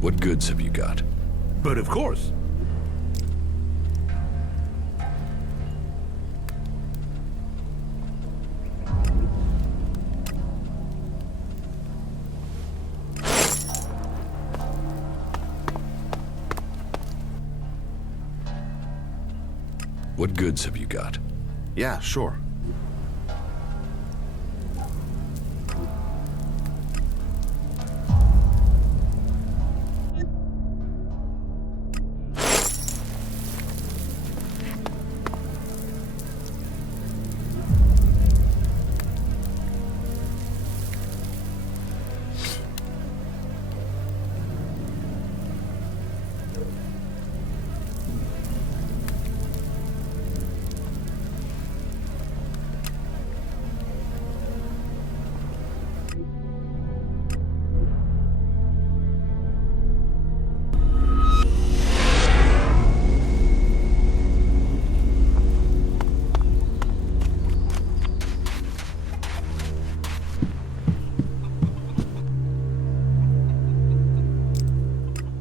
What goods have you got? But of course. What goods have you got? Yeah, sure.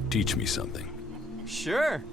Teach me something. Sure.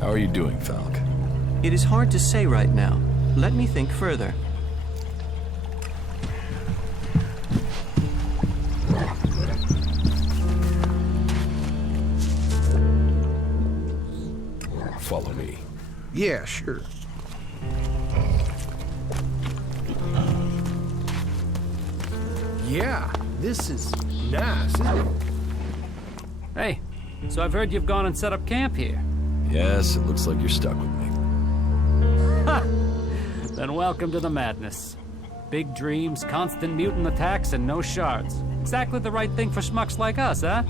How are you doing, Falk? It is hard to say right now. Let me think further. Follow me. Yeah, sure. Yeah, this is nice, isn't it? Hey, so I've heard you've gone and set up camp here. Yes, it looks like you're stuck with me. Then welcome to the madness. Big dreams, constant mutant attacks, and no shards. Exactly the right thing for schmucks like us, huh?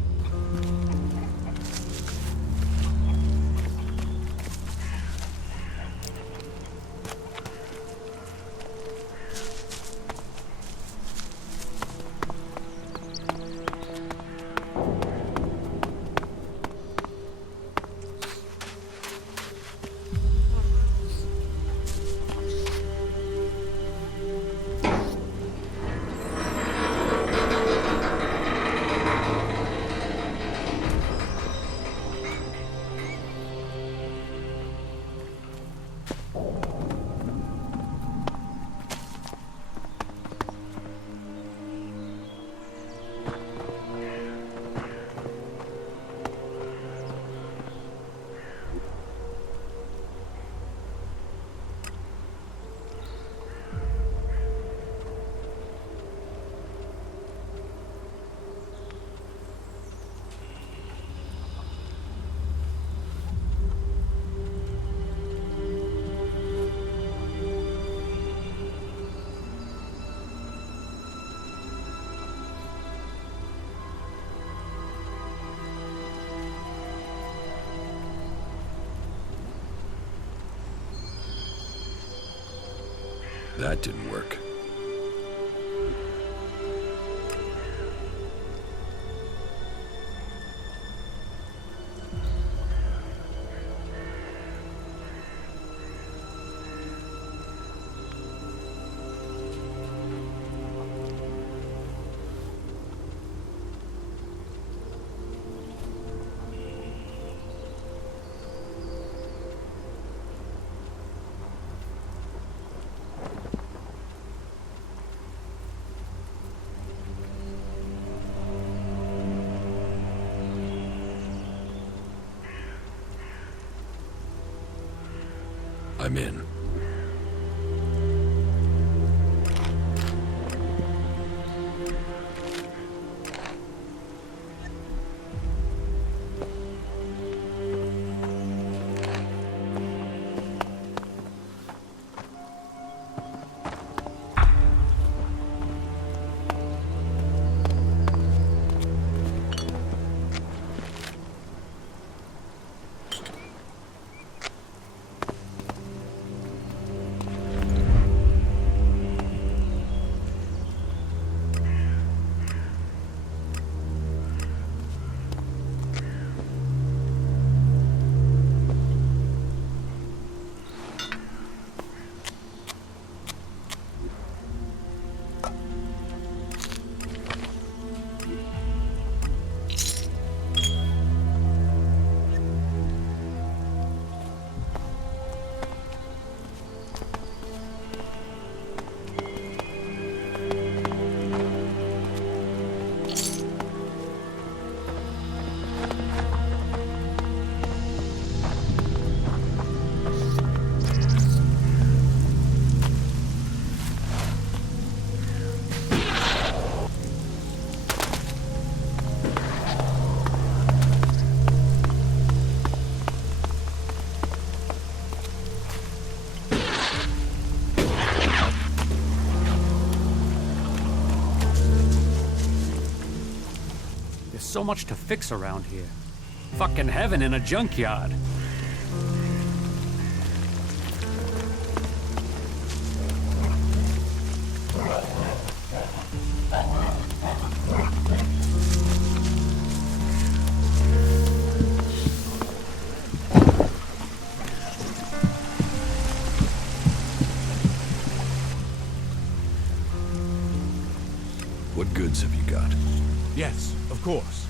That didn't work. I'm in. so much to fix around here. Fucking heaven in a junkyard. What goods have you got? Yes, of course.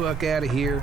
fuck out of here?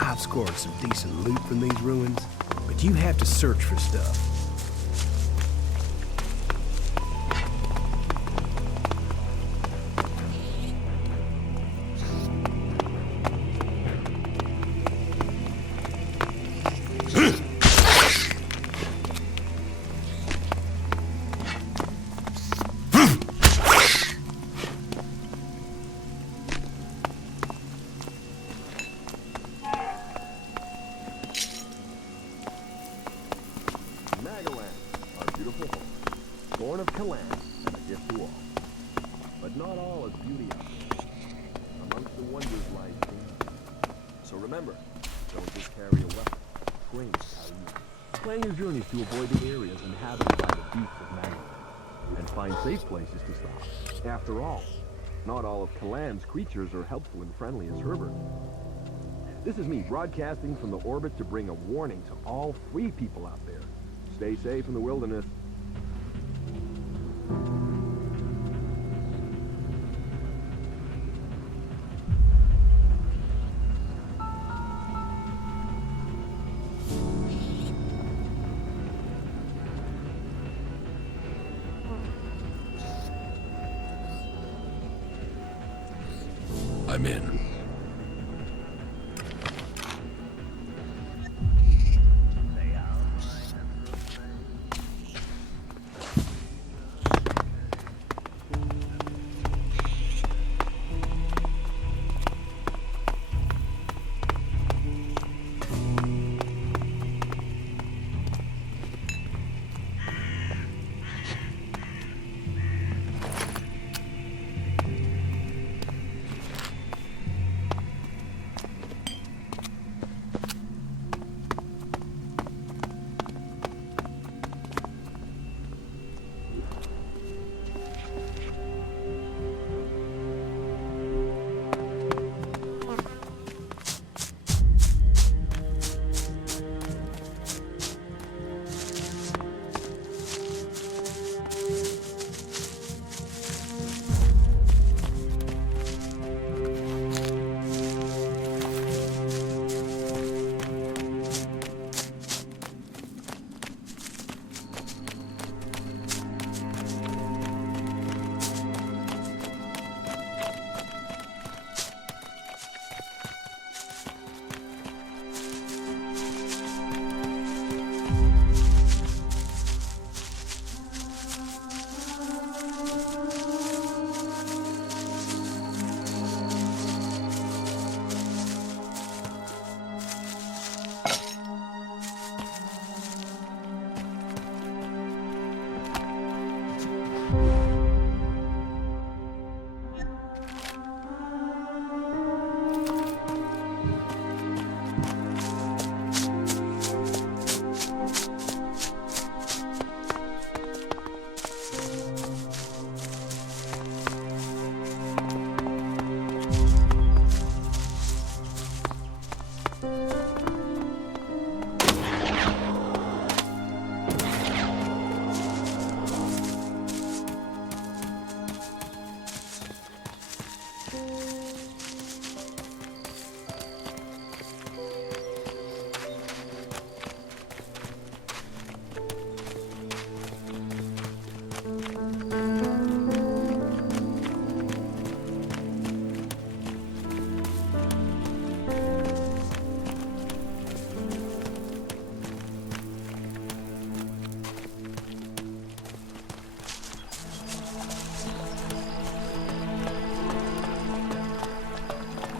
I've scored some decent loot from these ruins, but you have to search for stuff. Magallan, our beautiful home, born of Kalan and a gift to all. But not all is beauty out there. Amongst the wonders lies danger. So remember, don't just carry a weapon. Train is how you use. Plan your journeys to avoid the areas inhabited by the beasts of Magallan, and find safe places to stop. After all, not all of Kalan's creatures are helpful and friendly as Herbert. This is me broadcasting from the orbit to bring a warning to all free people out there. Stay safe in the wilderness. I'm in.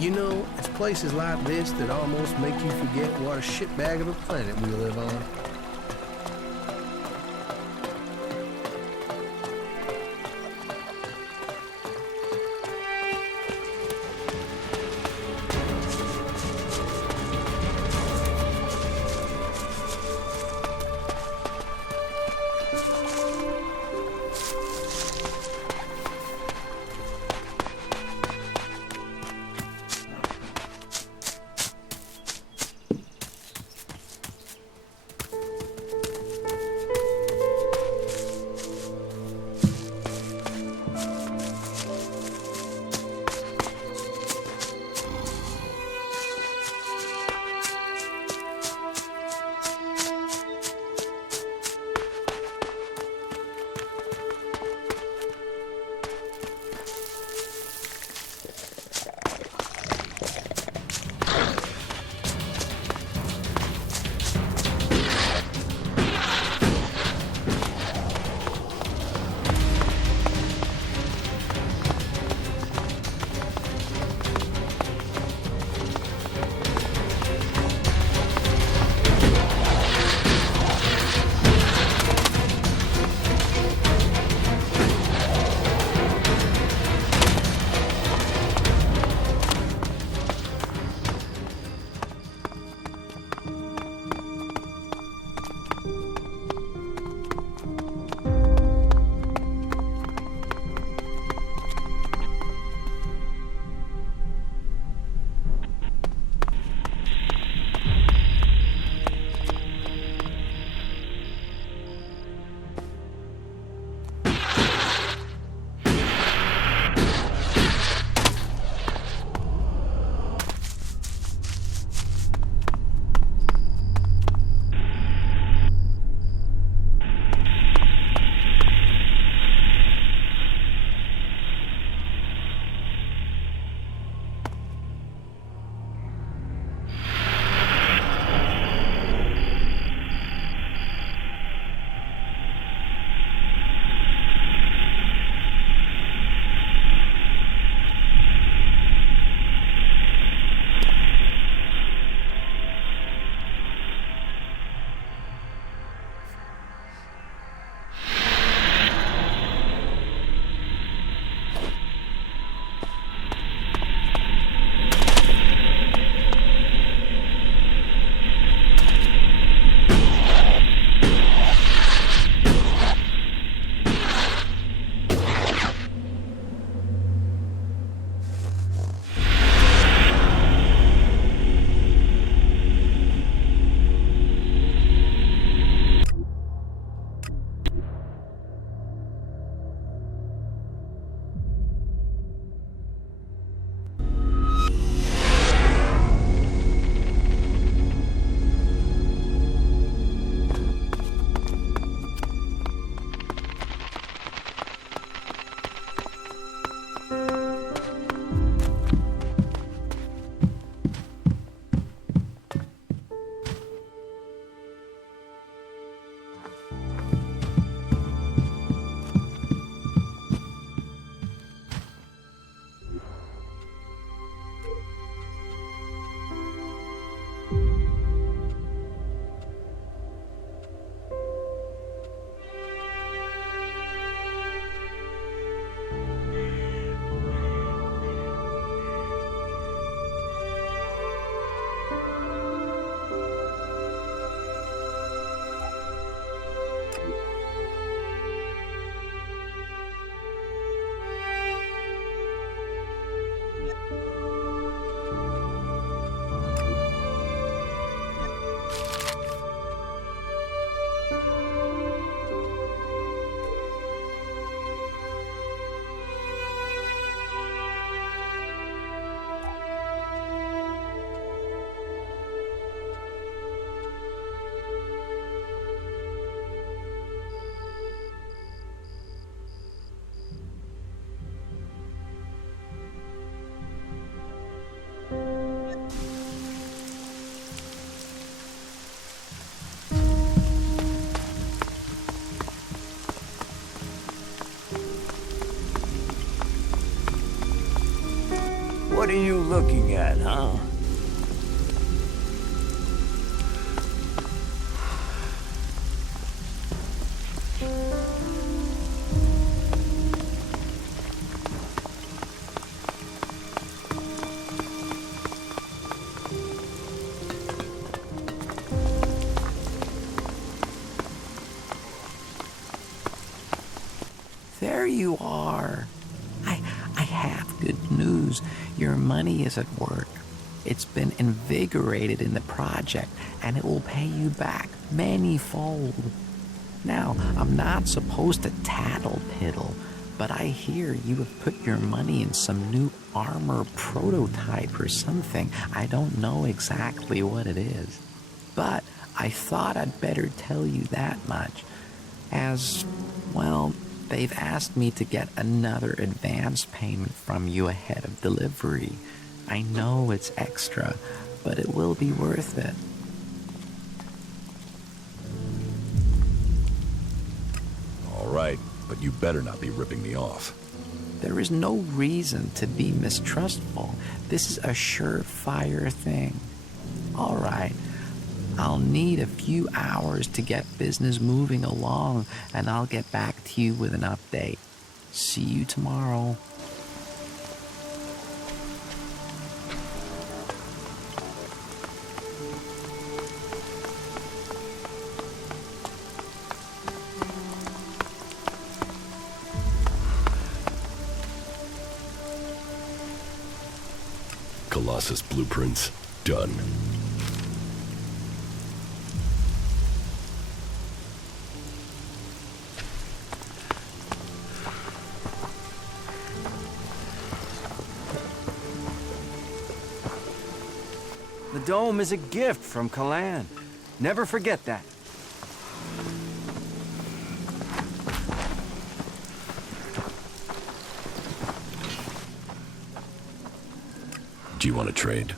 You know, it's places like this that almost make you forget what a shitbag of a planet we live on. What are you looking at, huh? There you are. I have good news. Your money is at work. It's been invigorated in the project, and it will pay you back manyfold. Now, I'm not supposed to tattle-piddle, but I hear you have put your money in some new armor prototype or something. I don't know exactly what it is. But I thought I'd better tell you that much, as, well, they've asked me to get another advance payment from you ahead of delivery. I know it's extra, but it will be worth it. All right, but you better not be ripping me off. There is no reason to be mistrustful. This is a surefire thing. All right. I'll need a few hours to get business moving along, and I'll get back to you with an update. See you tomorrow. Colossus blueprints done. The dome is a gift from Magallan. Never forget that. Do you want to trade?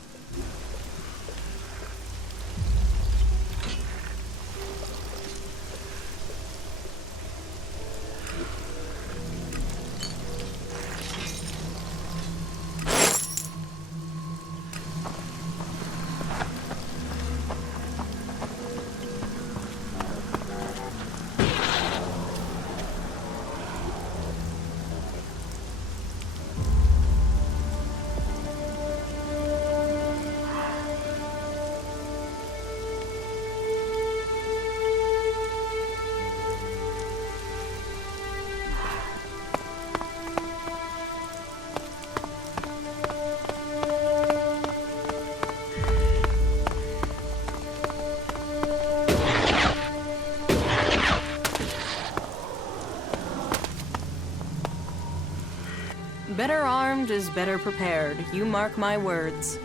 Better armed is better prepared. You mark my words.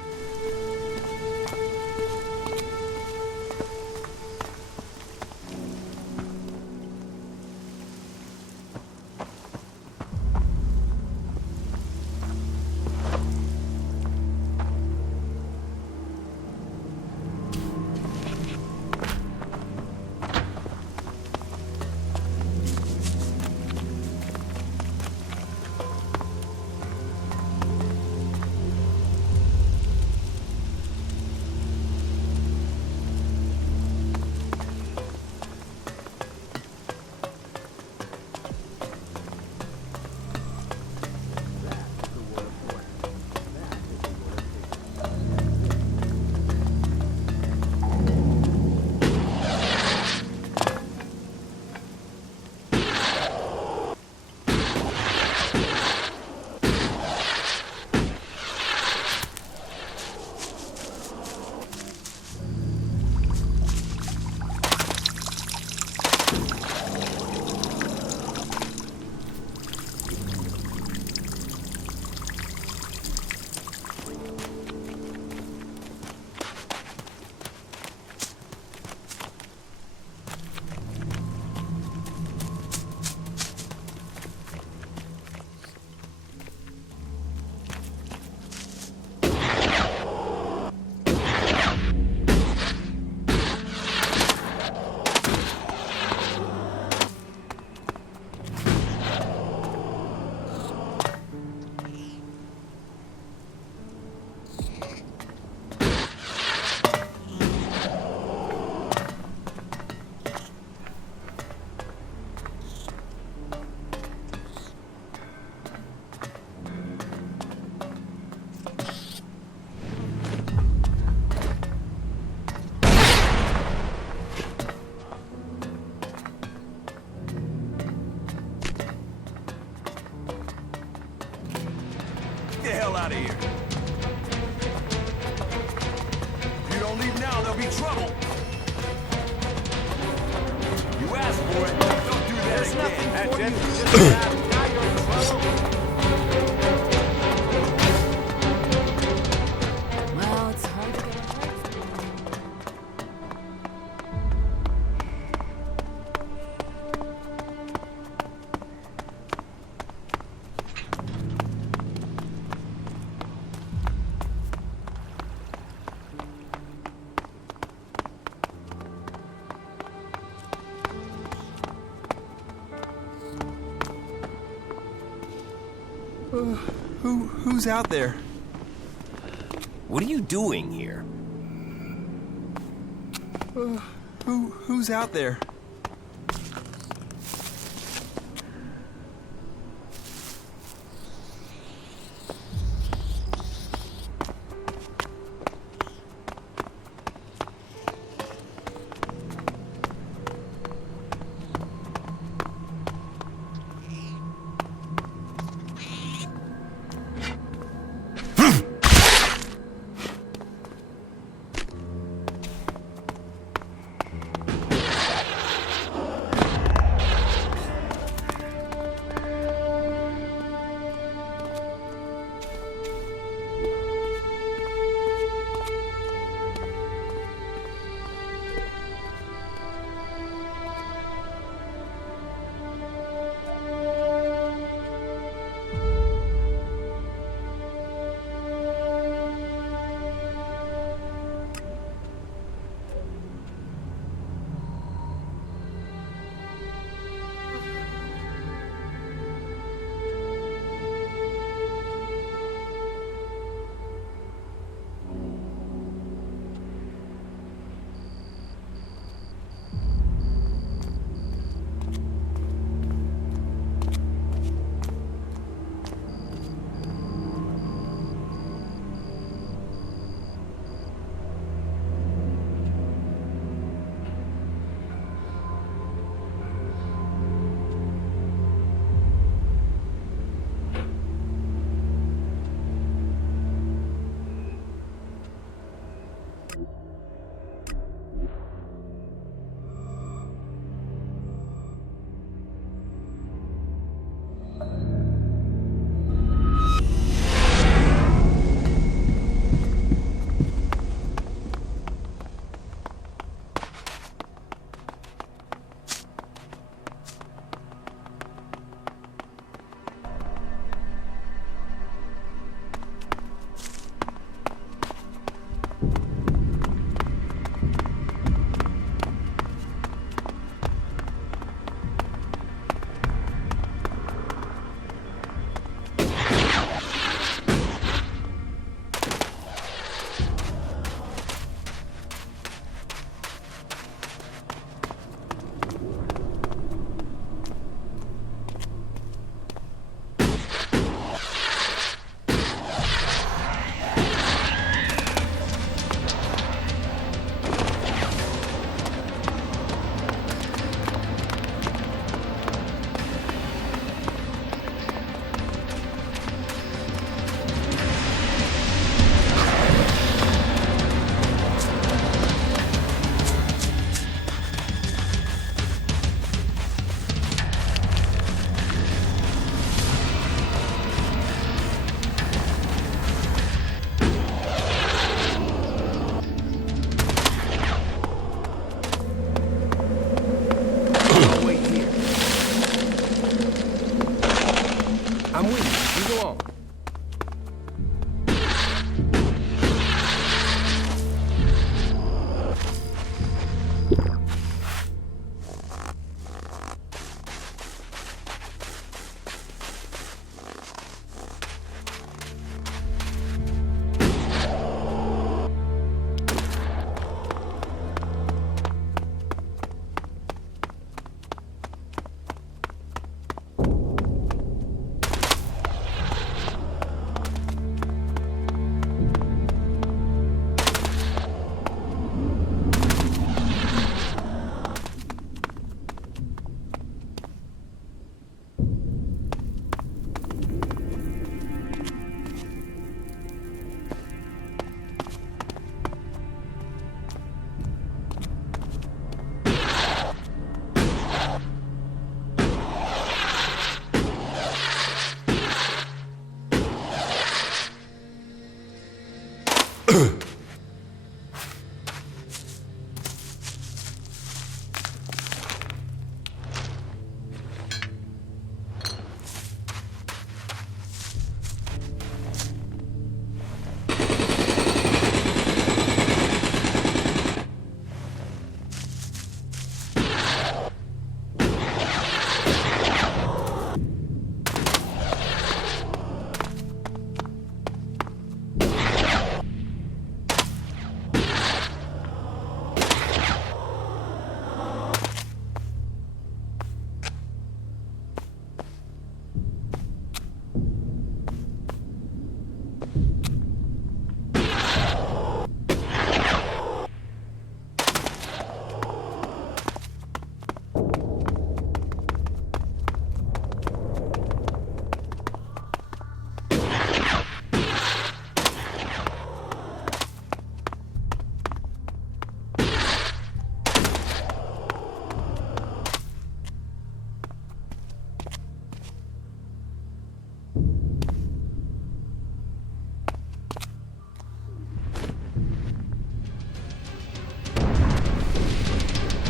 the hell out of here. If you don't leave now, there'll be trouble. You asked for it. Don't do that again. That's it. Now you're in trouble. Well, it's hard to get a break. Who's out there? What are you doing here? Who's out there?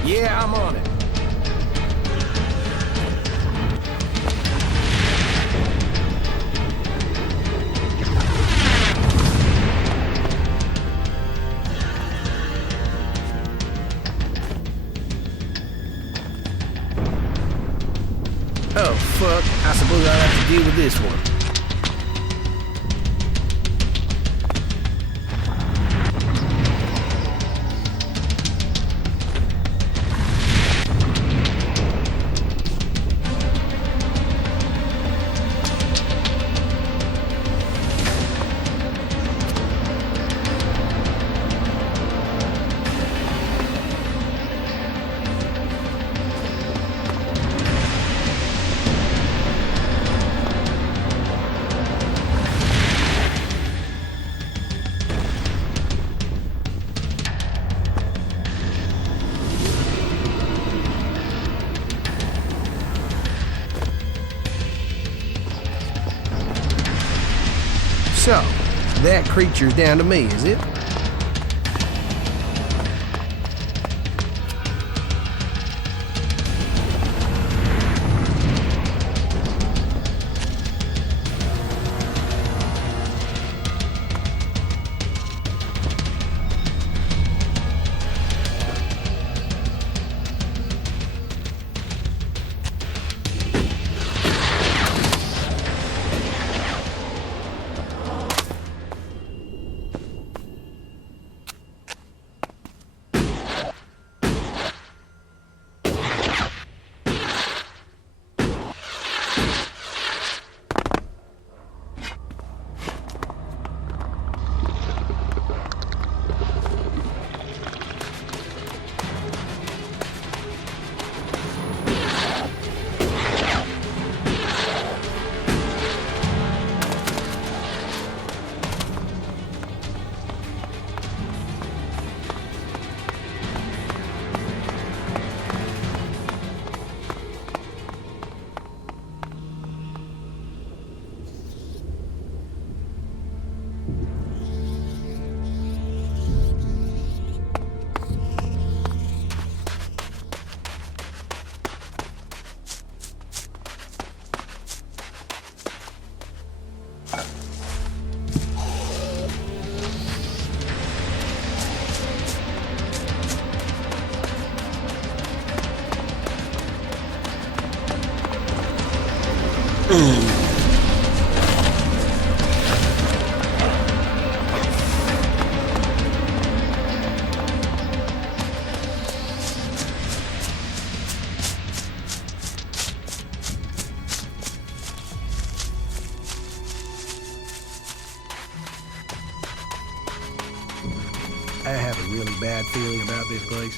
Yeah, I'm on it. Oh, fuck. I suppose I'll have to deal with this one. So, that creature's down to me, is it? I have a really bad feeling about this place.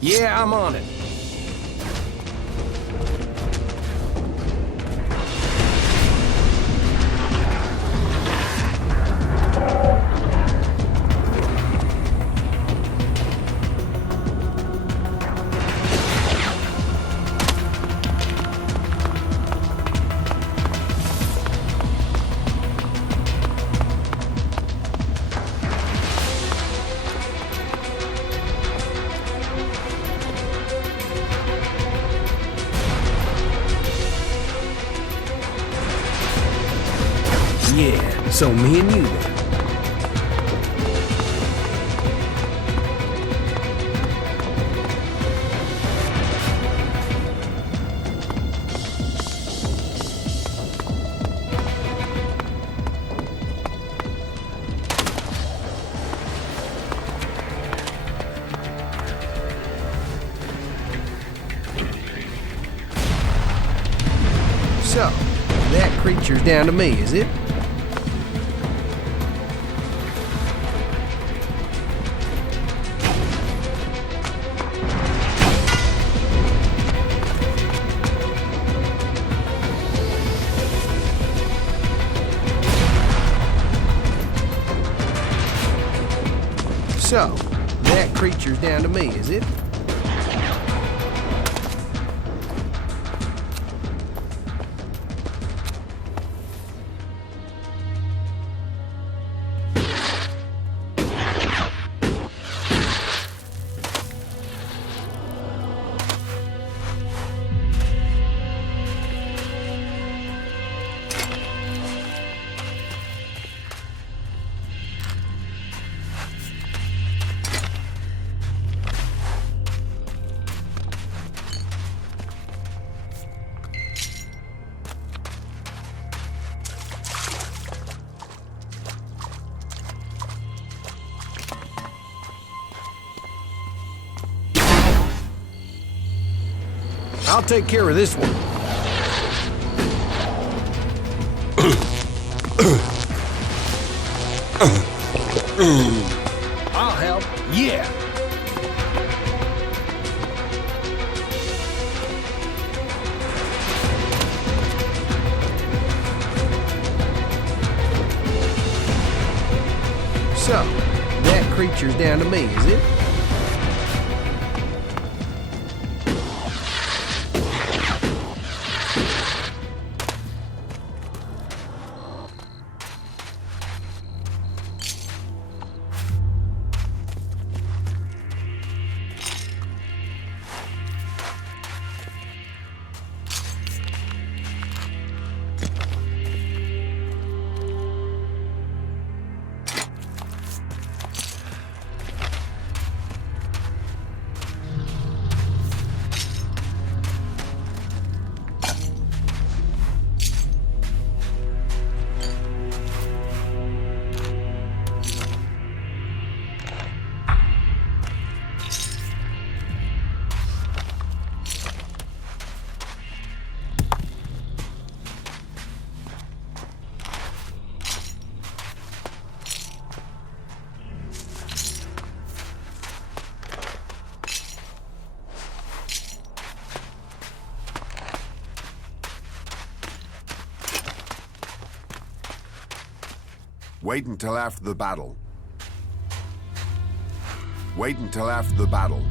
Yeah, I'm on it. Yeah, so me and you then. So, that creature's down to me, is it? So, that creature's down to me, is it? I'll take care of this one. I'll help. Yeah. So, that creature's down to me, is it? Wait until after the battle. Wait until after the battle.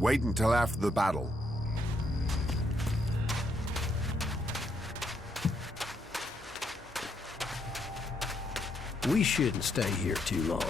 Wait until after the battle. We shouldn't stay here too long.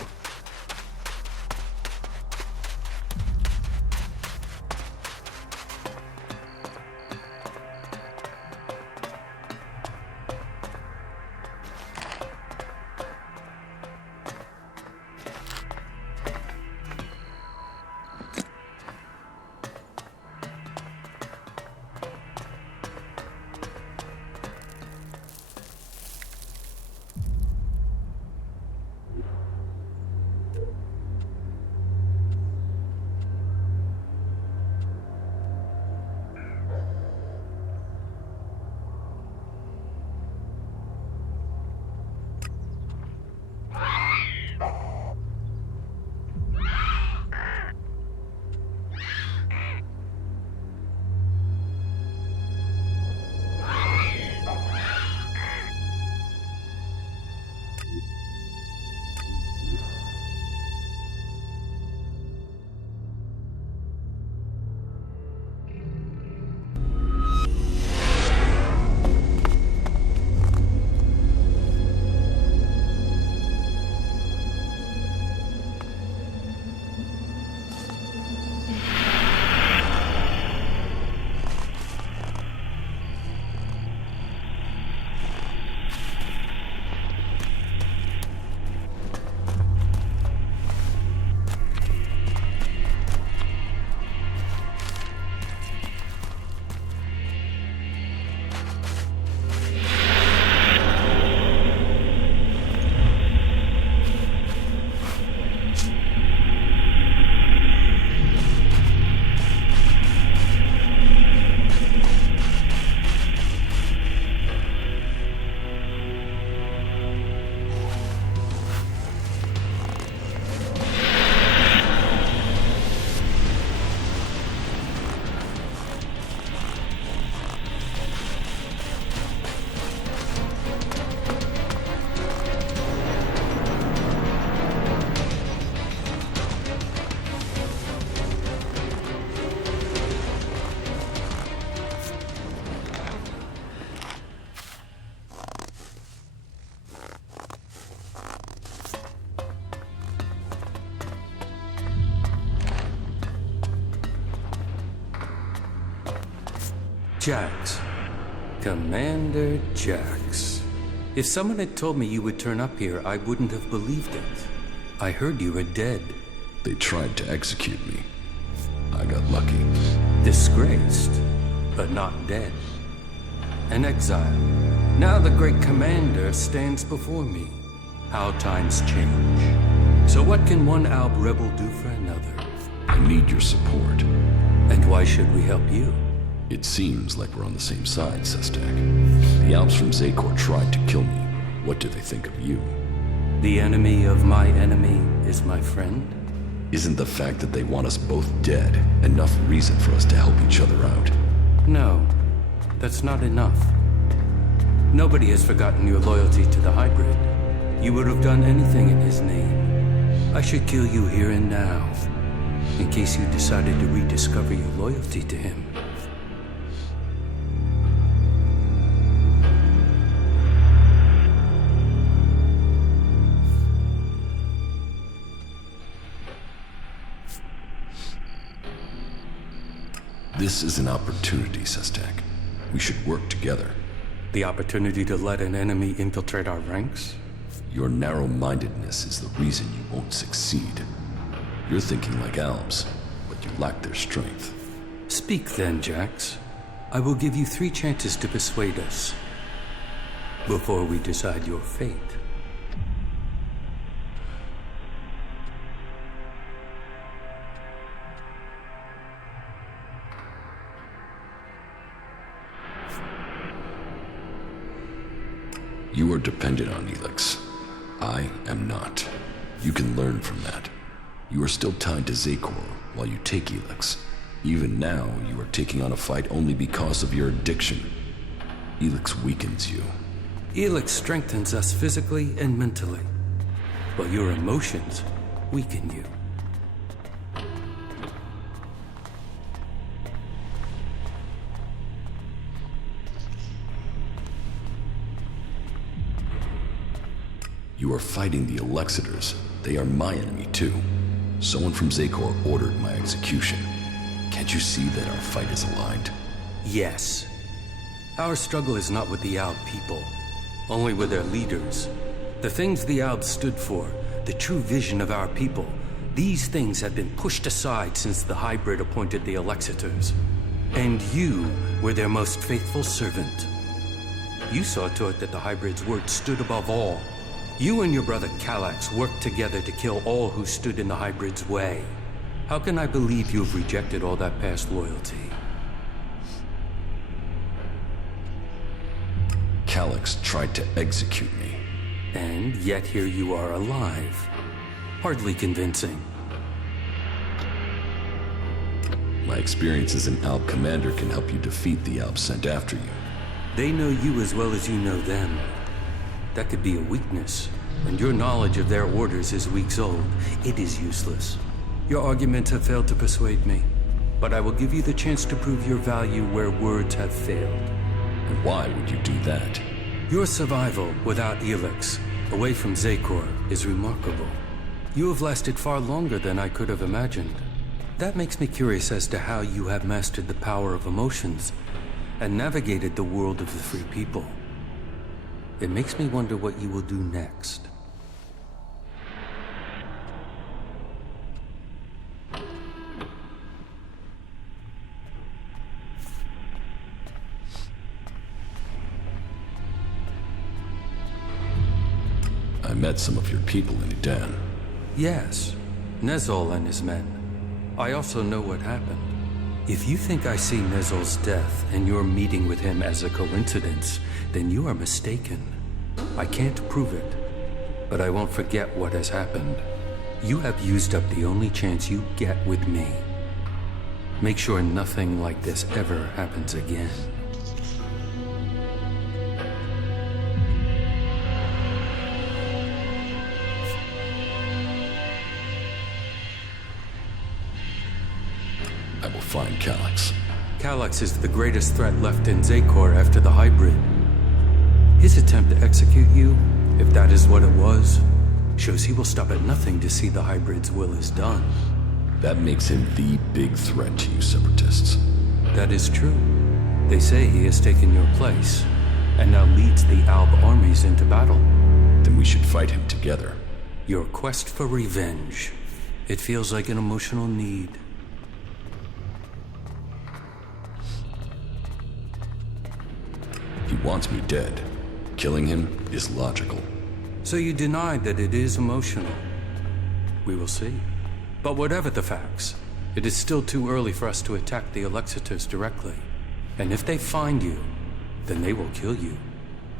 Jax. Commander Jax. If someone had told me you would turn up here, I wouldn't have believed it. I heard you were dead. They tried to execute me. I got lucky. Disgraced, but not dead. An exile. Now the great commander stands before me. How times change. So what can one Alb rebel do for another? I need your support. And why should we help you? It seems like we're on the same side, Sestak. The Alps from Zakor tried to kill me. What do they think of you? The enemy of my enemy is my friend? Isn't the fact that they want us both dead enough reason for us to help each other out? No, that's not enough. Nobody has forgotten your loyalty to the hybrid. You would have done anything in his name. I should kill you here and now, in case you decided to rediscover your loyalty to him. This is an opportunity, Sestak. We should work together. The opportunity to let an enemy infiltrate our ranks? Your narrow-mindedness is the reason you won't succeed. You're thinking like Albs, but you lack their strength. Speak then, Jax. I will give you 3 chances to persuade us, before we decide your fate. You are dependent on Elex. I am not. You can learn from that. You are still tied to Zakor while you take Elex. Even now, you are taking on a fight only because of your addiction. Elex weakens you. Elex strengthens us physically and mentally, while your emotions weaken you. You are fighting the Alexiters. They are my enemy too. Someone from Zakor ordered my execution. Can't you see that our fight is aligned? Yes. Our struggle is not with the Alb people, only with their leaders. The things the Alb stood for, the true vision of our people, these things have been pushed aside since the hybrid appointed the Alexiters. And you were their most faithful servant. You saw to it that the hybrid's word stood above all. You and your brother Kallax worked together to kill all who stood in the hybrid's way. How can I believe you have rejected all that past loyalty? Kallax tried to execute me. And yet here you are alive. Hardly convincing. My experience as an Alb commander can help you defeat the Alb sent after you. They know you as well as you know them. That could be a weakness, and your knowledge of their orders is weeks old. It is useless. Your arguments have failed to persuade me, but I will give you the chance to prove your value where words have failed. And why would you do that? Your survival without Elex, away from Zakor, is remarkable. You have lasted far longer than I could have imagined. That makes me curious as to how you have mastered the power of emotions and navigated the world of the free people. It makes me wonder what you will do next. I met some of your people in Edan. Yes, Nezol and his men. I also know what happened. If you think I see Nezol's death and your meeting with him as a coincidence, then you are mistaken. I can't prove it, but I won't forget what has happened. You have used up the only chance you get with me. Make sure nothing like this ever happens again. I will find Kallax. Kallax is the greatest threat left in Zakor after the hybrid. His attempt to execute you, if that is what it was, shows he will stop at nothing to see the hybrid's will is done. That makes him the big threat to you separatists. That is true. They say he has taken your place, and now leads the Alb armies into battle. Then we should fight him together. Your quest for revenge. It feels like an emotional need. He wants me dead. Killing him is logical. So you deny that it is emotional? We will see. But whatever the facts, it is still too early for us to attack the Alexiters directly. And if they find you, then they will kill you.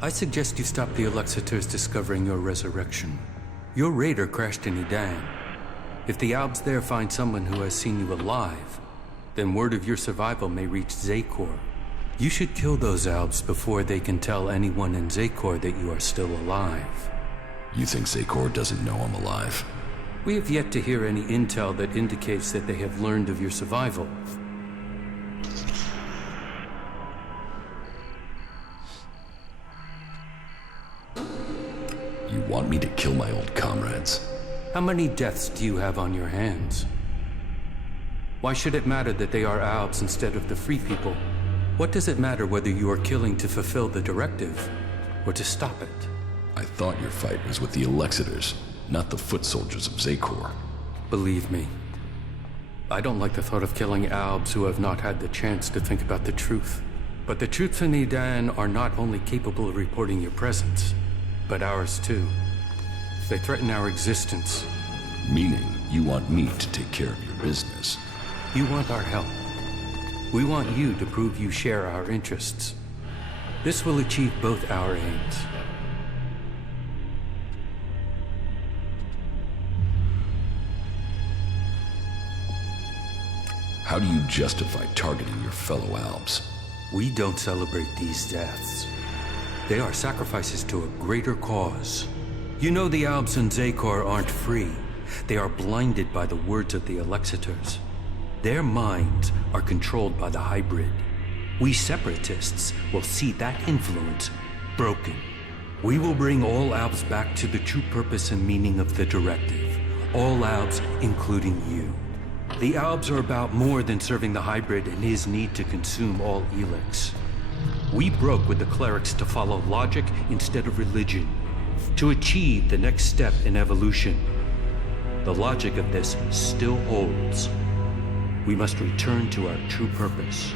I suggest you stop the Alexiters discovering your resurrection. Your raider crashed in Edan. If the Albs there find someone who has seen you alive, then word of your survival may reach Zakor. You should kill those Albs before they can tell anyone in Zakor that you are still alive. You think Zakor doesn't know I'm alive? We have yet to hear any intel that indicates that they have learned of your survival. You want me to kill my old comrades? How many deaths do you have on your hands? Why should it matter that they are Albs instead of the free people? What does it matter whether you are killing to fulfill the directive, or to stop it? I thought your fight was with the Alexiters, not the foot soldiers of Zakor. Believe me, I don't like the thought of killing Albs who have not had the chance to think about the truth. But the troops in Edan are not only capable of reporting your presence, but ours too. They threaten our existence. Meaning, you want me to take care of your business. You want our help. We want you to prove you share our interests. This will achieve both our aims. How do you justify targeting your fellow Albs? We don't celebrate these deaths. They are sacrifices to a greater cause. You know the Albs in Zakor aren't free. They are blinded by the words of the Alexiters. Their minds are controlled by the hybrid. We separatists will see that influence broken. We will bring all Albs back to the true purpose and meaning of the directive. All Albs, including you. The Albs are about more than serving the hybrid and his need to consume all Elex. We broke with the clerics to follow logic instead of religion, to achieve the next step in evolution. The logic of this still holds. We must return to our true purpose.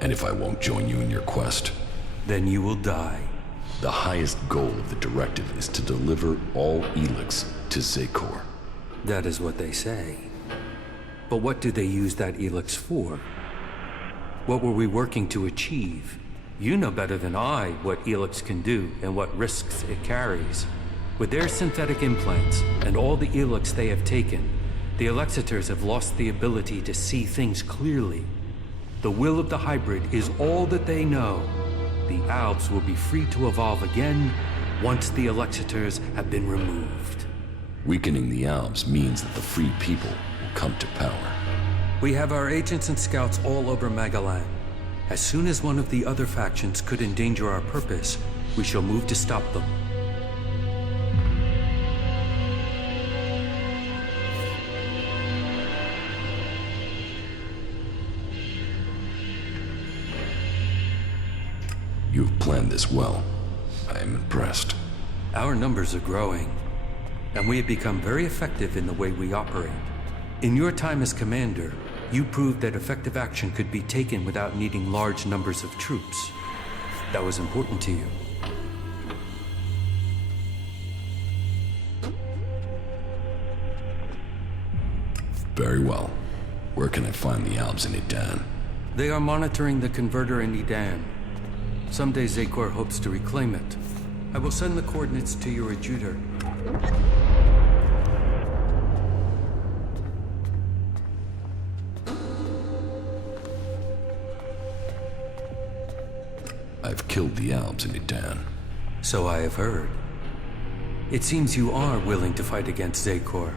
And if I won't join you in your quest? Then you will die. The highest goal of the directive is to deliver all Elex to Zakor. That is what they say. But what do they use that Elex for? What were we working to achieve? You know better than I what Elex can do and what risks it carries. With their synthetic implants and all the Elex they have taken, the Alexiters have lost the ability to see things clearly. The will of the hybrid is all that they know. The Albs will be free to evolve again once the Alexiters have been removed. Weakening the Albs means that the free people will come to power. We have our agents and scouts all over Magallan. As soon as one of the other factions could endanger our purpose, we shall move to stop them. You've planned this well. I am impressed. Our numbers are growing, and we have become very effective in the way we operate. In your time as commander, you proved that effective action could be taken without needing large numbers of troops. That was important to you. Very well. Where can I find the Albs in Edan? They are monitoring the converter in Edan. Someday Zakor hopes to reclaim it. I will send the coordinates to your adjutor. I've killed the Albs in Edan. So I have heard. It seems you are willing to fight against Zakor.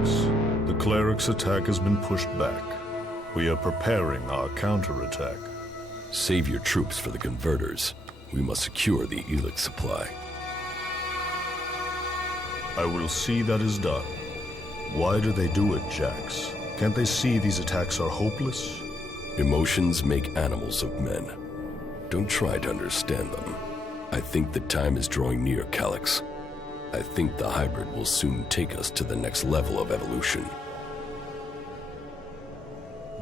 Elex. The cleric's attack has been pushed back. We are preparing our counterattack. Save your troops for the converters. We must secure the Elex supply. I will see that is done. Why do they do it, Jax? Can't they see these attacks are hopeless? Emotions make animals of men. Don't try to understand them. I think the time is drawing near, Calyx. I think the hybrid will soon take us to the next level of evolution.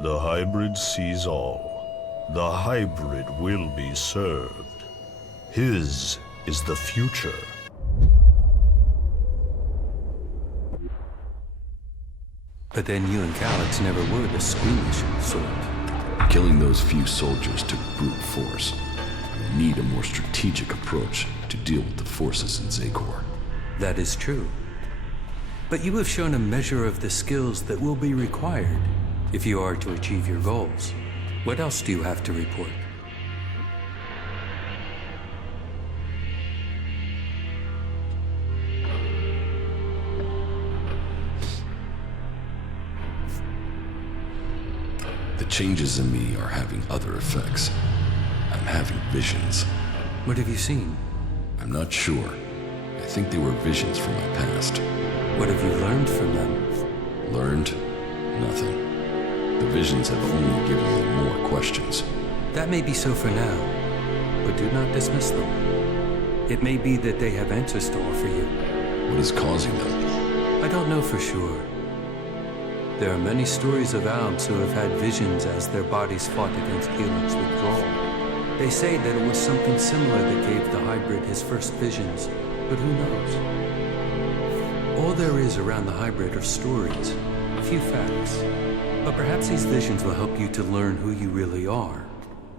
The hybrid sees all. The hybrid will be served. His is the future. But then you and Calyx never were the squeamish sort. Killing those few soldiers took brute force. We need a more strategic approach to deal with the forces in Zakor. That is true. But you have shown a measure of the skills that will be required if you are to achieve your goals. What else do you have to report? The changes in me are having other effects. I'm having visions. What have you seen? I'm not sure. I think they were visions from my past. What have you learned from them? Learned? Nothing. The visions have only given me more questions. That may be so for now, but do not dismiss them. It may be that they have answers to offer you. What is causing them? I don't know for sure. There are many stories of Albs who have had visions as their bodies fought against Elix withdrawal. They say that it was something similar that gave the hybrid his first visions, but who knows? All there is around the hybrid are stories, a few facts. But perhaps these visions will help you to learn who you really are,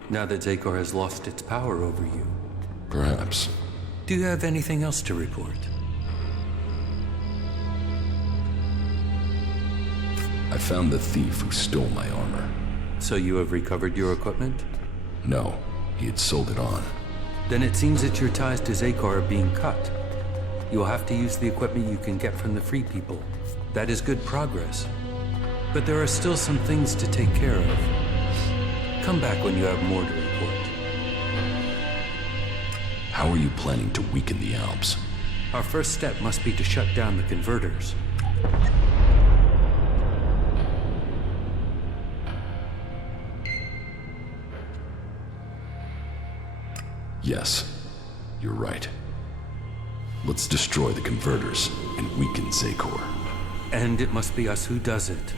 now that Zakor has lost its power over you. Perhaps. Do you have anything else to report? I found the thief who stole my armor. So you have recovered your equipment? No, he had sold it on. Then it seems that your ties to Zakor are being cut. You will have to use the equipment you can get from the Free People. That is good progress. But there are still some things to take care of. Come back when you have more to report. How are you planning to weaken the Alps? Our first step must be to shut down the converters. Yes, you're right. Let's destroy the converters and weaken Zakor. And it must be us who does it.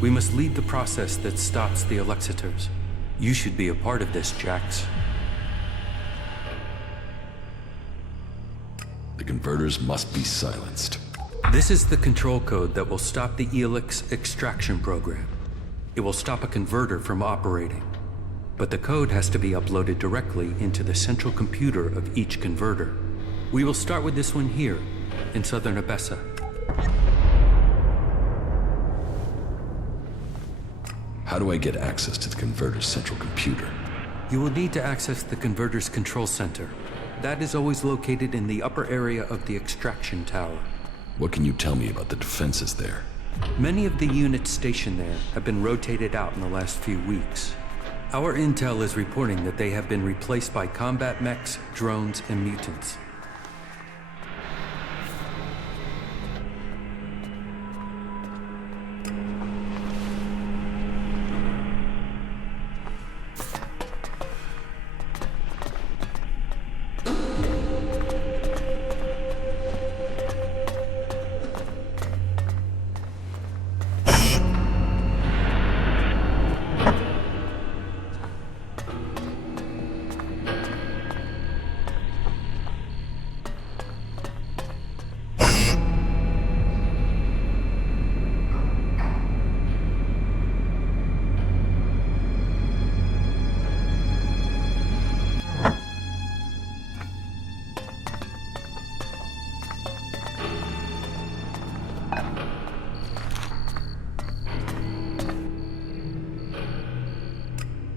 We must lead the process that stops the Alexiters. You should be a part of this, Jax. The converters must be silenced. This is the control code that will stop the Elex extraction program. It will stop a converter from operating. But the code has to be uploaded directly into the central computer of each converter. We will start with this one here, in southern Abessa. How do I get access to the converter's central computer? You will need to access the converter's control center. That is always located in the upper area of the extraction tower. What can you tell me about the defenses there? Many of the units stationed there have been rotated out in the last few weeks. Our intel is reporting that they have been replaced by combat mechs, drones, and mutants.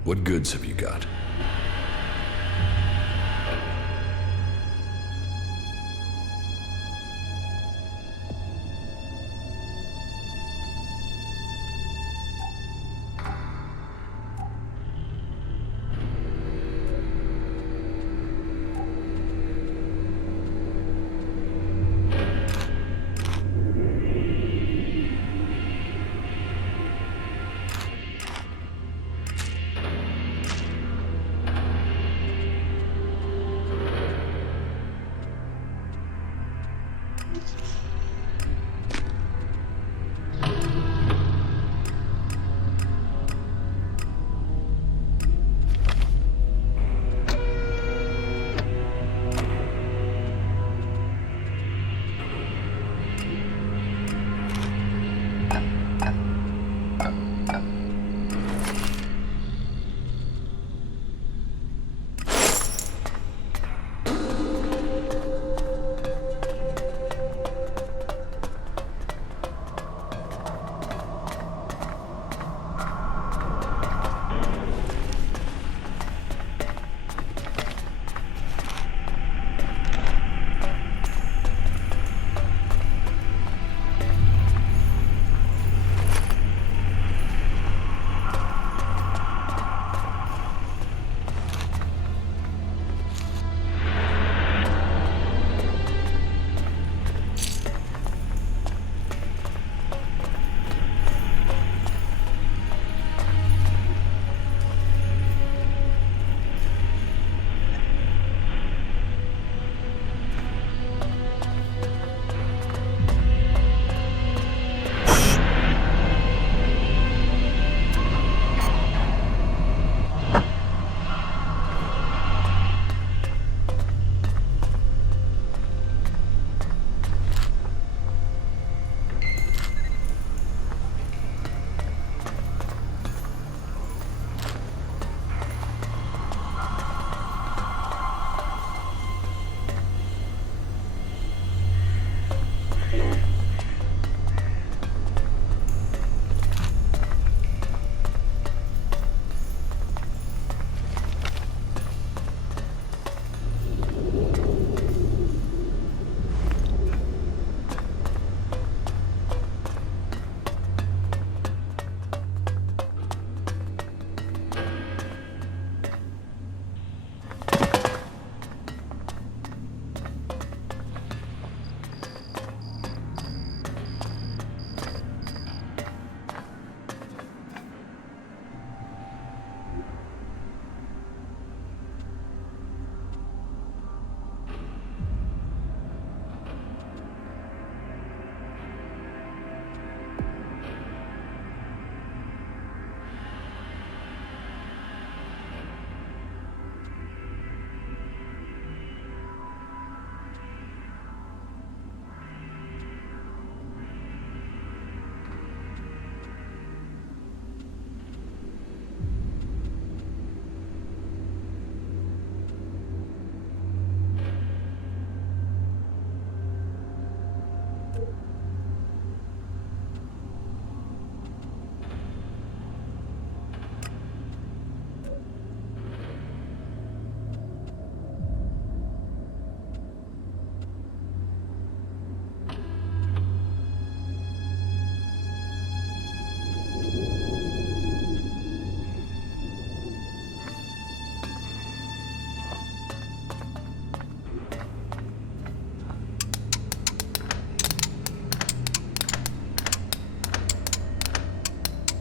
What goods have you got?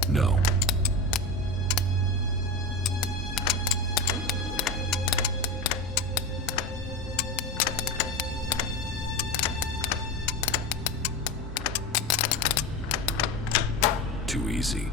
No. Too easy.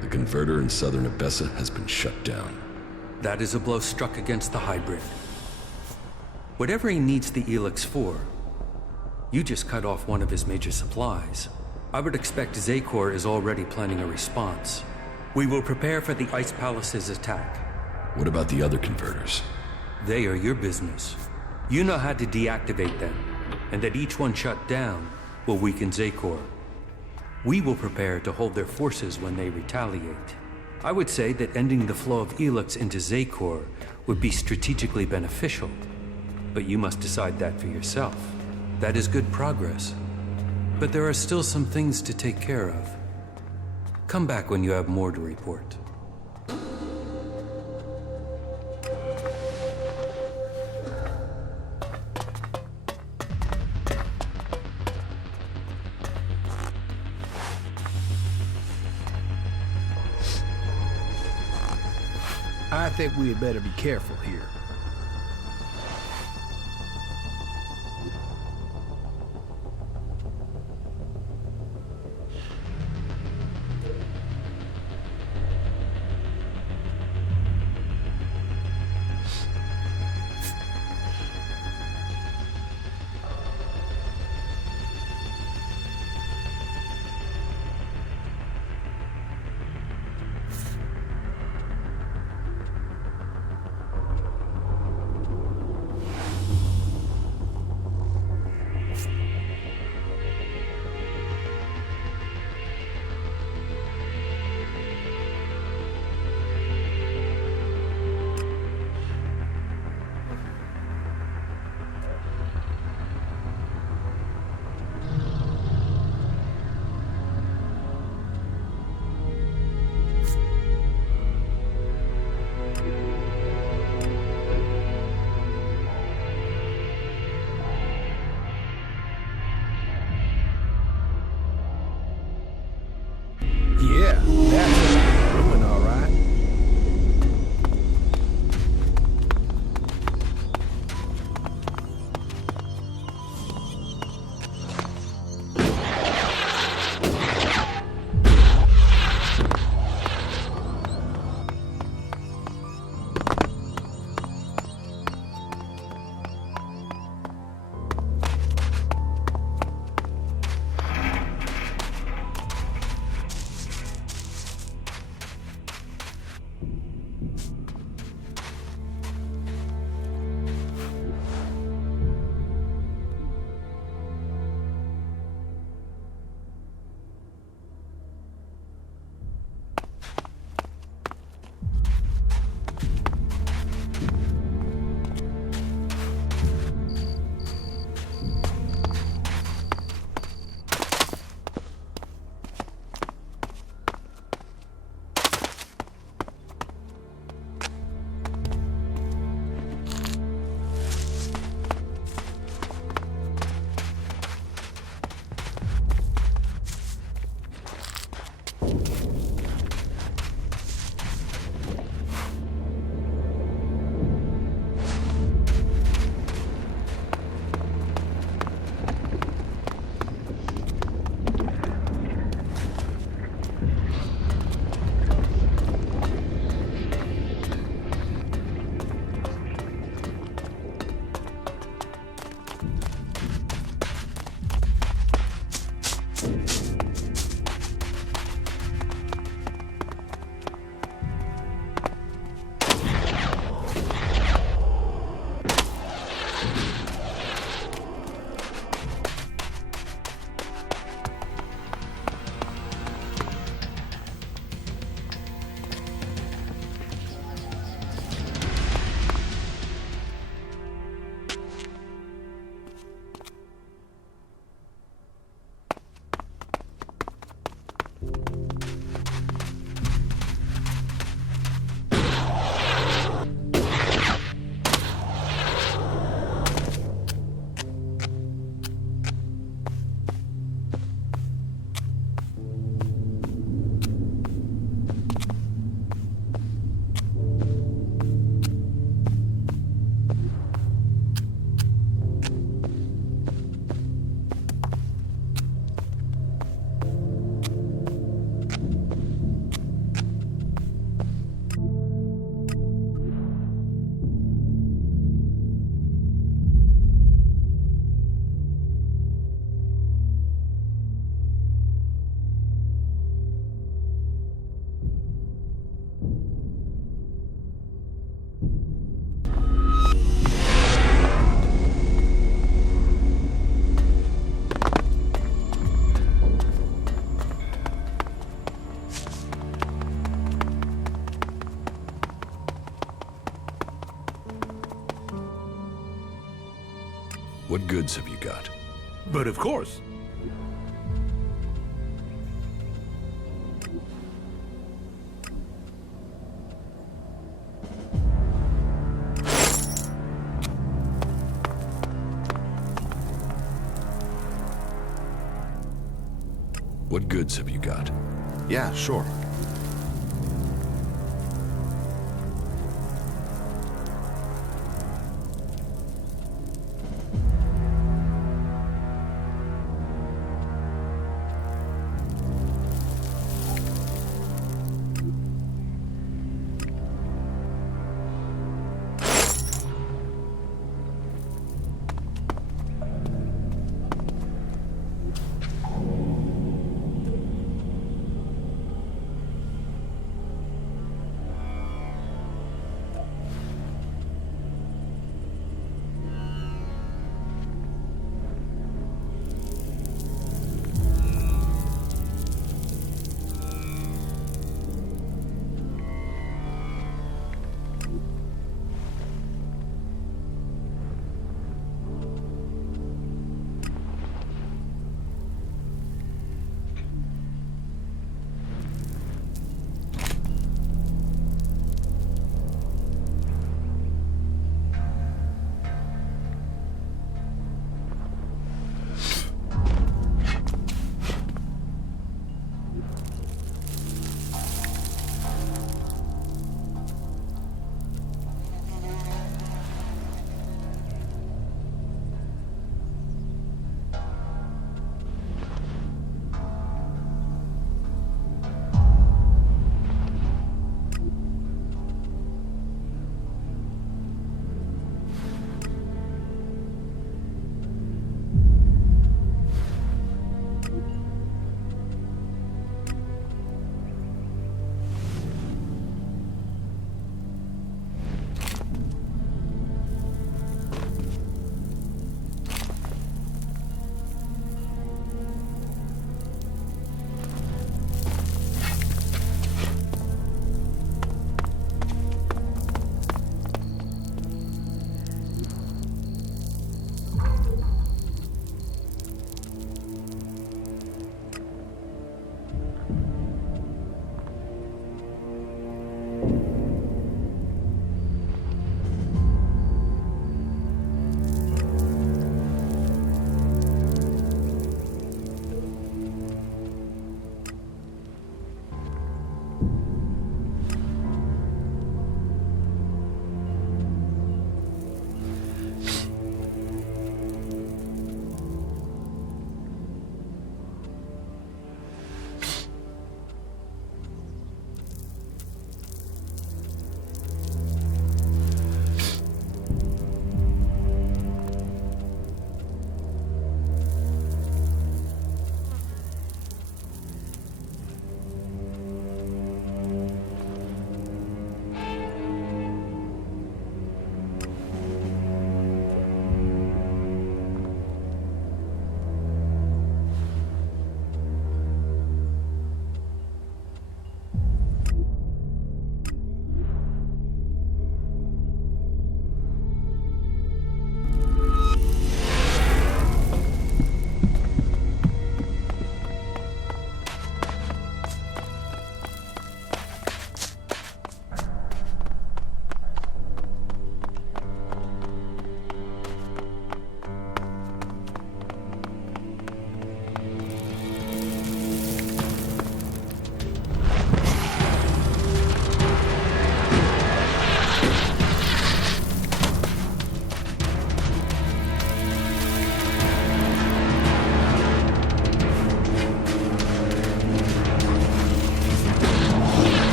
The converter in southern Abessa has been shut down. That is a blow struck against the hybrid. Whatever he needs the Elex for, you just cut off one of his major supplies. I would expect Zakor is already planning a response. We will prepare for the Ice Palace's attack. What about the other converters? They are your business. You know how to deactivate them, and that each one shut down will weaken Zakor. We will prepare to hold their forces when they retaliate. I would say that ending the flow of Elex into Zakor would be strategically beneficial, but you must decide that for yourself. That is good progress, but there are still some things to take care of. Come back when you have more to report. I think we had better be careful here. goods have you got? But of course. What goods have you got? Yeah, sure.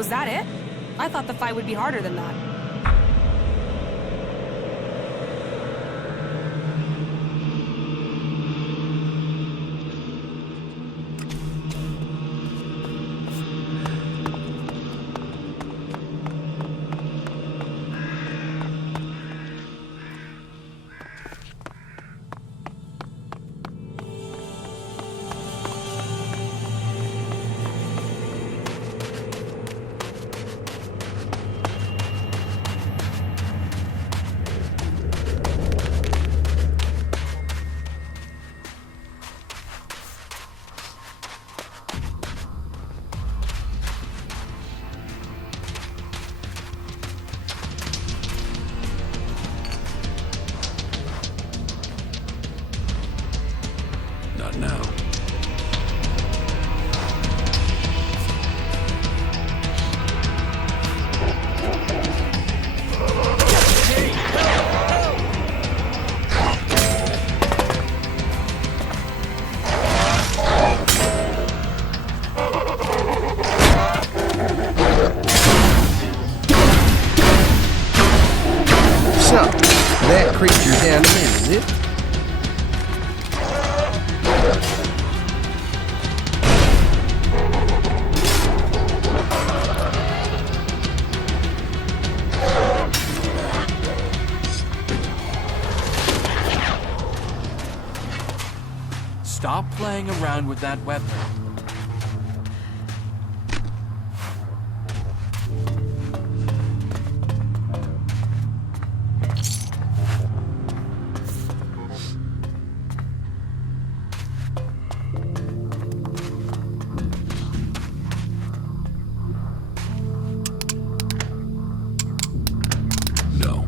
Was that it? I thought the fight would be harder than that. Not now. So, that creature's down to me, is it? Stop playing around with that weapon. No.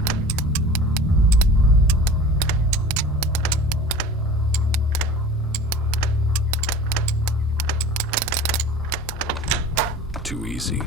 Too easy.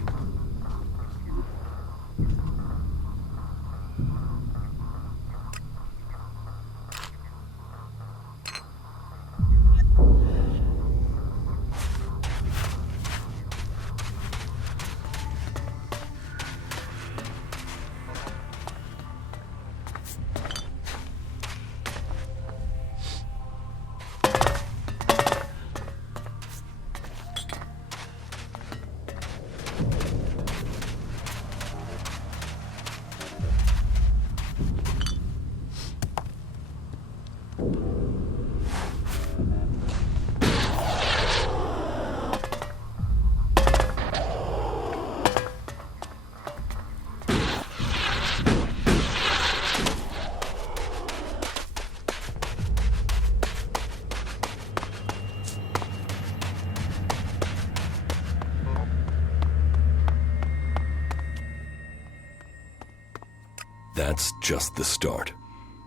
That's just the start.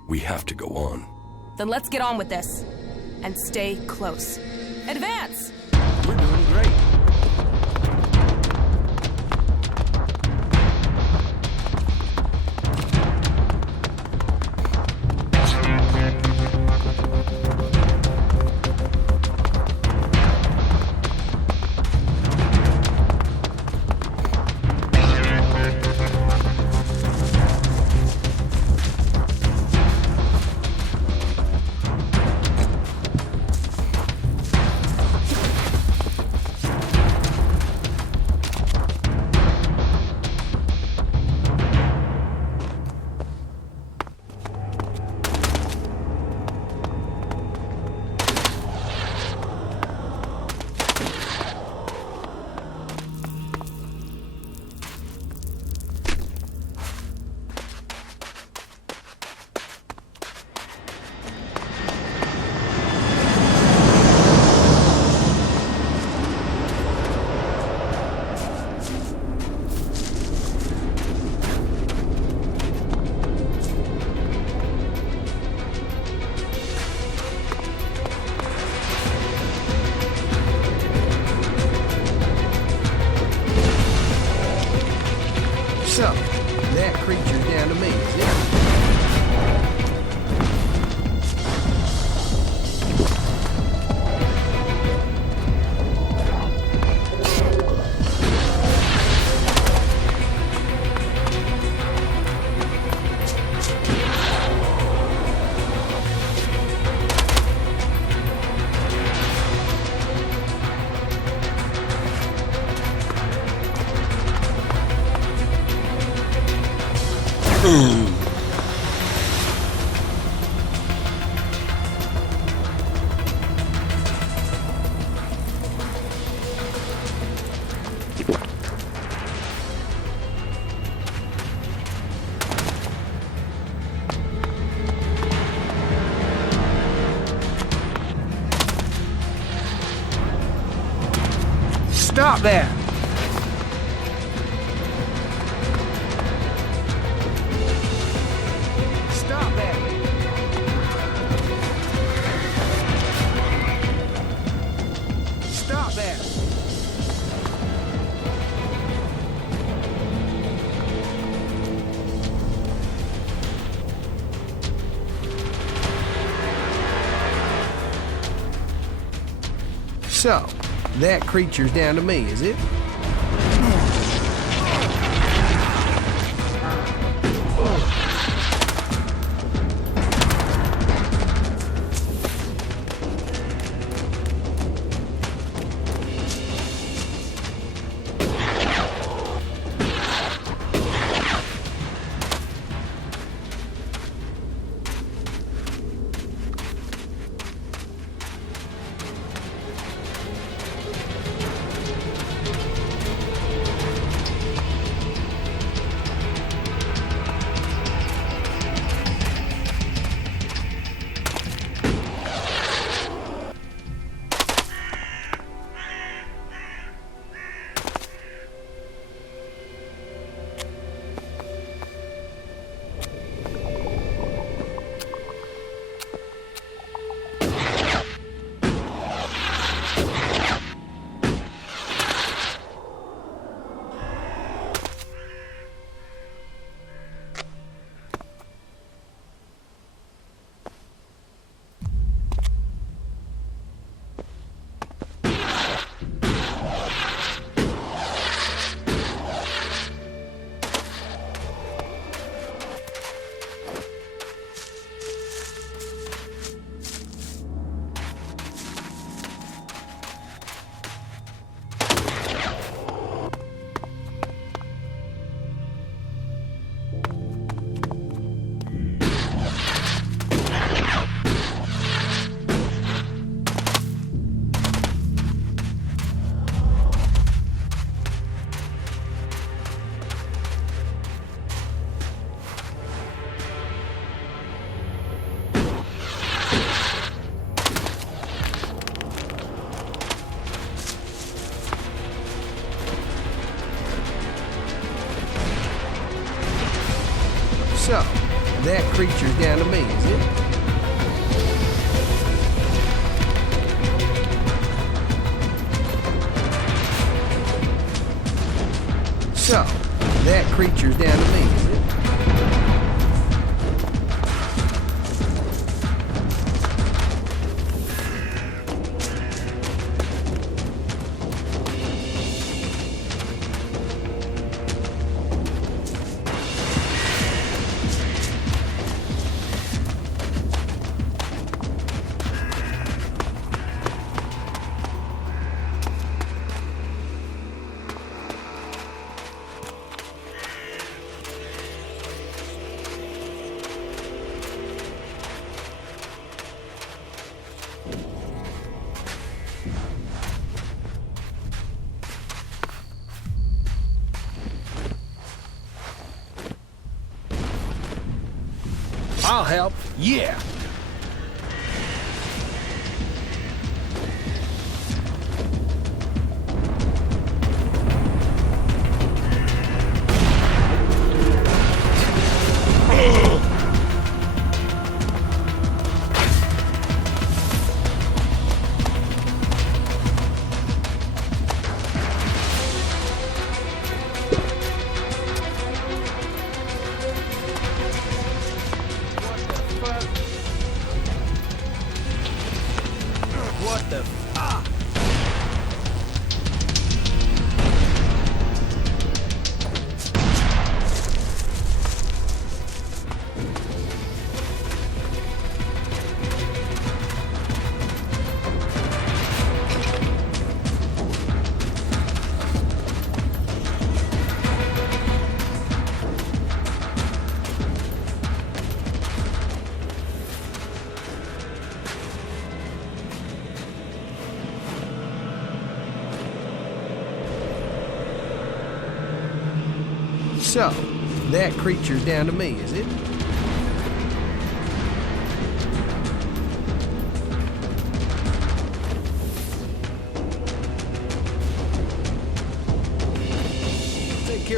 We have to go on. Then let's get on with this. And stay close. Advance! We're doing great. Stop that! Stop that! Stop that! So, that creature's down to me, is it? So, that creature's down to me, is it? So, that creature's down to me, is it? I'll help. Yeah. What the ah! So, that creature's down to me, is it?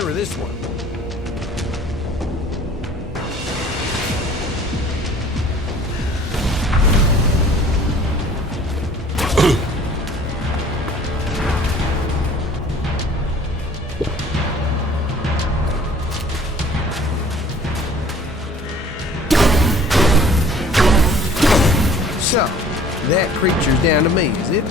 here or this one? So, that creature's down to me, is it?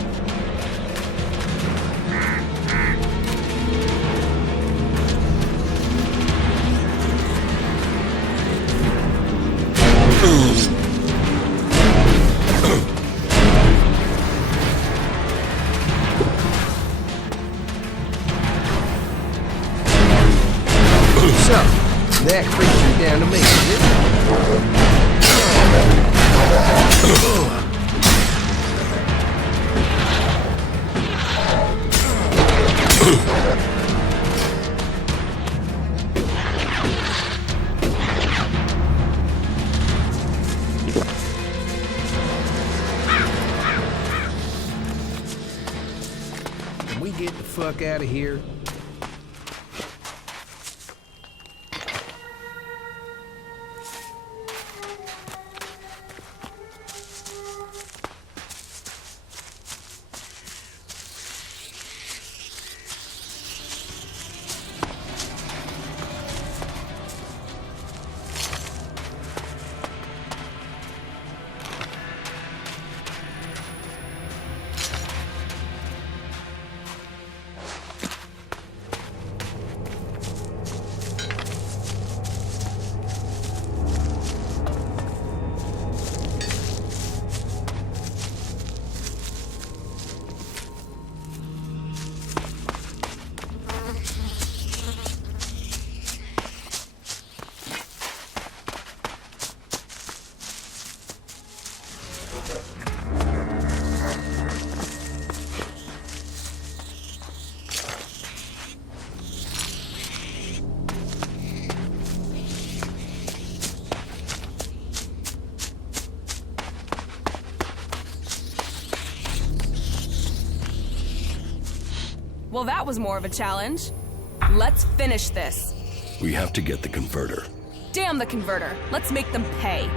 So, that creature's down to me, is it? Can we get the fuck out of here? Well, that was more of a challenge. Let's finish this. We have to get the converter. Damn the converter. Let's make them pay.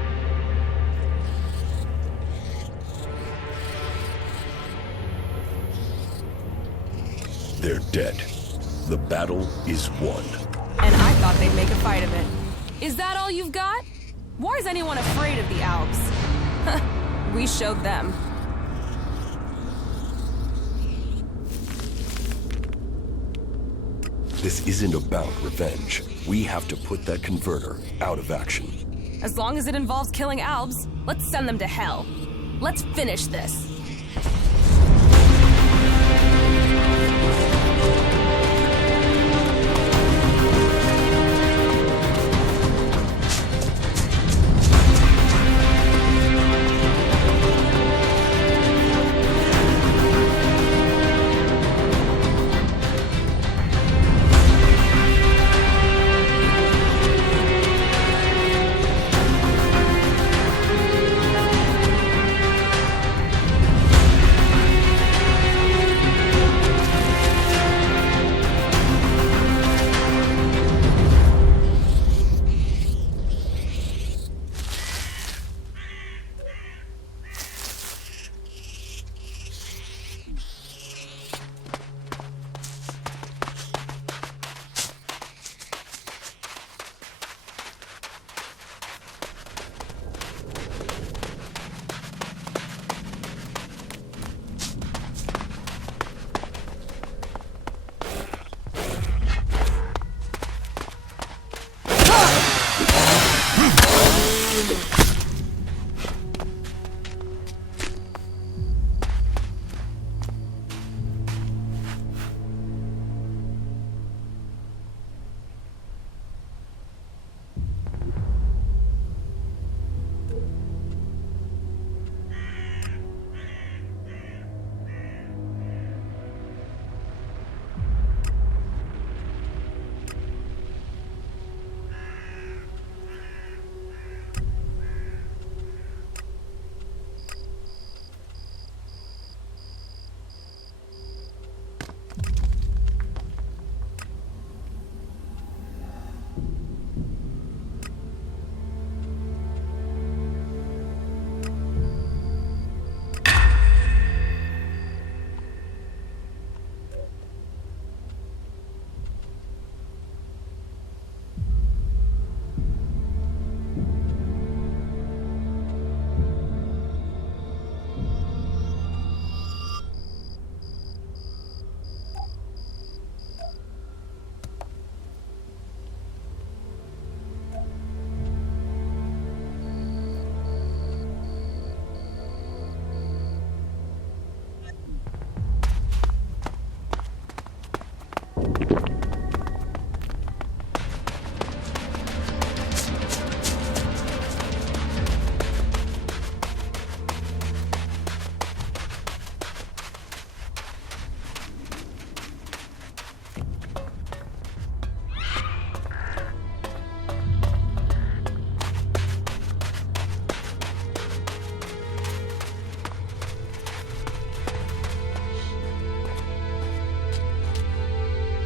They're dead. The battle is won. And I thought they'd make a fight of it. Is that all you've got? Why is anyone afraid of the Alps? We showed them. This isn't about revenge. We have to put that converter out of action. As long as it involves killing Albs, let's send them to hell. Let's finish this.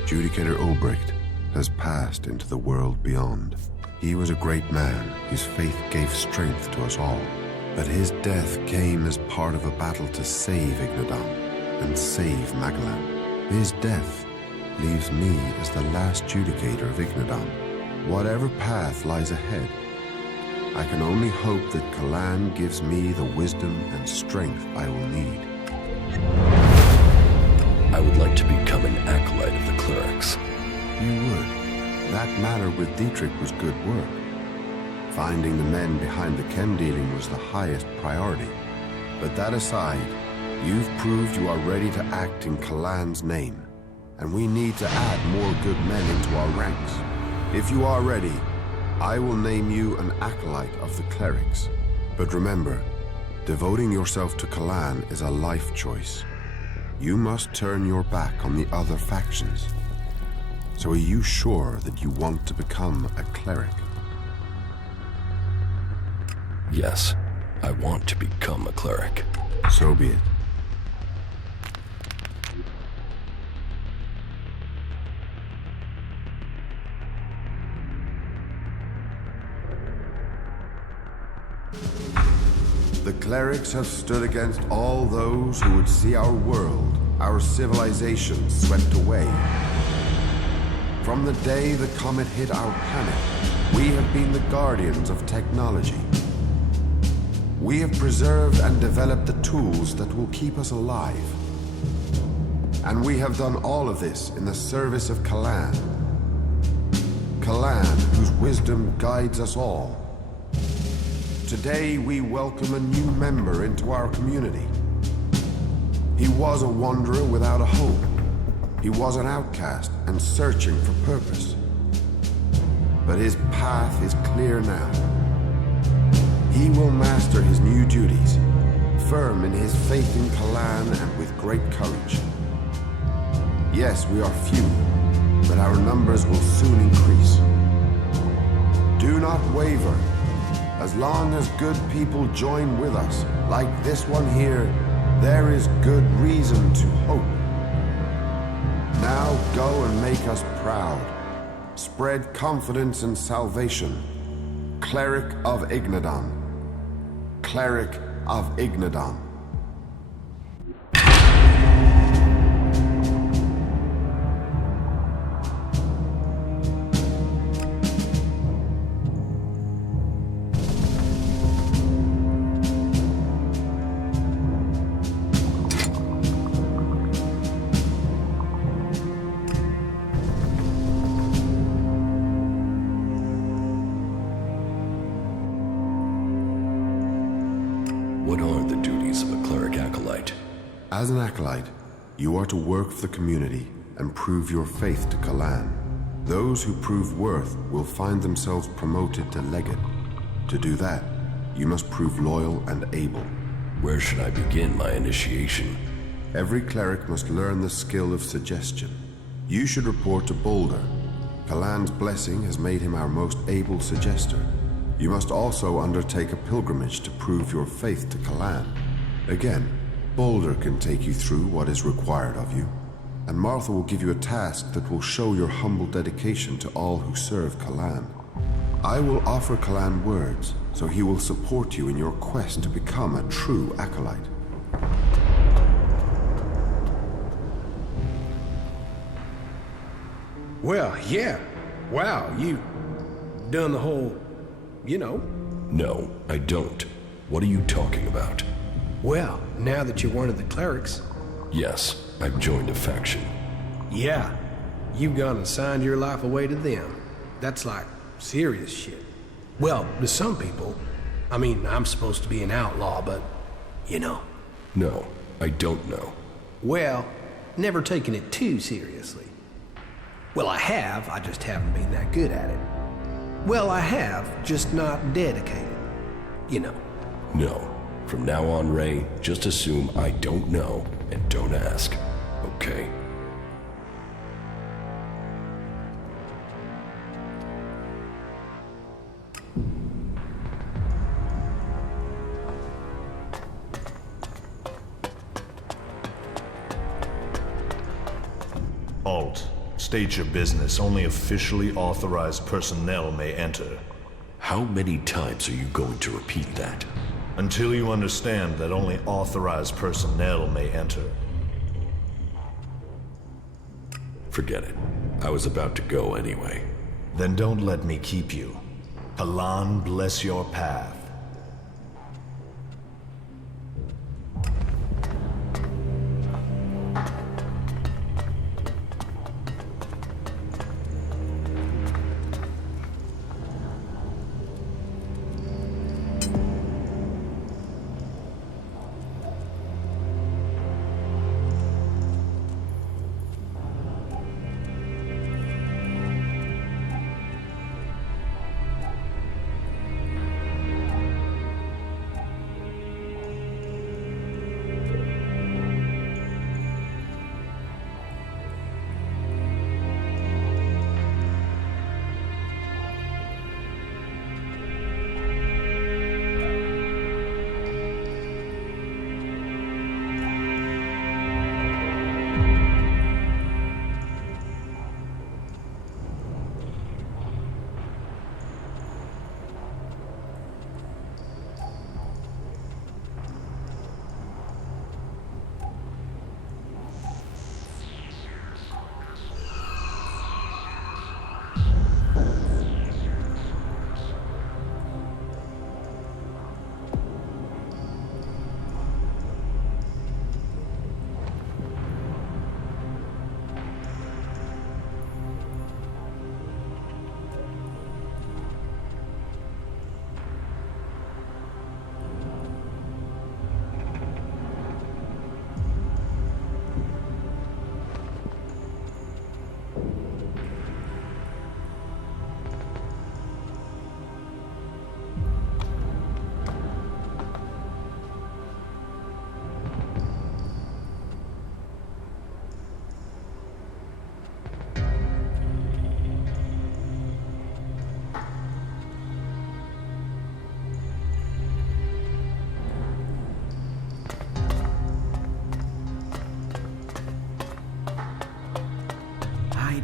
Judicator Obrecht has passed into the world beyond. He was a great man whose faith gave strength to us all. But his death came as part of a battle to save Ignadon and save Magallan. His death leaves me as the last Judicator of Ignadon. Whatever path lies ahead, I can only hope that Kalan gives me the wisdom and strength I will need. I would like to become an acolyte of the clerics. You would. That matter with Dietrich was good work. Finding the men behind the chem dealing was the highest priority. But that aside, you've proved you are ready to act in Kalan's name. And we need to add more good men into our ranks. If you are ready, I will name you an acolyte of the clerics. But remember, devoting yourself to Kalan is a life choice. You must turn your back on the other factions. So are you sure that you want to become a cleric? Yes, I want to become a cleric. So be it. The clerics have stood against all those who would see our world, our civilization swept away. From the day the comet hit our planet, we have been the guardians of technology. We have preserved and developed the tools that will keep us alive. And we have done all of this in the service of Kalan. Kalan, whose wisdom guides us all. Today, we welcome a new member into our community. He was a wanderer without a home. He was an outcast and searching for purpose. But his path is clear now. He will master his new duties, firm in his faith in Kalan and with great courage. Yes, we are few, but our numbers will soon increase. Do not waver. As long as good people join with us, like this one here, there is good reason to hope. Now go and make us proud. Spread confidence and salvation. Cleric of Ignadon. Cleric of Ignadon. What are the duties of a cleric acolyte? As an acolyte, you are to work for the community and prove your faith to Kalan. Those who prove worth will find themselves promoted to legate. To do that, you must prove loyal and able. Where should I begin my initiation? Every cleric must learn the skill of suggestion. You should report to Boulder. Kalan's blessing has made him our most able suggester. You must also undertake a pilgrimage to prove your faith to Kalan. Again, Boulder can take you through what is required of you, and Martha will give you a task that will show your humble dedication to all who serve Kalan. I will offer Kalan words, so he will support you in your quest to become a true acolyte. Well, yeah. Wow, you done the whole, you know. No, I don't. What are you talking about? Well, now that you're one of the clerics. Yes, I've joined a faction. Yeah, you've gone and signed your life away to them. That's like serious shit. Well, to some people. I mean, I'm supposed to be an outlaw, but, you know. No, I don't know. Well, never taken it too seriously. Well, I have, I just haven't been that good at it. Well, I have, just not dedicated. You know. No. From now on, Ray, just assume I don't know and don't ask. Okay? Alt State your business. Only officially authorized personnel may enter. How many times are you going to repeat that? Until you understand that only authorized personnel may enter. Forget it. I was about to go anyway. Then don't let me keep you. Magallan bless your path.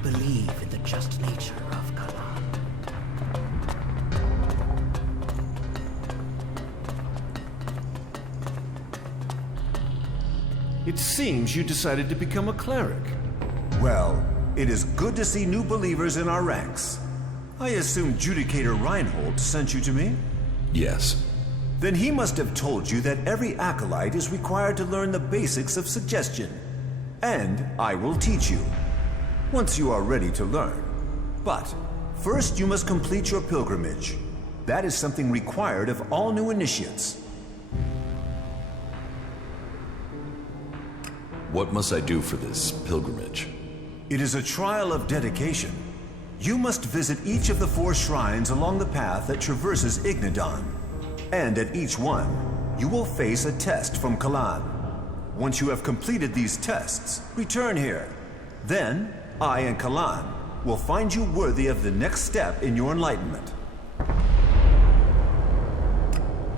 believe in the just nature of Magallan. It seems you decided to become a cleric. Well, it is good to see new believers in our ranks. I assume Judicator Reinhold sent you to me? Yes. Then he must have told you that every acolyte is required to learn the basics of suggestion. And I will teach you, once you are ready to learn. But first you must complete your pilgrimage. That is something required of all new initiates. What must I do for this pilgrimage? It is a trial of dedication. You must visit each of the 4 shrines along the path that traverses Ignadon. And at each one, you will face a test from Magallan. Once you have completed these tests, return here. Then, I and Magallan will find you worthy of the next step in your enlightenment.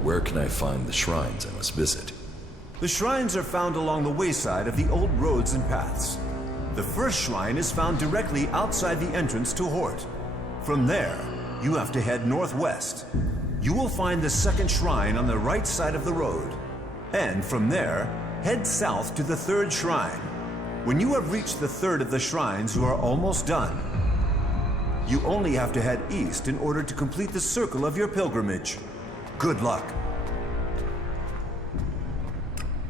Where can I find the shrines I must visit? The shrines are found along the wayside of the old roads and paths. The first shrine is found directly outside the entrance to Hort. From there, you have to head northwest. You will find the second shrine on the right side of the road. And from there, head south to the 3rd shrine. When you have reached the 3rd of the shrines, you are almost done. You only have to head east in order to complete the circle of your pilgrimage. Good luck.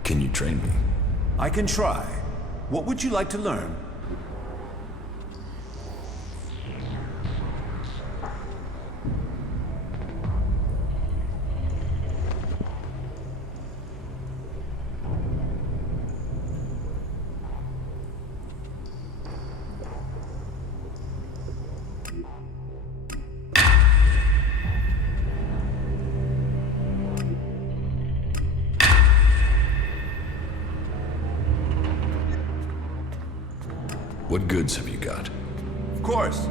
Can you train me? I can try. What would you like to learn? What goods have you got? Of course.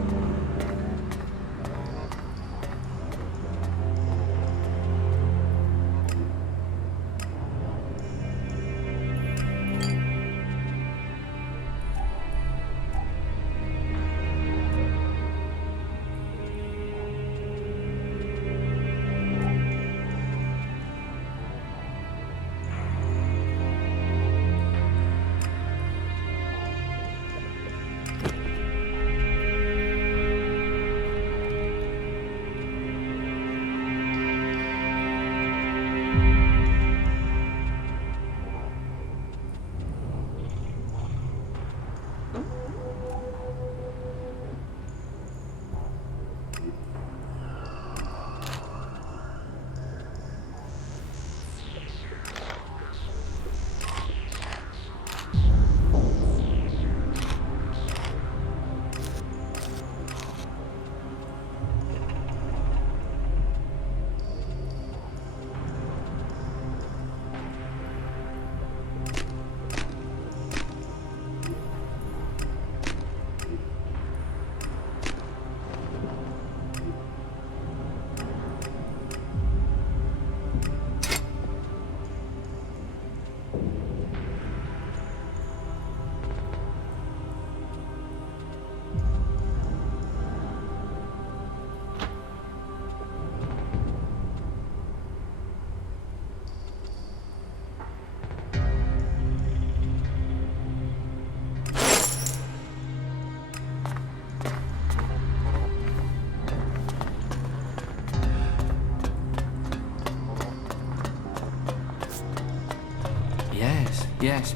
Yes,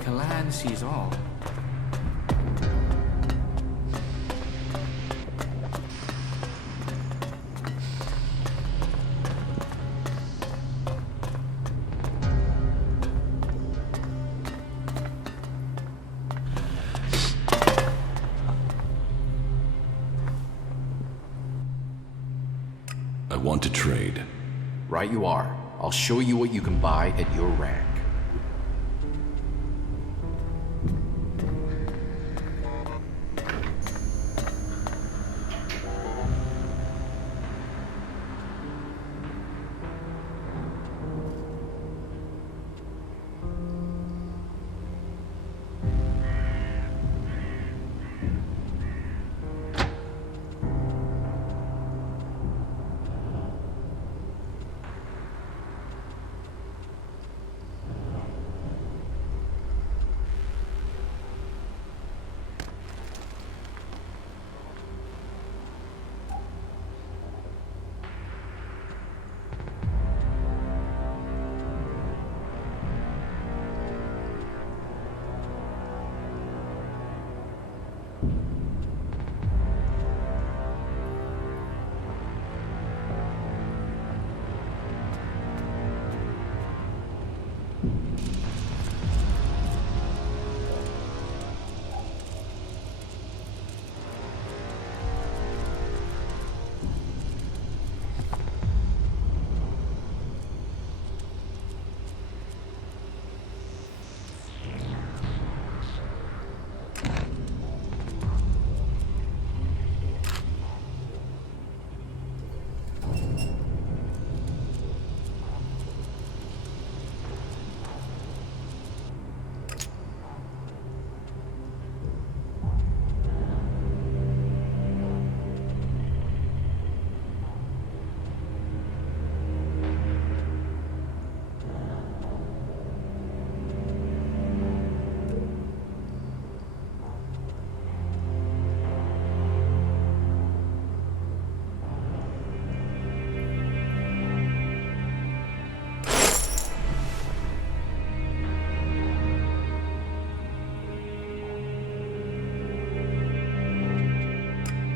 Kalan sees all. I want to trade. Right you are. I'll show you what you can buy at your rank.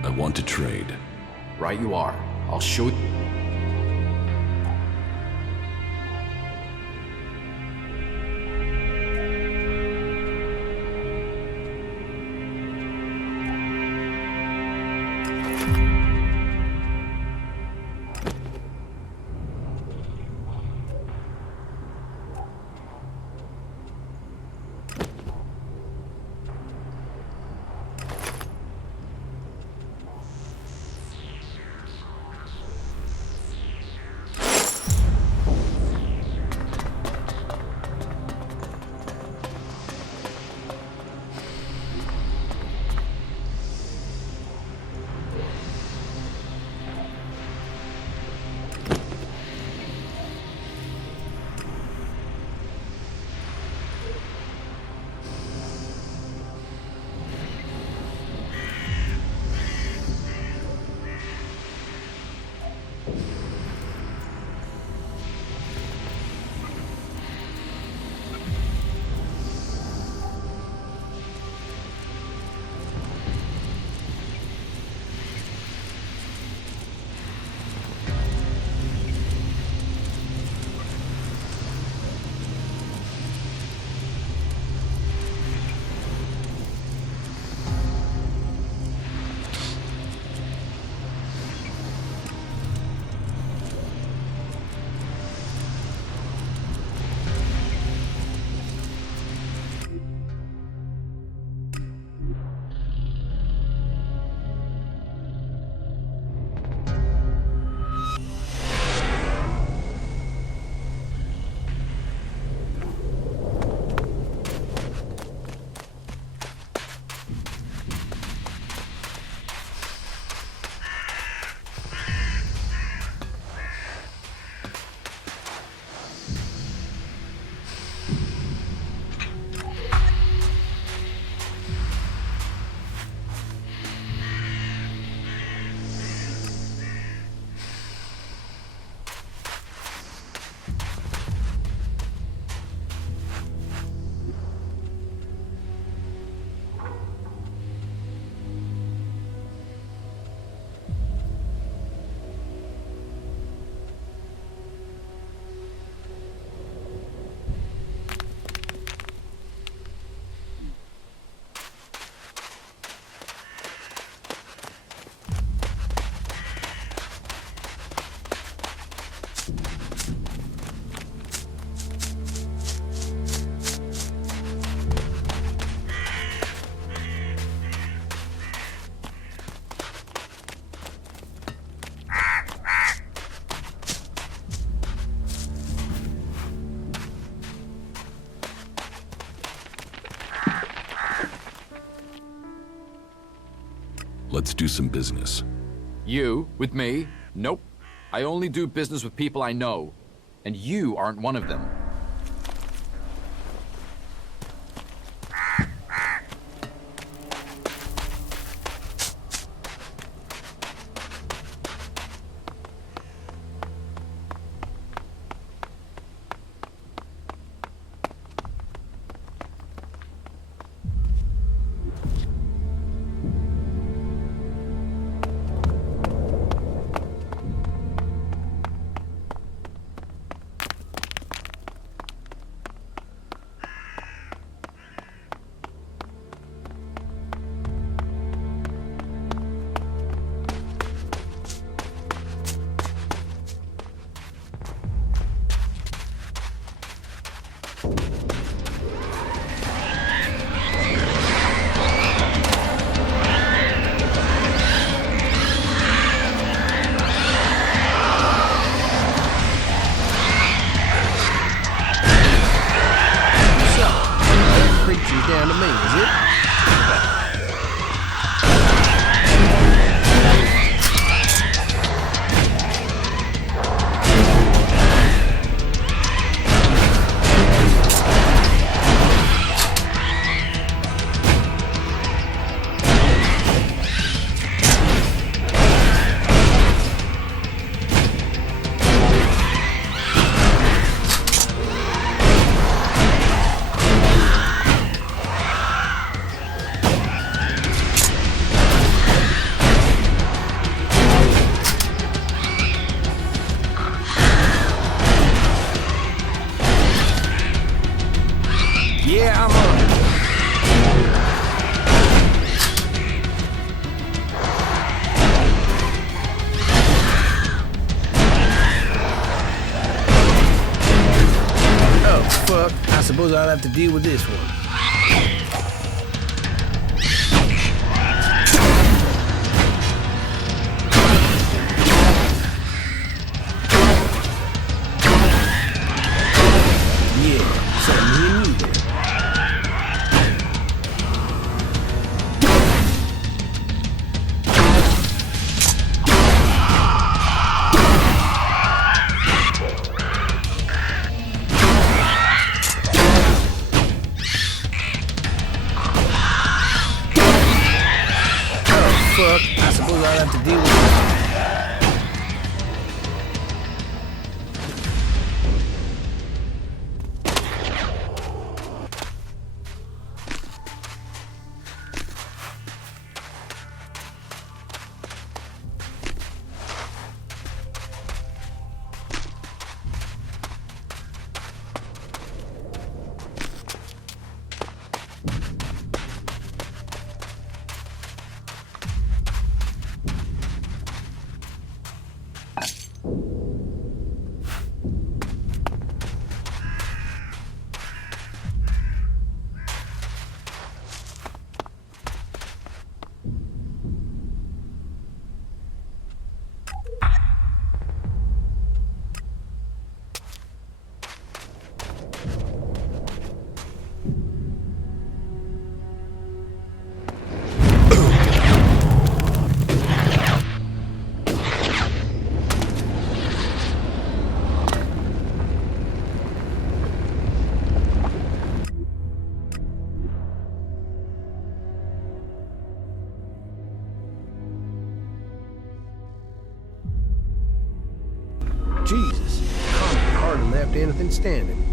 I want to trade. Right you are. I'll show you. Let's do some business. You, with me? Nope. I only do business with people I know. And you aren't one of them. Down to me, is it? Yeah, I'm on it. Oh, fuck. I suppose I'll have to deal with this one. Yeah, so me and you then. Fuck, I suppose I'll have to deal with it. Jesus, hardly left anything standing.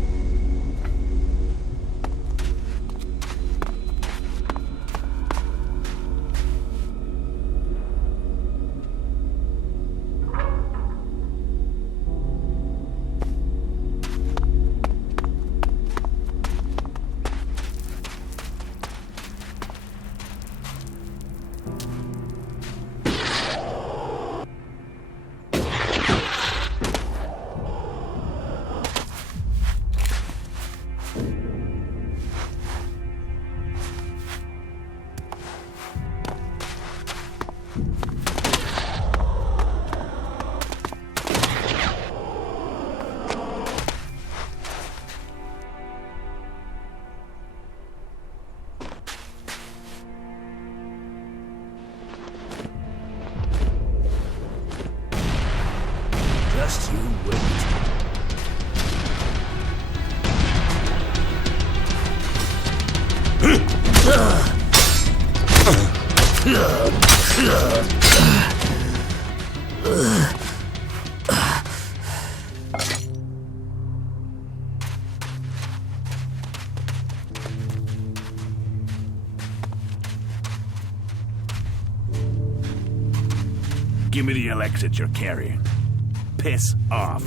Give me the Elex that you're carrying. Piss off.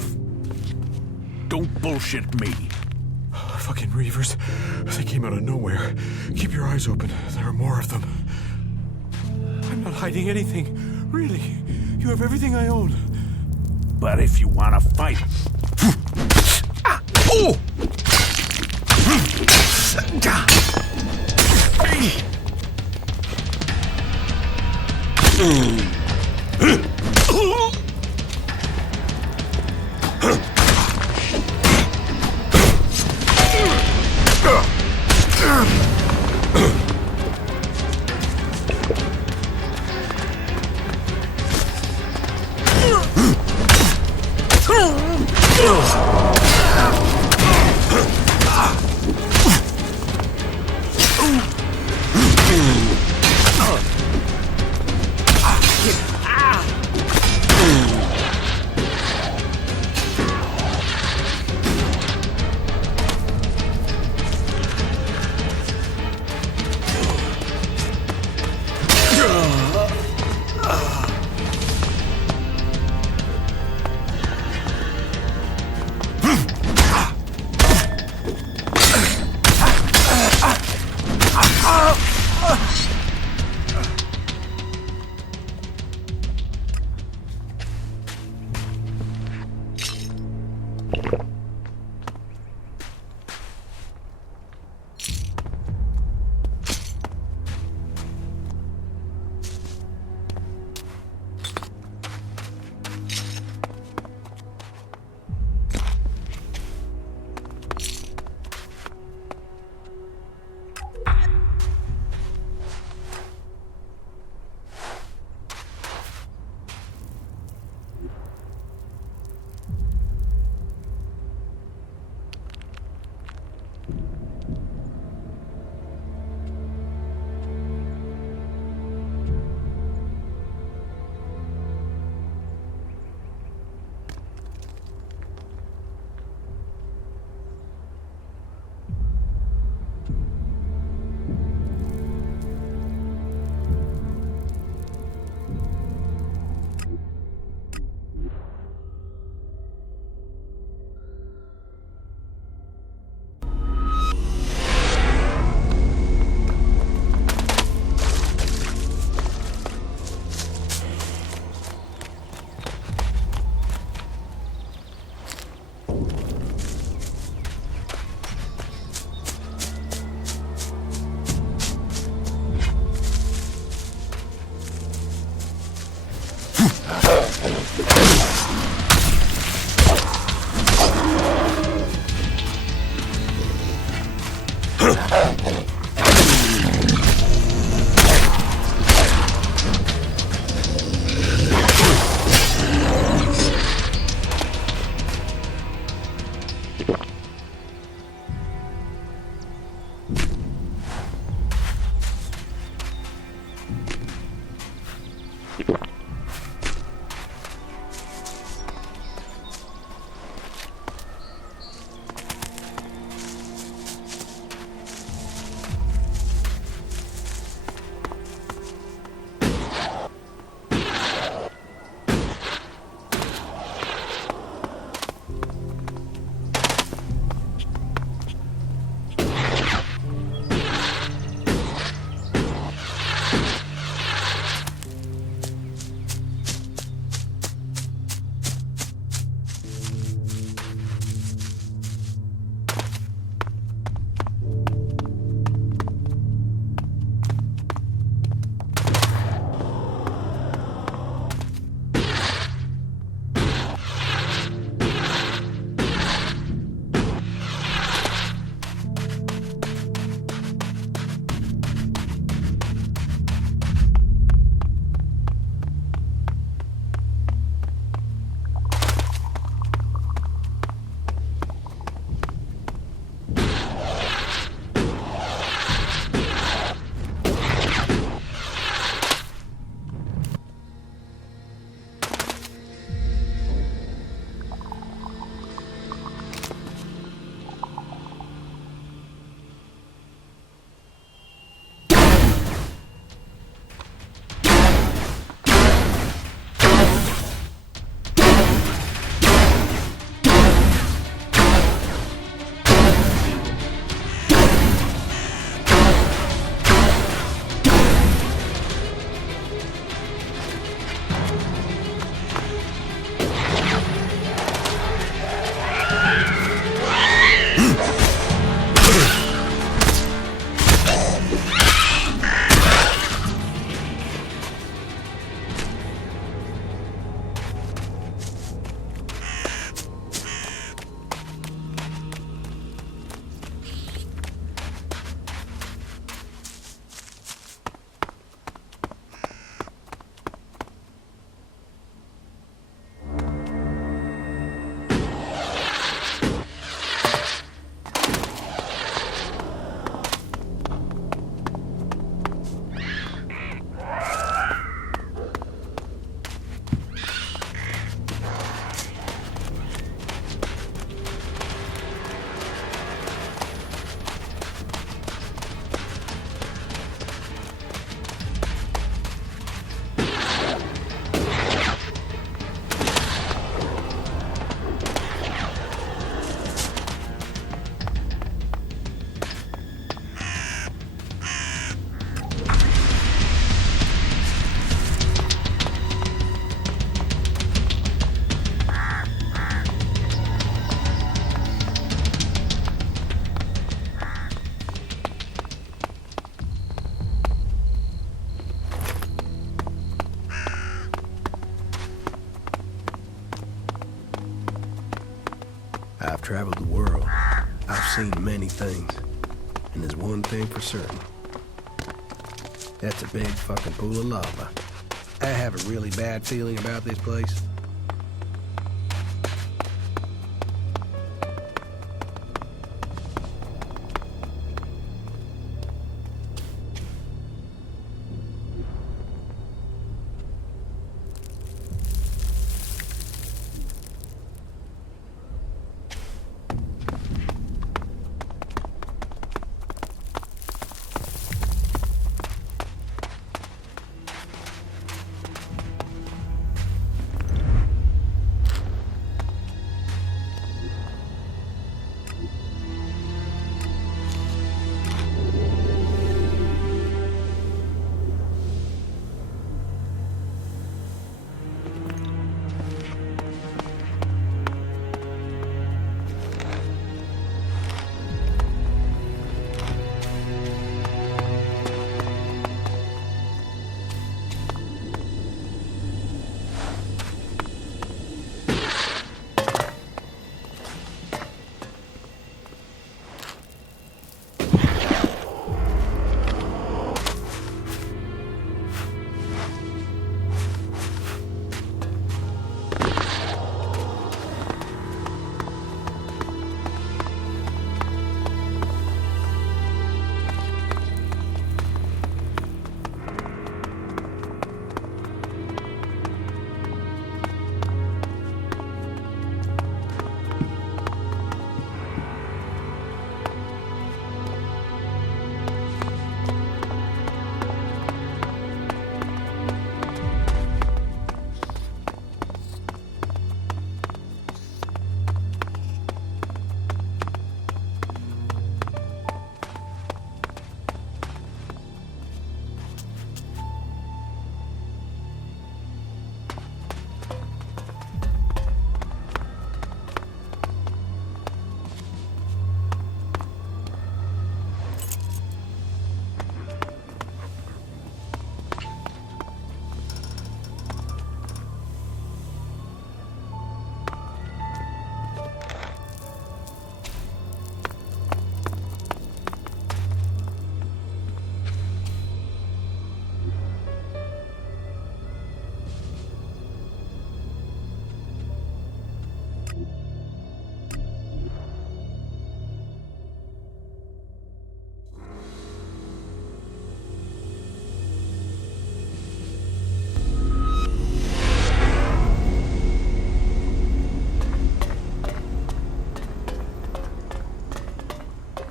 Don't bullshit me. Fucking Reavers. They came out of nowhere. Keep your eyes open. There are more of them. I'm not hiding anything. Really. You have everything I own. But if you want to fight... Oh! traveled the world. I've seen many things. And there's one thing for certain. That's a big fucking pool of lava. I have a really bad feeling about this place.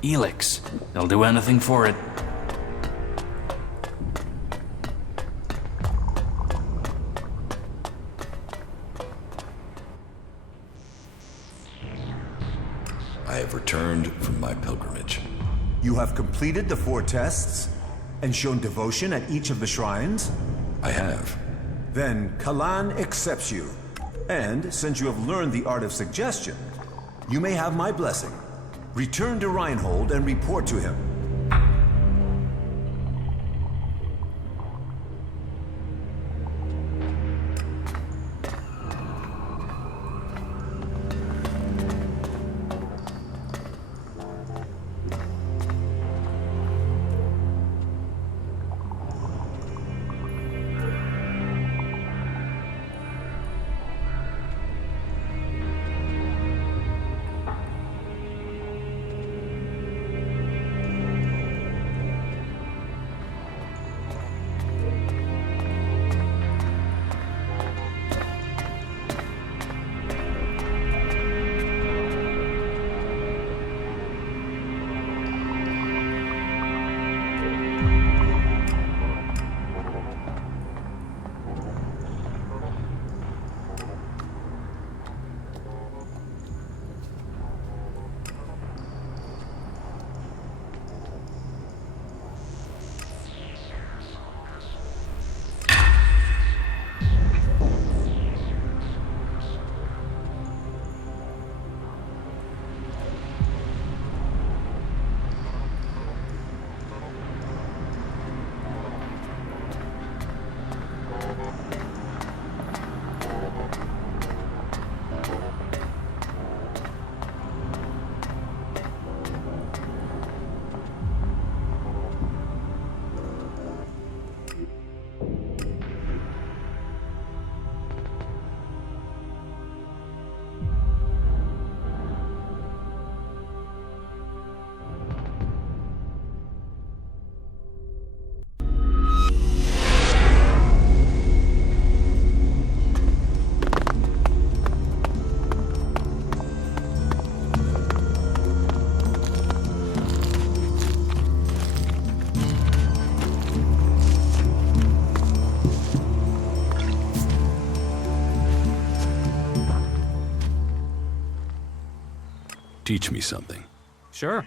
Elex. They'll do anything for it. I have returned from my pilgrimage. You have completed the 4 tests and shown devotion at each of the shrines? I have. Then Kalan accepts you. And since you have learned the art of suggestion, you may have my blessing. Return to Reinhold and report to him. Teach me something. Sure.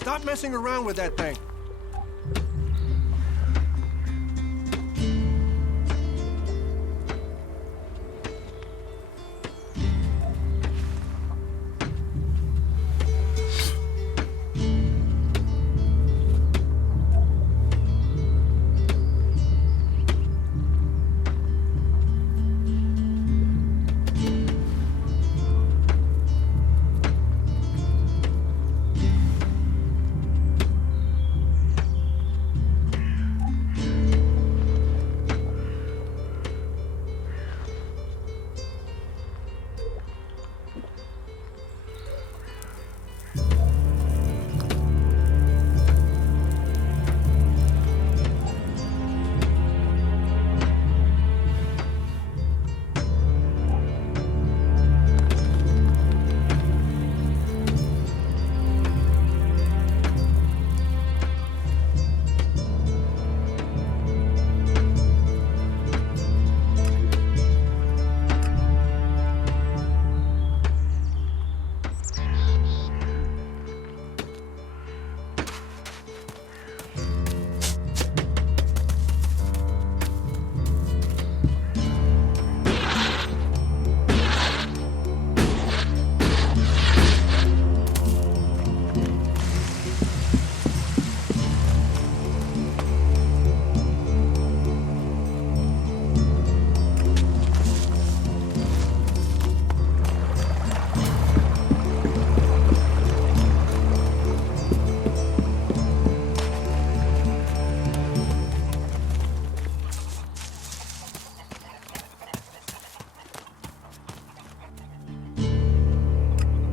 Stop messing around with that thing.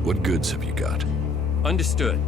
What goods have you got? Understood.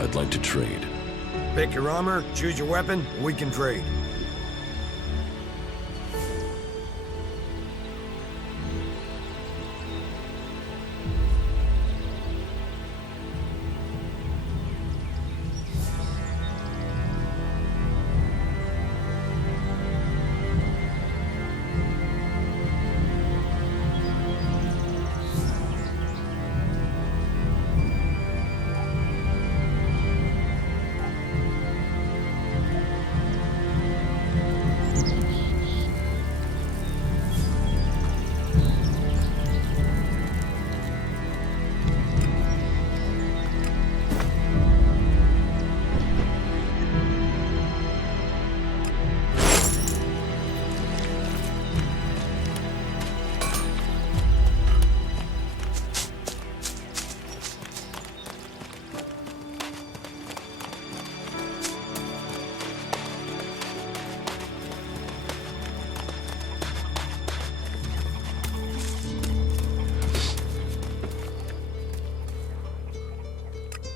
I'd like to trade. Pick your armor, choose your weapon, and we can trade.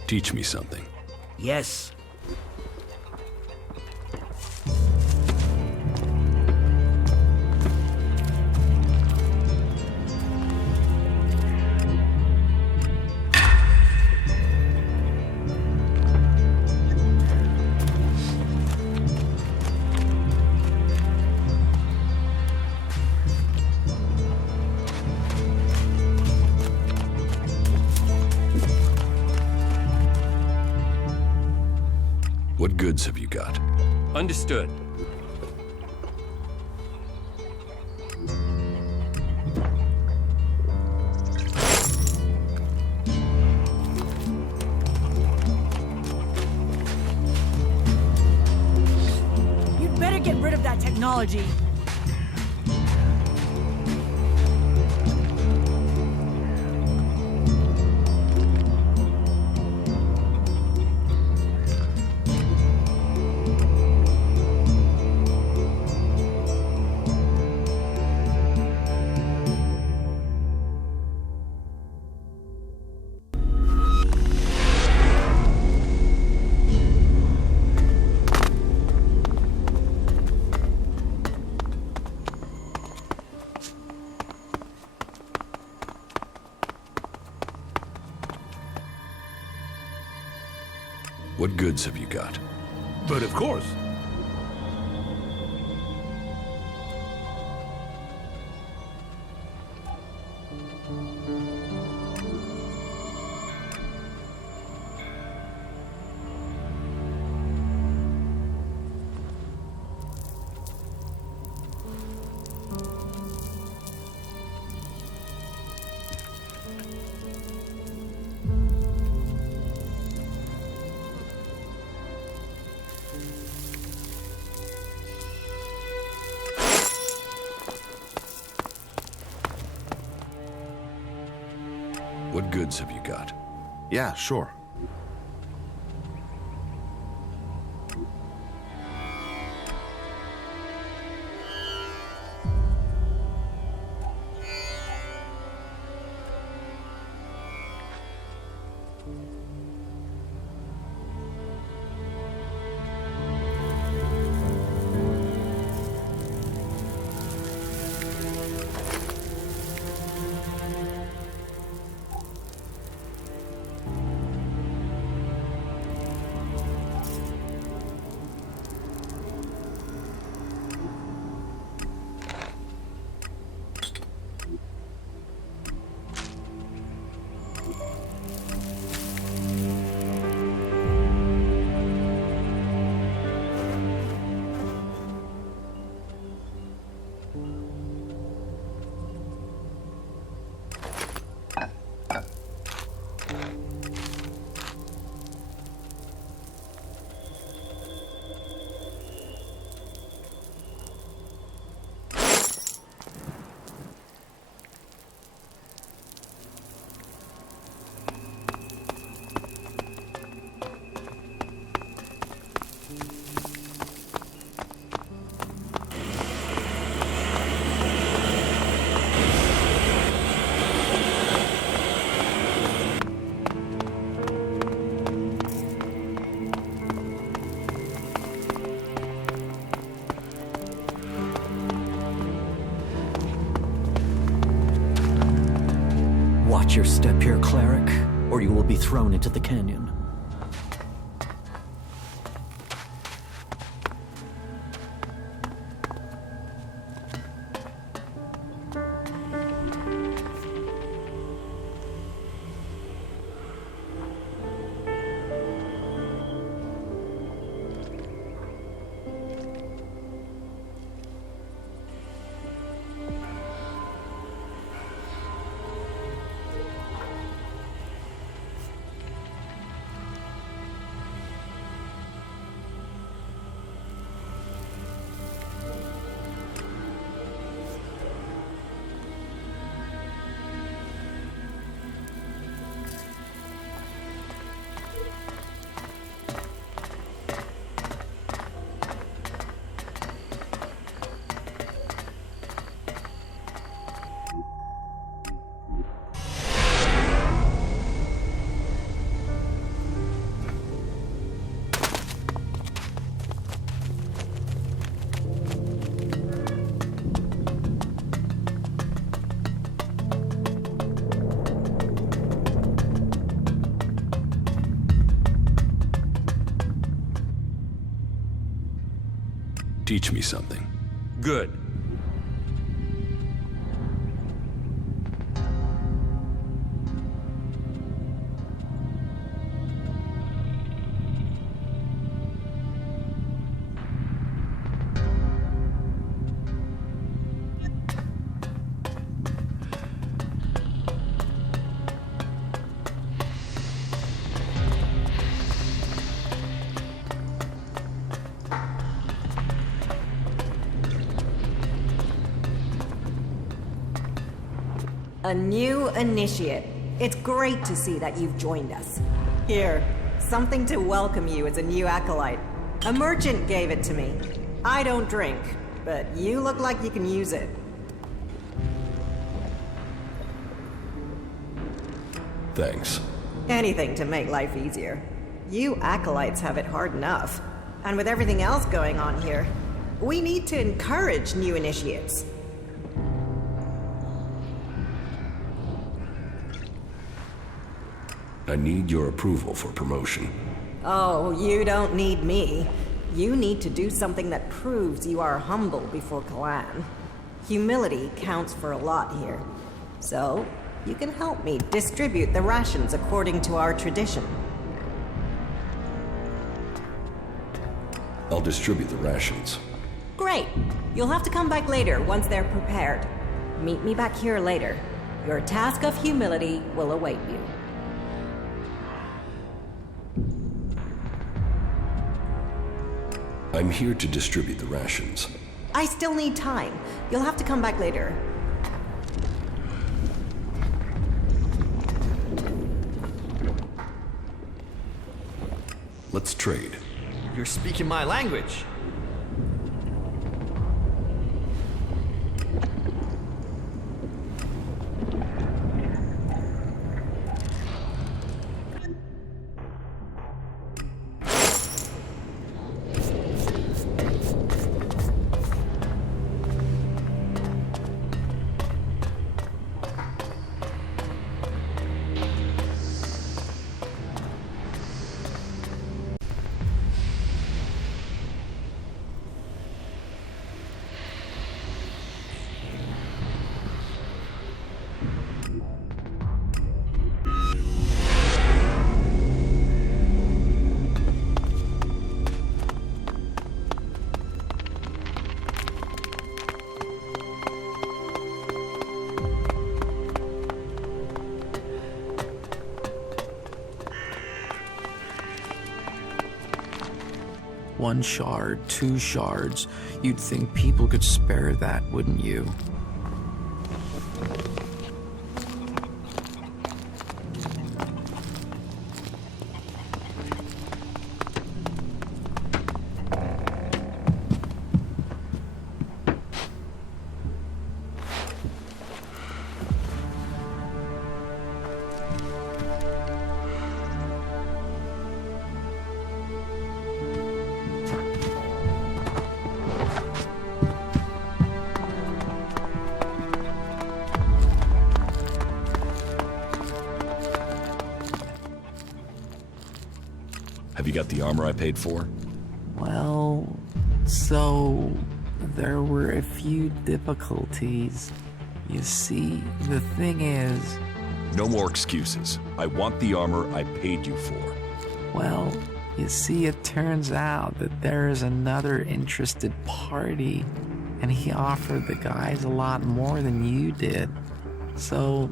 Teach me something. Yes. What goods have you got? Understood. You'd better get rid of that technology. What goods have you got? But of course. What goods have you got? Yeah, sure. Watch your step here, cleric, or you will be thrown into the canyon. Teach me something. Good. A new initiate. It's great to see that you've joined us. Here, something to welcome you as a new acolyte. A merchant gave it to me. I don't drink, but you look like you can use it. Thanks. Anything to make life easier. You acolytes have it hard enough. And with everything else going on here, we need to encourage new initiates. I need your approval for promotion. Oh, you don't need me. You need to do something that proves you are humble before Clan. Humility counts for a lot here. So, you can help me distribute the rations according to our tradition. I'll distribute the rations. Great. You'll have to come back later once they're prepared. Meet me back here later. Your task of humility will await you. I'm here to distribute the rations. I still need time. You'll have to come back later. Let's trade. You're speaking my language. One shard, 2 shards. You'd think people could spare that, wouldn't you? Have you got the armor I paid for? Well, so there were a few difficulties. You see, the thing is... No more excuses. I want the armor I paid you for. Well, you see, it turns out that there is another interested party, and he offered the guys a lot more than you did. So,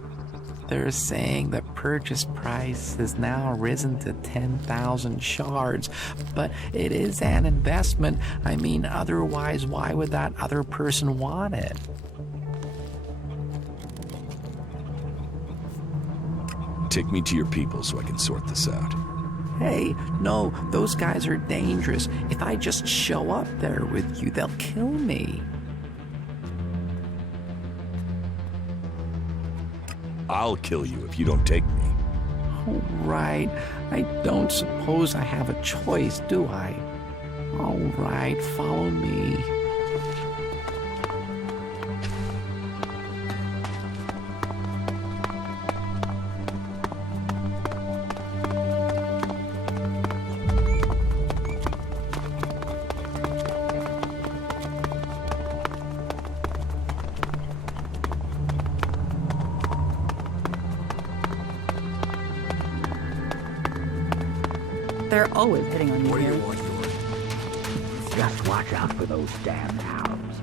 they're saying the purchase price has now risen to 10,000 shards, but it is an investment. I mean, otherwise, why would that other person want it? Take me to your people so I can sort this out. Hey, no, those guys are dangerous. If I just show up there with you, they'll kill me. I'll kill you if you don't take me. All right. I don't suppose I have a choice, do I? All right, follow me. They're always hitting on you. What do you here. want, George? Just watch out for those damn Alps.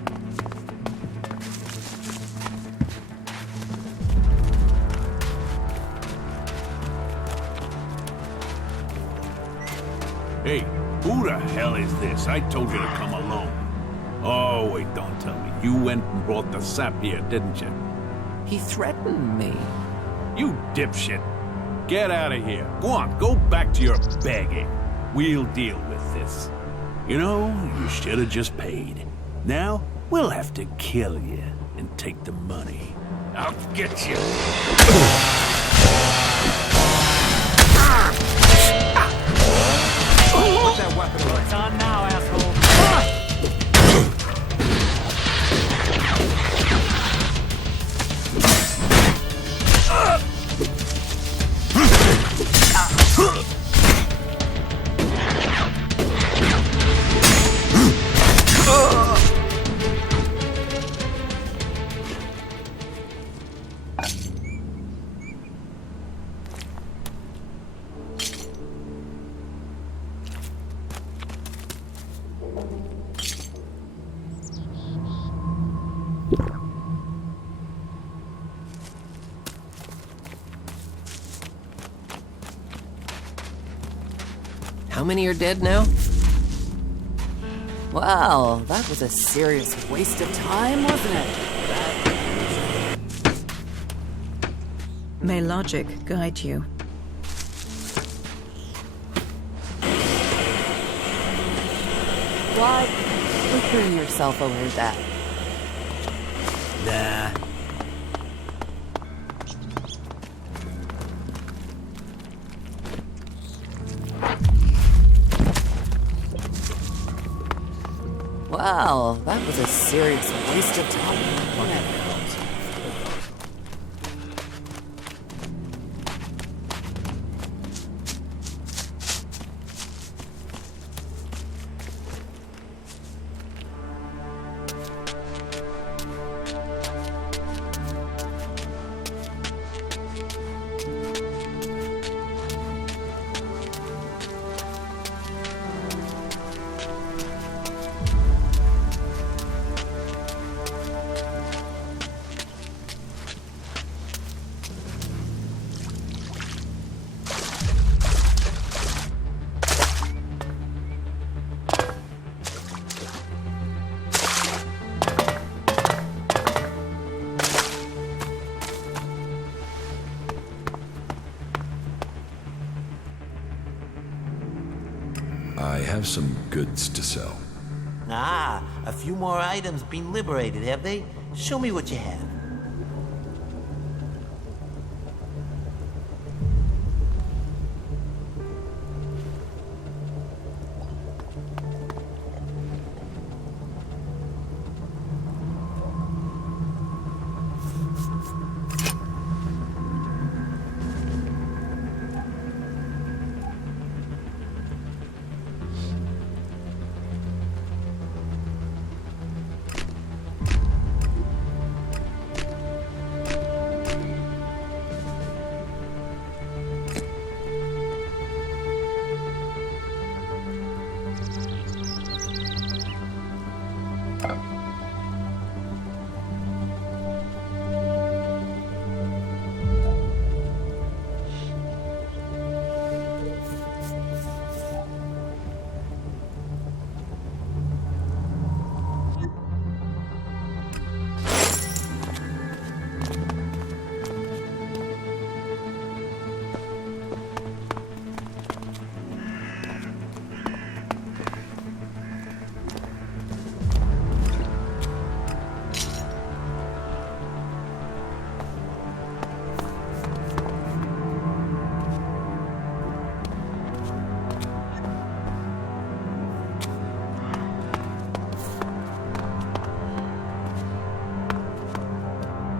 Hey, who the hell is this? I told you to come alone. Oh, wait, don't tell me. You went and brought the sap here, didn't you? He threatened me. You dipshit. Get out of here. Go on, go back to your begging. We'll deal with this. You know, you should have just paid. Now, we'll have to kill you and take the money. I'll get you. Put that weapon away. It's on now, asshole. How many are dead now? Well, that was a serious waste of time, wasn't it? May logic guide you. Why flicker yourself over that? Nah. Well, that was a serious waste of time. Whatever. I have some goods to sell. Ah, a few more items been liberated, have they? Show me what you have.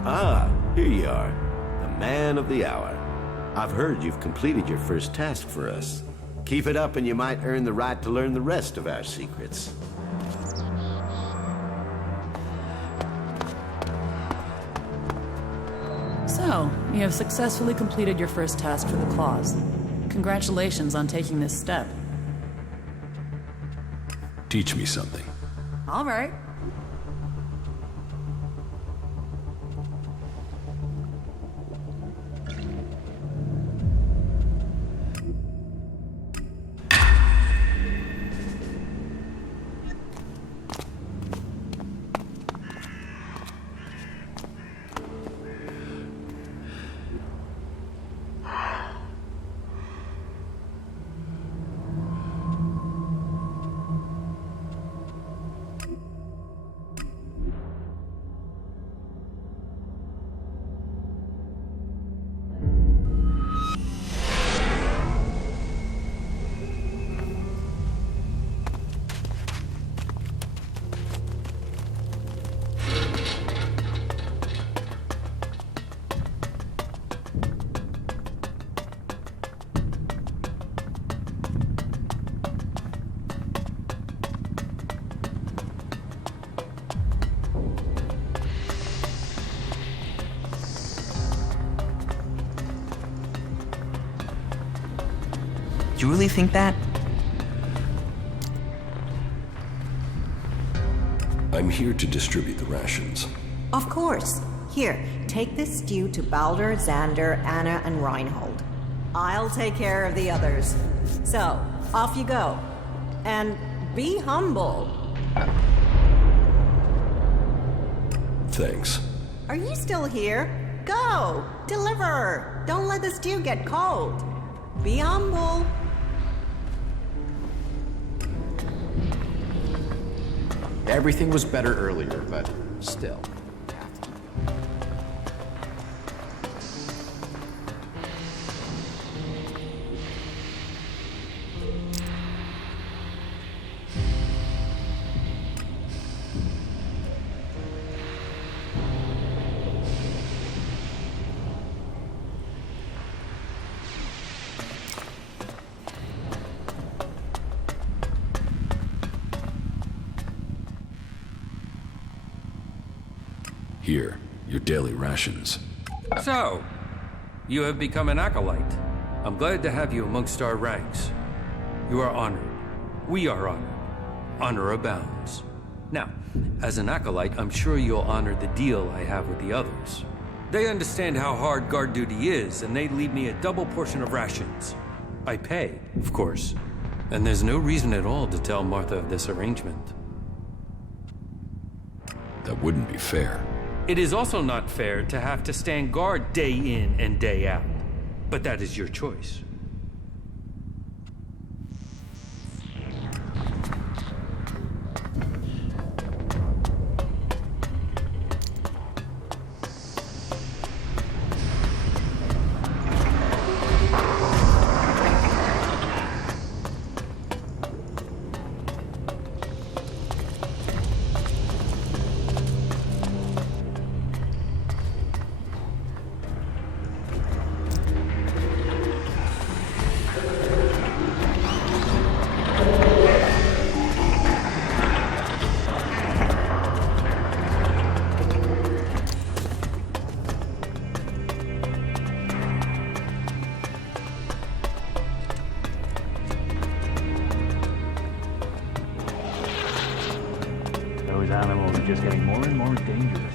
Ah, here you are. The man of the hour. I've heard you've completed your first task for us. Keep it up and you might earn the right to learn the rest of our secrets. So, you have successfully completed your first task for the claws. Congratulations on taking this step. Teach me something. All right. You really think that? I'm here to distribute the rations. Of course. Here, take this stew to Baldur, Xander, Anna, and Reinhold. I'll take care of the others. So, off you go. And be humble. Thanks. Are you still here? Go! Deliver! Don't let the stew get cold. Be humble. Everything was better earlier, but still. Here, your daily rations. So, you have become an acolyte. I'm glad to have you amongst our ranks. You are honored. We are honored. Honor abounds. Now, as an acolyte, I'm sure you'll honor the deal I have with the others. They understand how hard guard duty is, and they leave me a double portion of rations. I pay, of course. And there's no reason at all to tell Martha of this arrangement. That wouldn't be fair. It is also not fair to have to stand guard day in and day out. But that is your choice. Those animals are just getting more and more dangerous.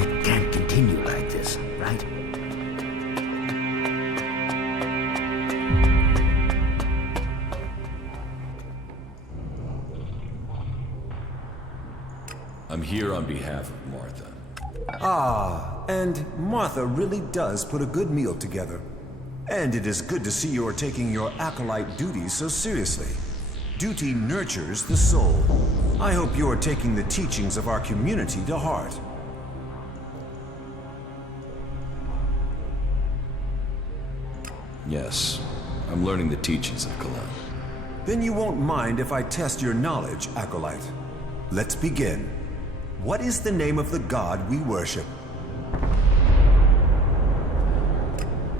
It can't continue like this, right? I'm here on behalf of Martha. Ah, and Martha really does put a good meal together. And it is good to see you are taking your acolyte duties so seriously. Duty nurtures the soul. I hope you are taking the teachings of our community to heart. Yes, I'm learning the teachings of Kalan. Then you won't mind if I test your knowledge, acolyte. Let's begin. What is the name of the god we worship?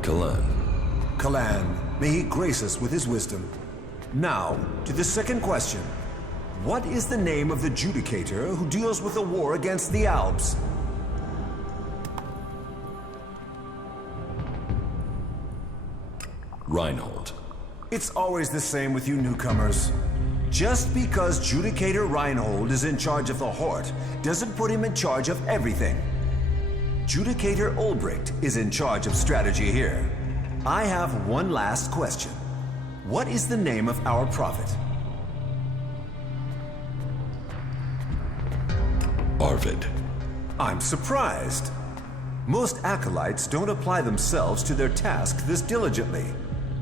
Kalan. Kalan, may he grace us with his wisdom. Now, to the second question. What is the name of the judicator who deals with the war against the Alps? Reinhold. It's always the same with you newcomers. Just because Judicator Reinhold is in charge of the Hort doesn't put him in charge of everything. Judicator Ulbricht is in charge of strategy here. I have one last question. What is the name of our prophet? Arvid. I'm surprised. Most acolytes don't apply themselves to their task this diligently.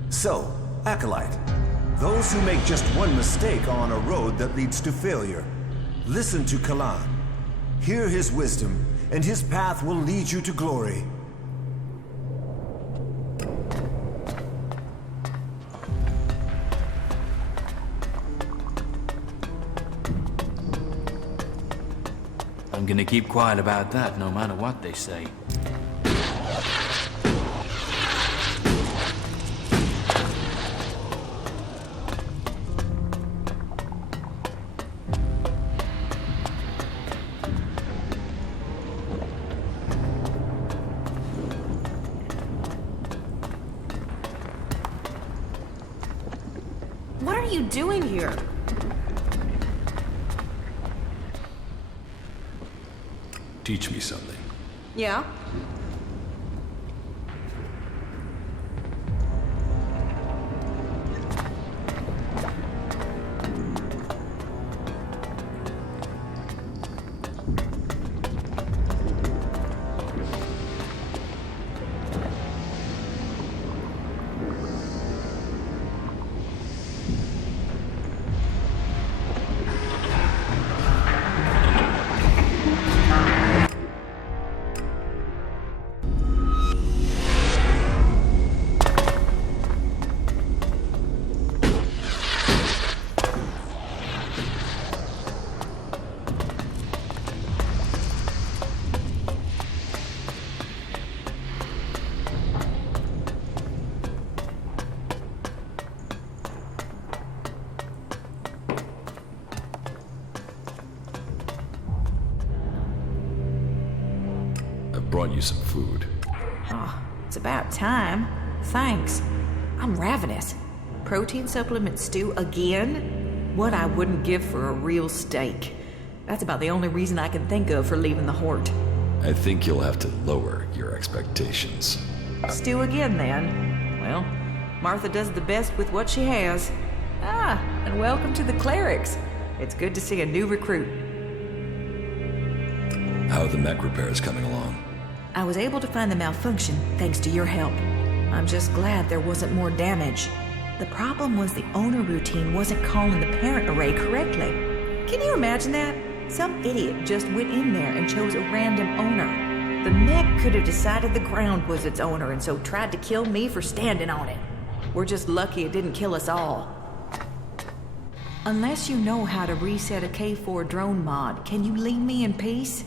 So, acolyte, those who make just one mistake are on a road that leads to failure. Listen to Kalan. Hear his wisdom, and his path will lead you to glory. I'm gonna keep quiet about that, no matter what they say. What are you doing here? Teach me something. Yeah? Brought you some food. Oh, it's about time. Thanks. I'm ravenous. Protein supplement stew again? What I wouldn't give for a real steak. That's about the only reason I can think of for leaving the Hort. I think you'll have to lower your expectations. Stew again, then. Well, Martha does the best with what she has. Ah, and welcome to the clerics. It's good to see a new recruit. How are the mech repairs coming along? I was able to find the malfunction thanks to your help. I'm just glad there wasn't more damage. The problem was the owner routine wasn't calling the parent array correctly. Can you imagine that? Some idiot just went in there and chose a random owner. The mech could have decided the ground was its owner and so tried to kill me for standing on it. We're just lucky it didn't kill us all. Unless you know how to reset a K4 drone mod, can you leave me in peace?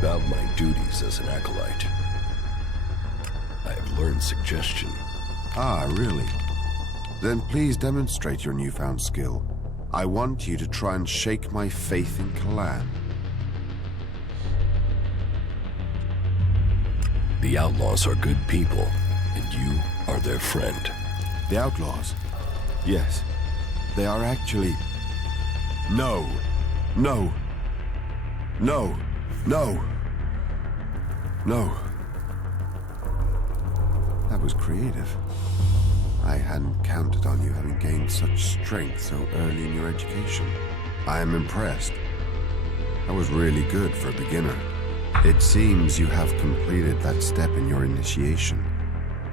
About my duties as an acolyte. I have learned suggestion. Ah, really? Then please demonstrate your newfound skill. I want you to try and shake my faith in Kalan. The outlaws are good people, and you are their friend. The outlaws? Yes. They are actually... No. No. No. No. No. That was creative. I hadn't counted on you having gained such strength so early in your education. I am impressed. That was really good for a beginner. It seems you have completed that step in your initiation.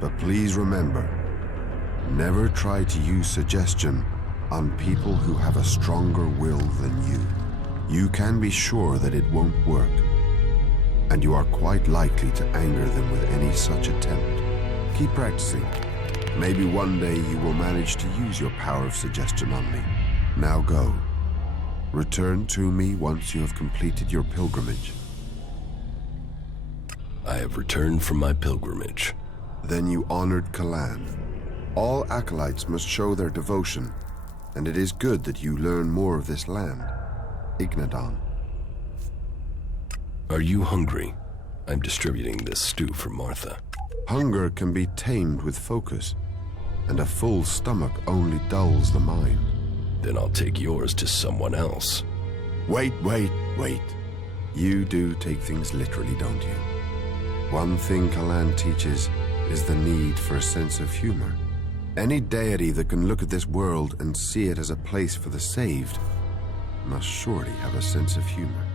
But please remember, never try to use suggestion on people who have a stronger will than you. You can be sure that it won't work, and you are quite likely to anger them with any such attempt. Keep practicing. Maybe one day you will manage to use your power of suggestion on me. Now go. Return to me once you have completed your pilgrimage. I have returned from my pilgrimage. Then you honored Kalan. All acolytes must show their devotion, and it is good that you learn more of this land. Ignadon. Are you hungry? I'm distributing this stew for Martha. Hunger can be tamed with focus, and a full stomach only dulls the mind. Then I'll take yours to someone else. Wait. You do take things literally, don't you? One thing Kalan teaches is the need for a sense of humor. Any deity that can look at this world and see it as a place for the saved must surely have a sense of humor.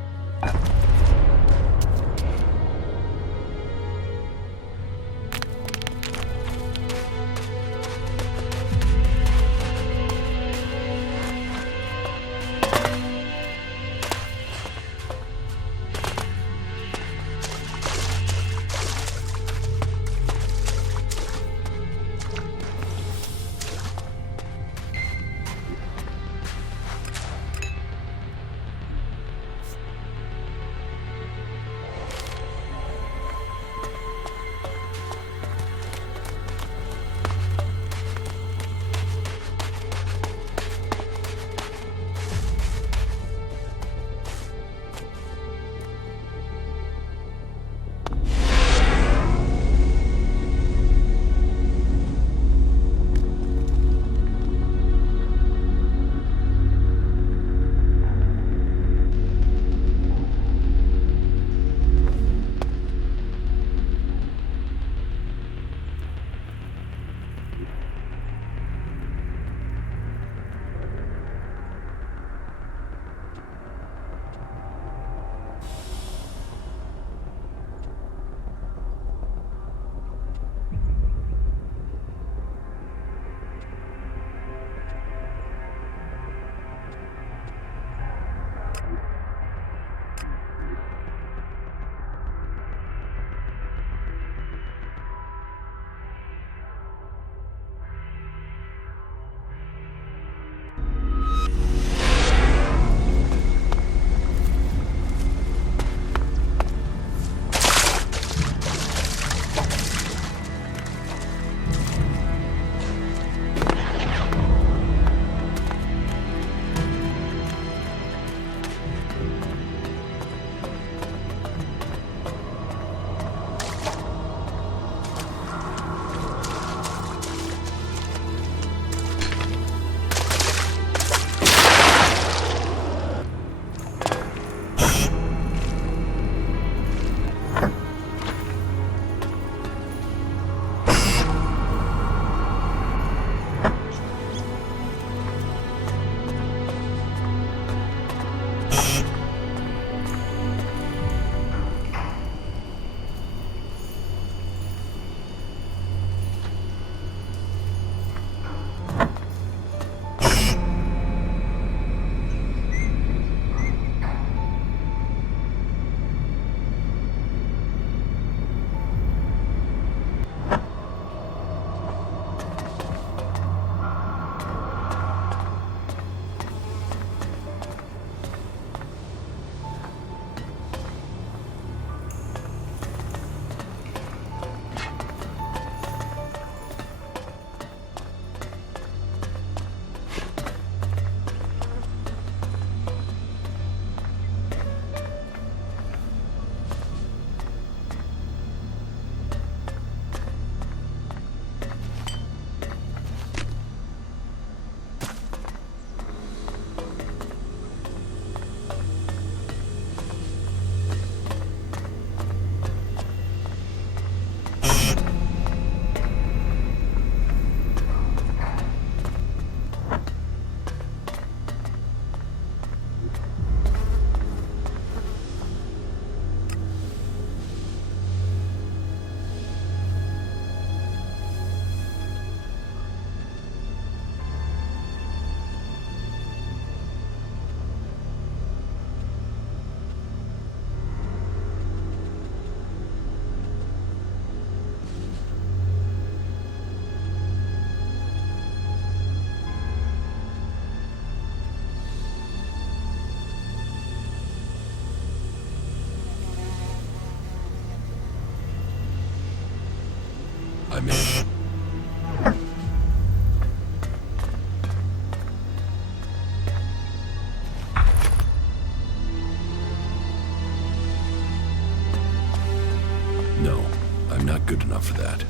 good enough for that.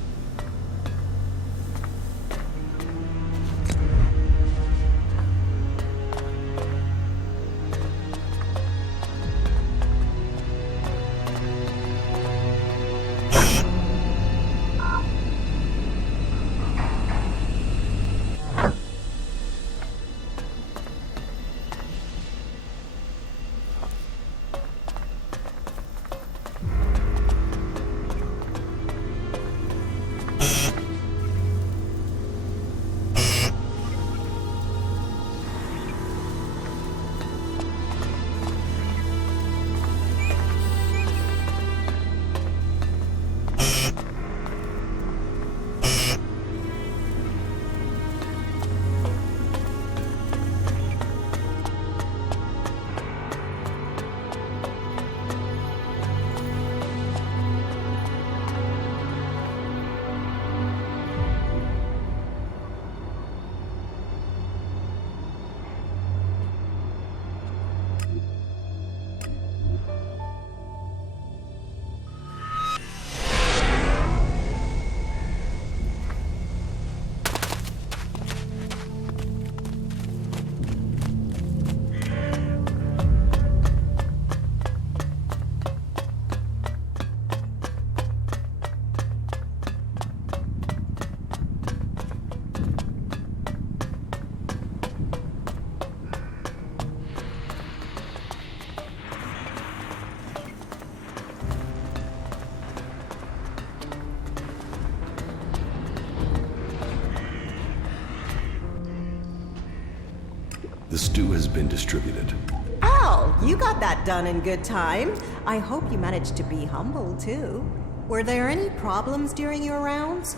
The stew has been distributed. Oh, you got that done in good time. I hope you managed to be humble, too. Were there any problems during your rounds?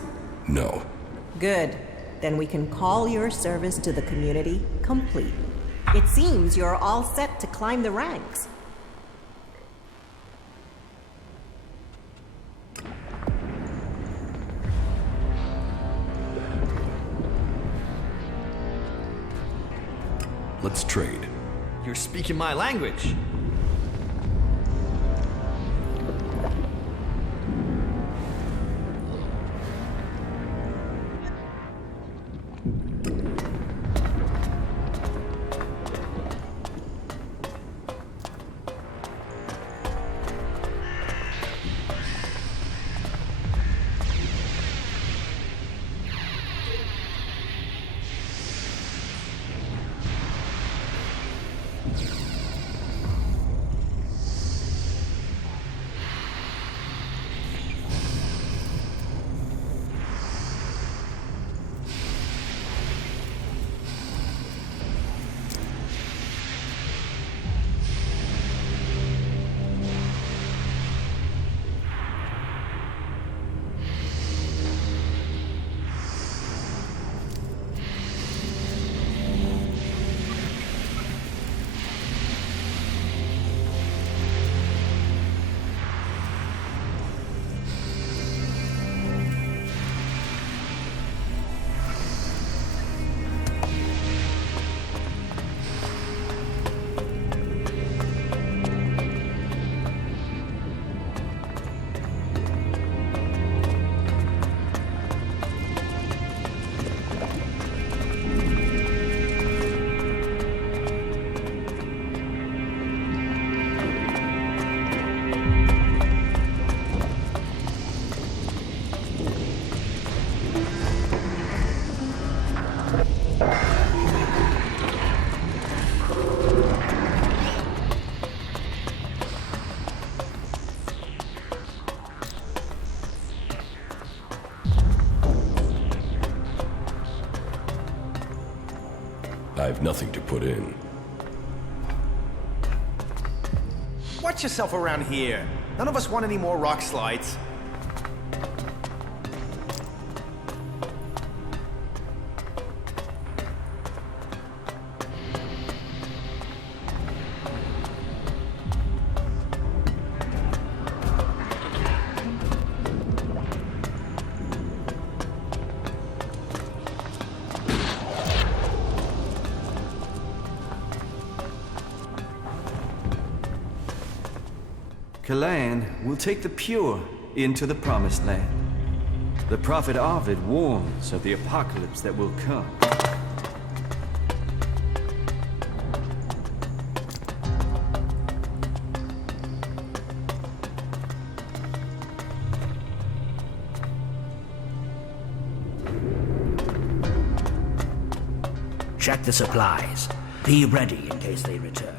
No. Good. Then we can call your service to the community complete. It seems you're all set to climb the ranks. Let's trade. You're speaking my language. I have nothing to put in. Watch yourself around here. None of us want any more rock slides. Kalan will take the pure into the promised land. The prophet Ovid warns of the apocalypse that will come. Check the supplies. Be ready in case they return.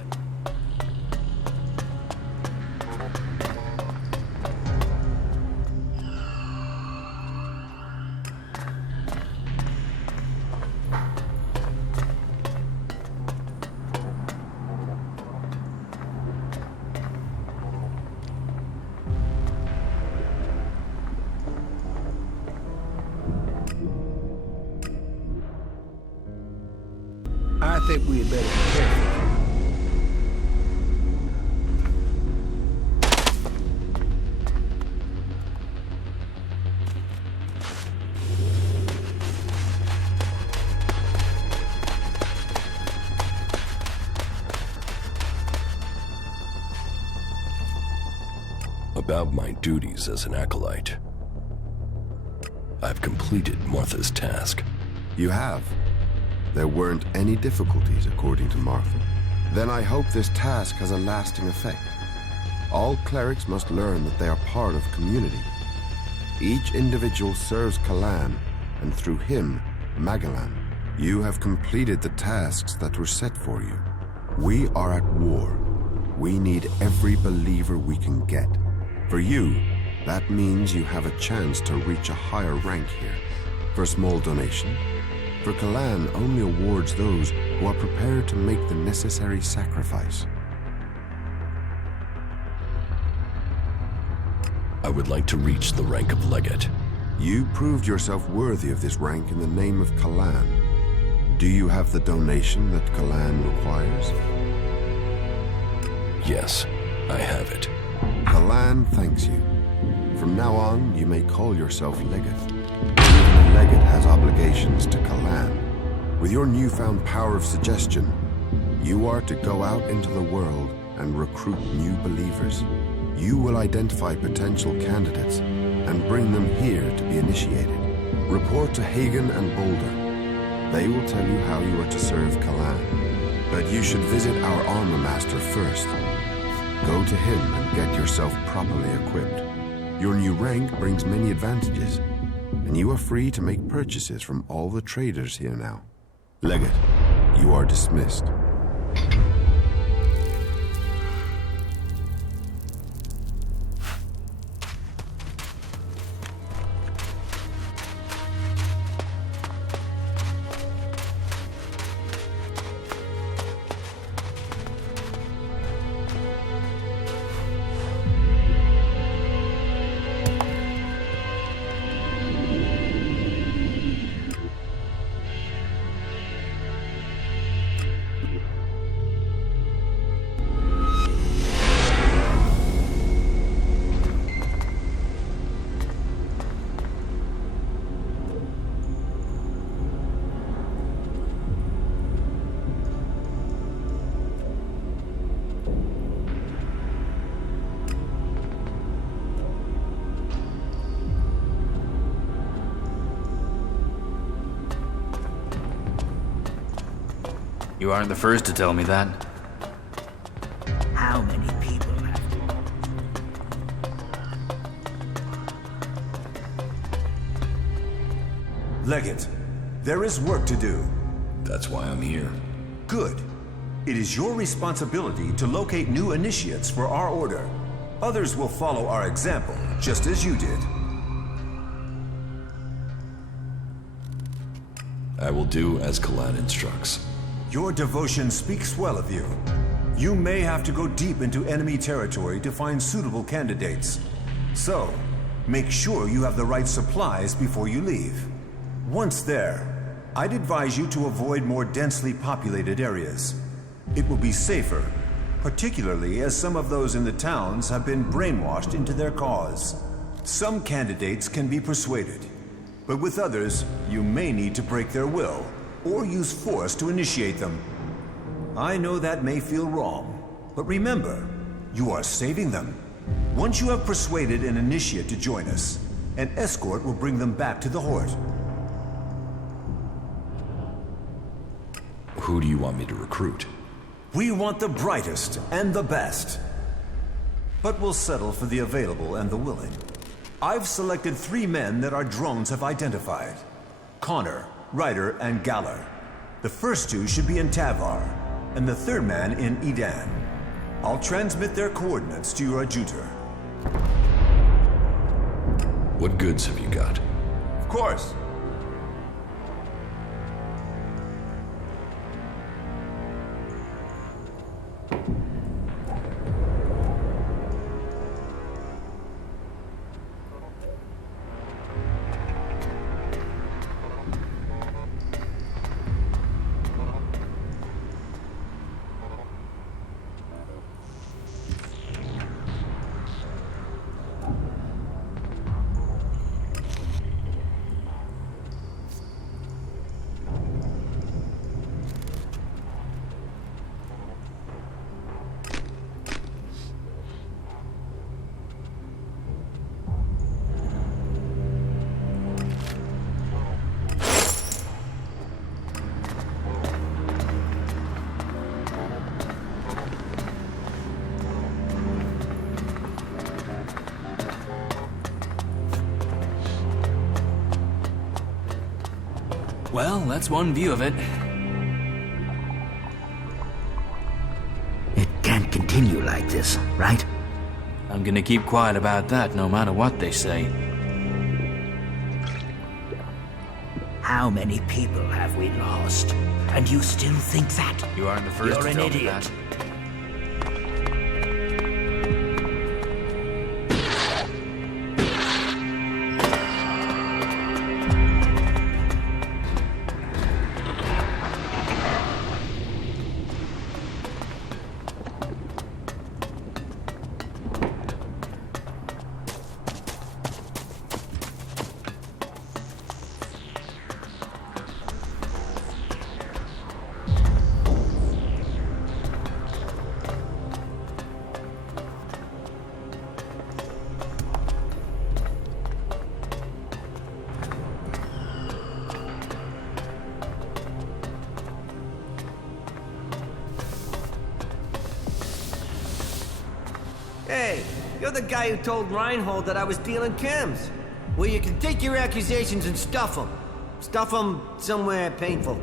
I think we had better be careful. About my duties as an acolyte. I've completed Martha's task. You have? There weren't any difficulties, according to Martha. Then I hope this task has a lasting effect. All clerics must learn that they are part of community. Each individual serves Kalan, and through him, Magallan. You have completed the tasks that were set for you. We are at war. We need every believer we can get. For you, that means you have a chance to reach a higher rank here. For a small donation, for Kalan only awards those who are prepared to make the necessary sacrifice. I would like to reach the rank of legate. You proved yourself worthy of this rank in the name of Kalan. Do you have the donation that Kalan requires? Yes, I have it. Kalan thanks you. From now on, you may call yourself legate. Even a legate has obligations to Kalan. With your newfound power of suggestion, you are to go out into the world and recruit new believers. You will identify potential candidates and bring them here to be initiated. Report to Hagen and Boulder. They will tell you how you are to serve Kalan. But you should visit our armor master first. Go to him and get yourself properly equipped. Your new rank brings many advantages, and you are free to make purchases from all the traders here now. Legate, you are dismissed. You aren't the first to tell me that. How many people have Legate, there is work to do. That's why I'm here. Good. It is your responsibility to locate new initiates for our order. Others will follow our example, just as you did. I will do as Kalan instructs. Your devotion speaks well of you. You may have to go deep into enemy territory to find suitable candidates. So, make sure you have the right supplies before you leave. Once there, I'd advise you to avoid more densely populated areas. It will be safer, particularly as some of those in the towns have been brainwashed into their cause. Some candidates can be persuaded, but with others, you may need to break their will or use force to initiate them. I know that may feel wrong, but remember, you are saving them. Once you have persuaded an initiate to join us, An escort will bring them back to the Hort. Who do you want me to recruit? We want the brightest and the best. But we'll settle for the available and the willing. I've selected 3 men that our drones have identified. Connor, Ryder, and Galler. The first 2 should be in Tavar, and the 3rd man in Edan. I'll transmit their coordinates to your adjutor. What goods have you got? Of course. Well, that's one view of it. It can't continue like this, right? I'm gonna keep quiet about that, no matter what they say. How many people have we lost? And you still think that? You aren't the first You're to an tell me idiot. that. Hey, you're the guy who told Reinhold that I was dealing chems. Well, you can take your accusations and stuff them. Stuff them somewhere painful.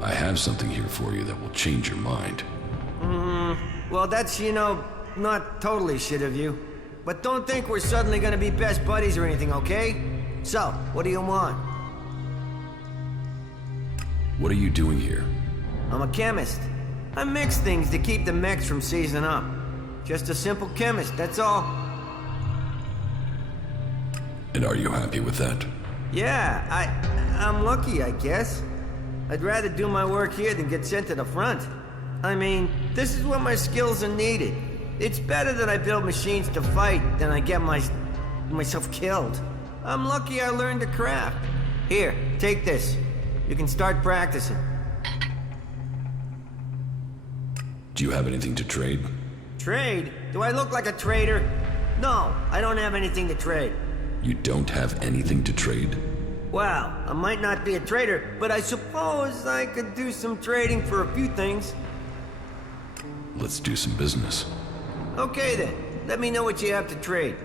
I have something here for you that will change your mind. Well, that's, not totally shit of you. But don't think we're suddenly gonna be best buddies or anything, okay? So, what do you want? What are you doing here? I'm a chemist. I mix things to keep the mechs from seizing up. Just a simple chemist, that's all. And are you happy with that? Yeah, I'm lucky, I guess. I'd rather do my work here than get sent to the front. I mean, this is where my skills are needed. It's better that I build machines to fight than I get myself killed. I'm lucky I learned the craft. Here, take this. You can start practicing. Do you have anything to trade? Trade? Do I look like a trader? No, I don't have anything to trade. You don't have anything to trade? Well, I might not be a trader, but I suppose I could do some trading for a few things. Let's do some business. Okay then, let me know what you have to trade.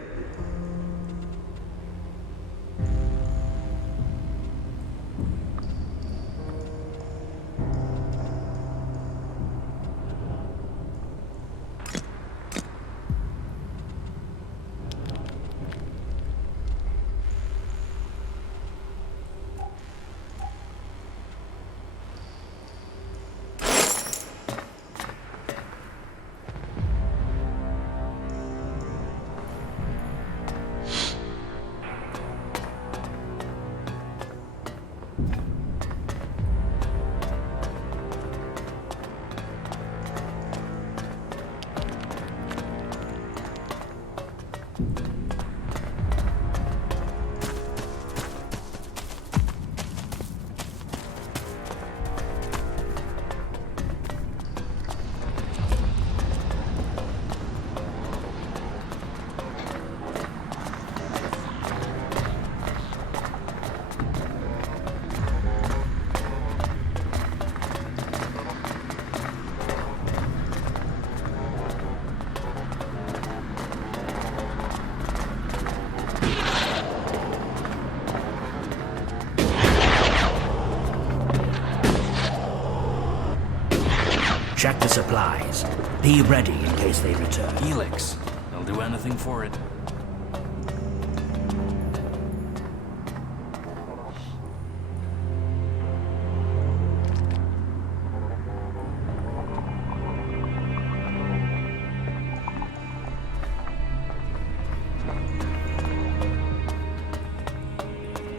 Check the supplies. Be ready in case they return. Elex. They'll do anything for it.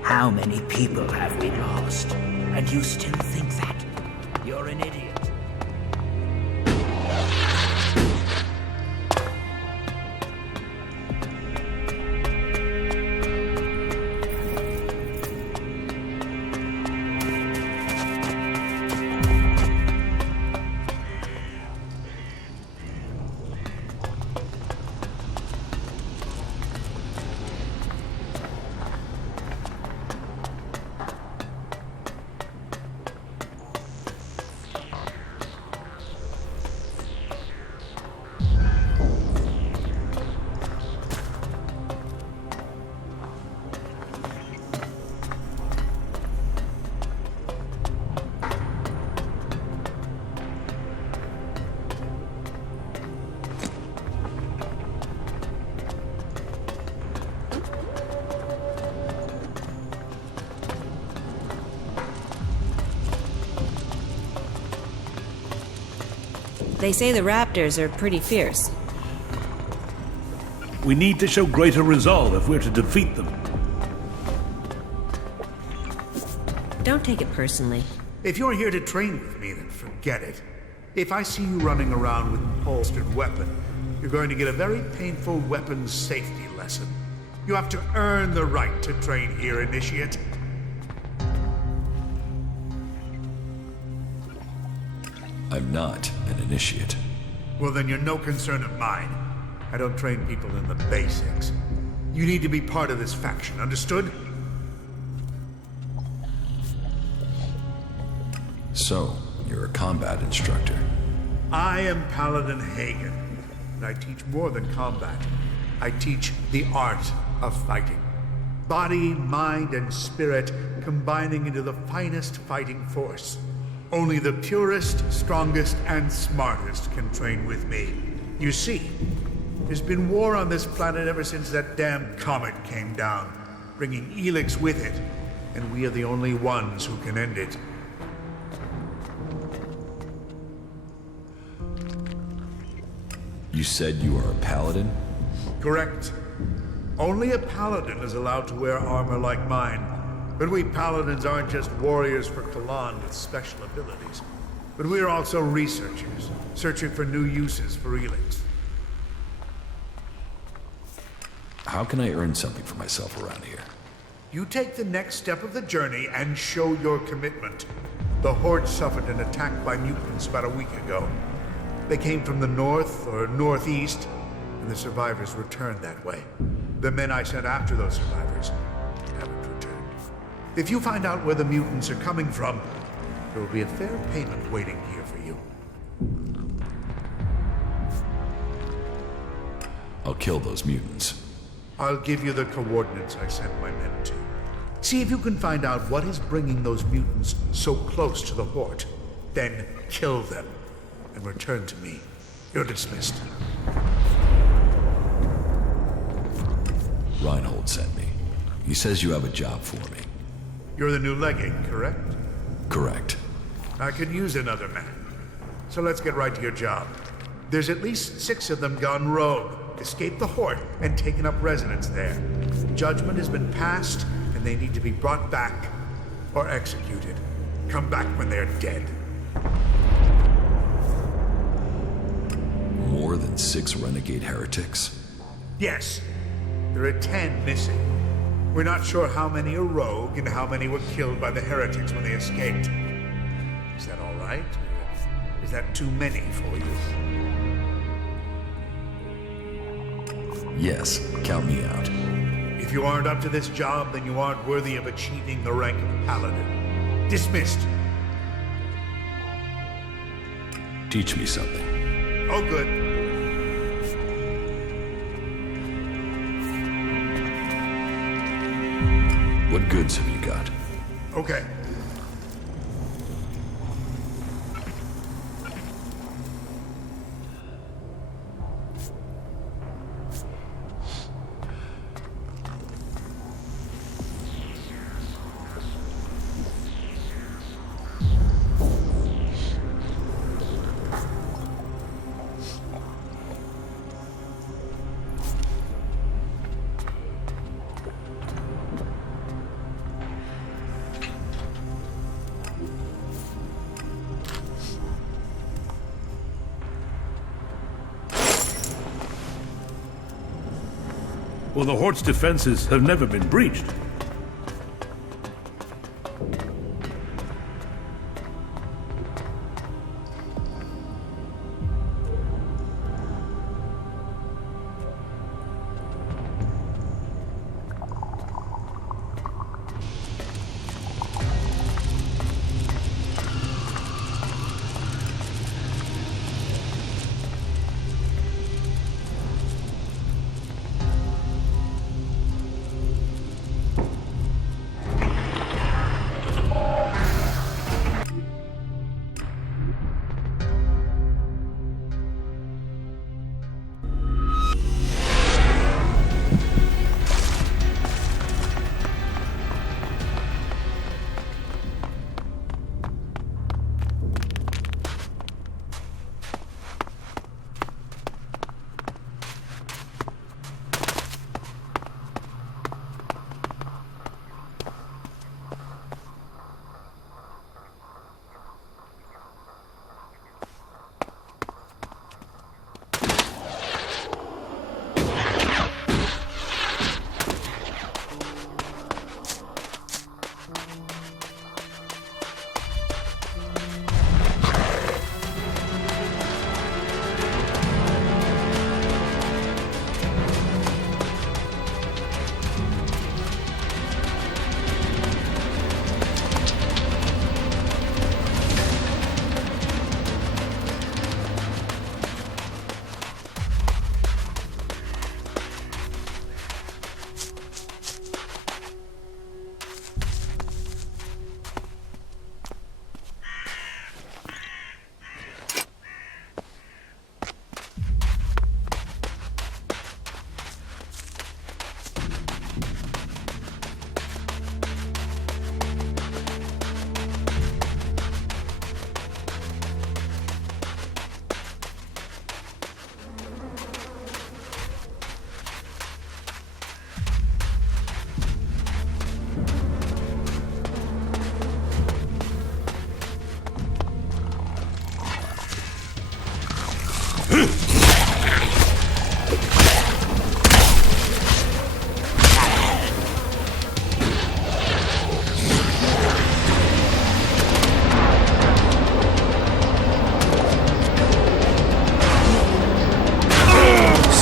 How many people have we lost? And you still think that? You're an idiot. They say the raptors are pretty fierce. We need to show greater resolve if we're to defeat them. Don't take it personally. If you're here to train with me, then forget it. If I see you running around with a holstered weapon, you're going to get a very painful weapons safety lesson. You have to earn the right to train here, Initiate. I'm not an initiate. Well, then you're no concern of mine. I don't train people in the basics. You need to be part of this faction, understood? So, you're a combat instructor. I am Paladin Hagen, and I teach more than combat. I teach the art of fighting. Body, mind, and spirit combining into the finest fighting force. Only the purest, strongest, and smartest can train with me. You see, there's been war on this planet ever since that damn comet came down, bringing Elex with it, and we are the only ones who can end it. You said you are a paladin? Correct. Only a paladin is allowed to wear armor like mine. But we paladins aren't just warriors for Kalan with special abilities. But we are also researchers, searching for new uses for Elex. How can I earn something for myself around here? You take the next step of the journey and show your commitment. The Horde suffered an attack by mutants about a week ago. They came from the north or northeast, and the survivors returned that way. The men I sent after those survivors haven't returned. If you find out where the mutants are coming from, there will be a fair payment waiting here for you. I'll kill those mutants. I'll give you the coordinates I sent my men to. See if you can find out what is bringing those mutants so close to the Horde. Then kill them and return to me. You're dismissed. Reinhold sent me. He says you have a job for me. You're the new legate, correct? Correct. I could use another man. So let's get right to your job. There's at least 6 of them gone rogue, escaped the Horde, and taken up residence there. Judgment has been passed, and they need to be brought back or executed. Come back when they're dead. More than 6 renegade heretics? Yes. There are 10 missing. We're not sure how many are rogue and how many were killed by the heretics when they escaped. Is that all right? Or is that too many for you? Yes, count me out. If you aren't up to this job, then you aren't worthy of achieving the rank of Paladin. Dismissed. Teach me something. Oh, good. What goods have you got? Okay. Well, the Horde's defenses have never been breached.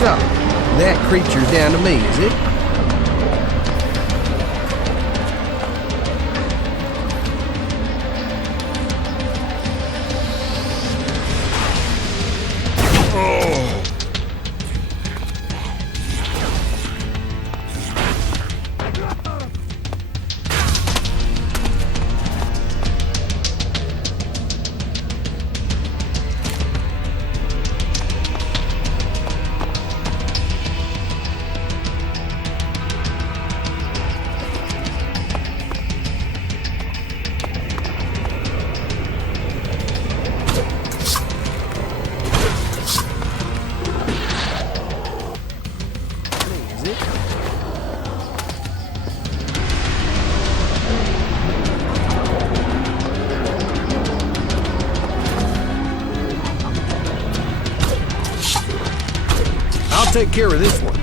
So, that creature's down to me, is it? I'll take care of this one.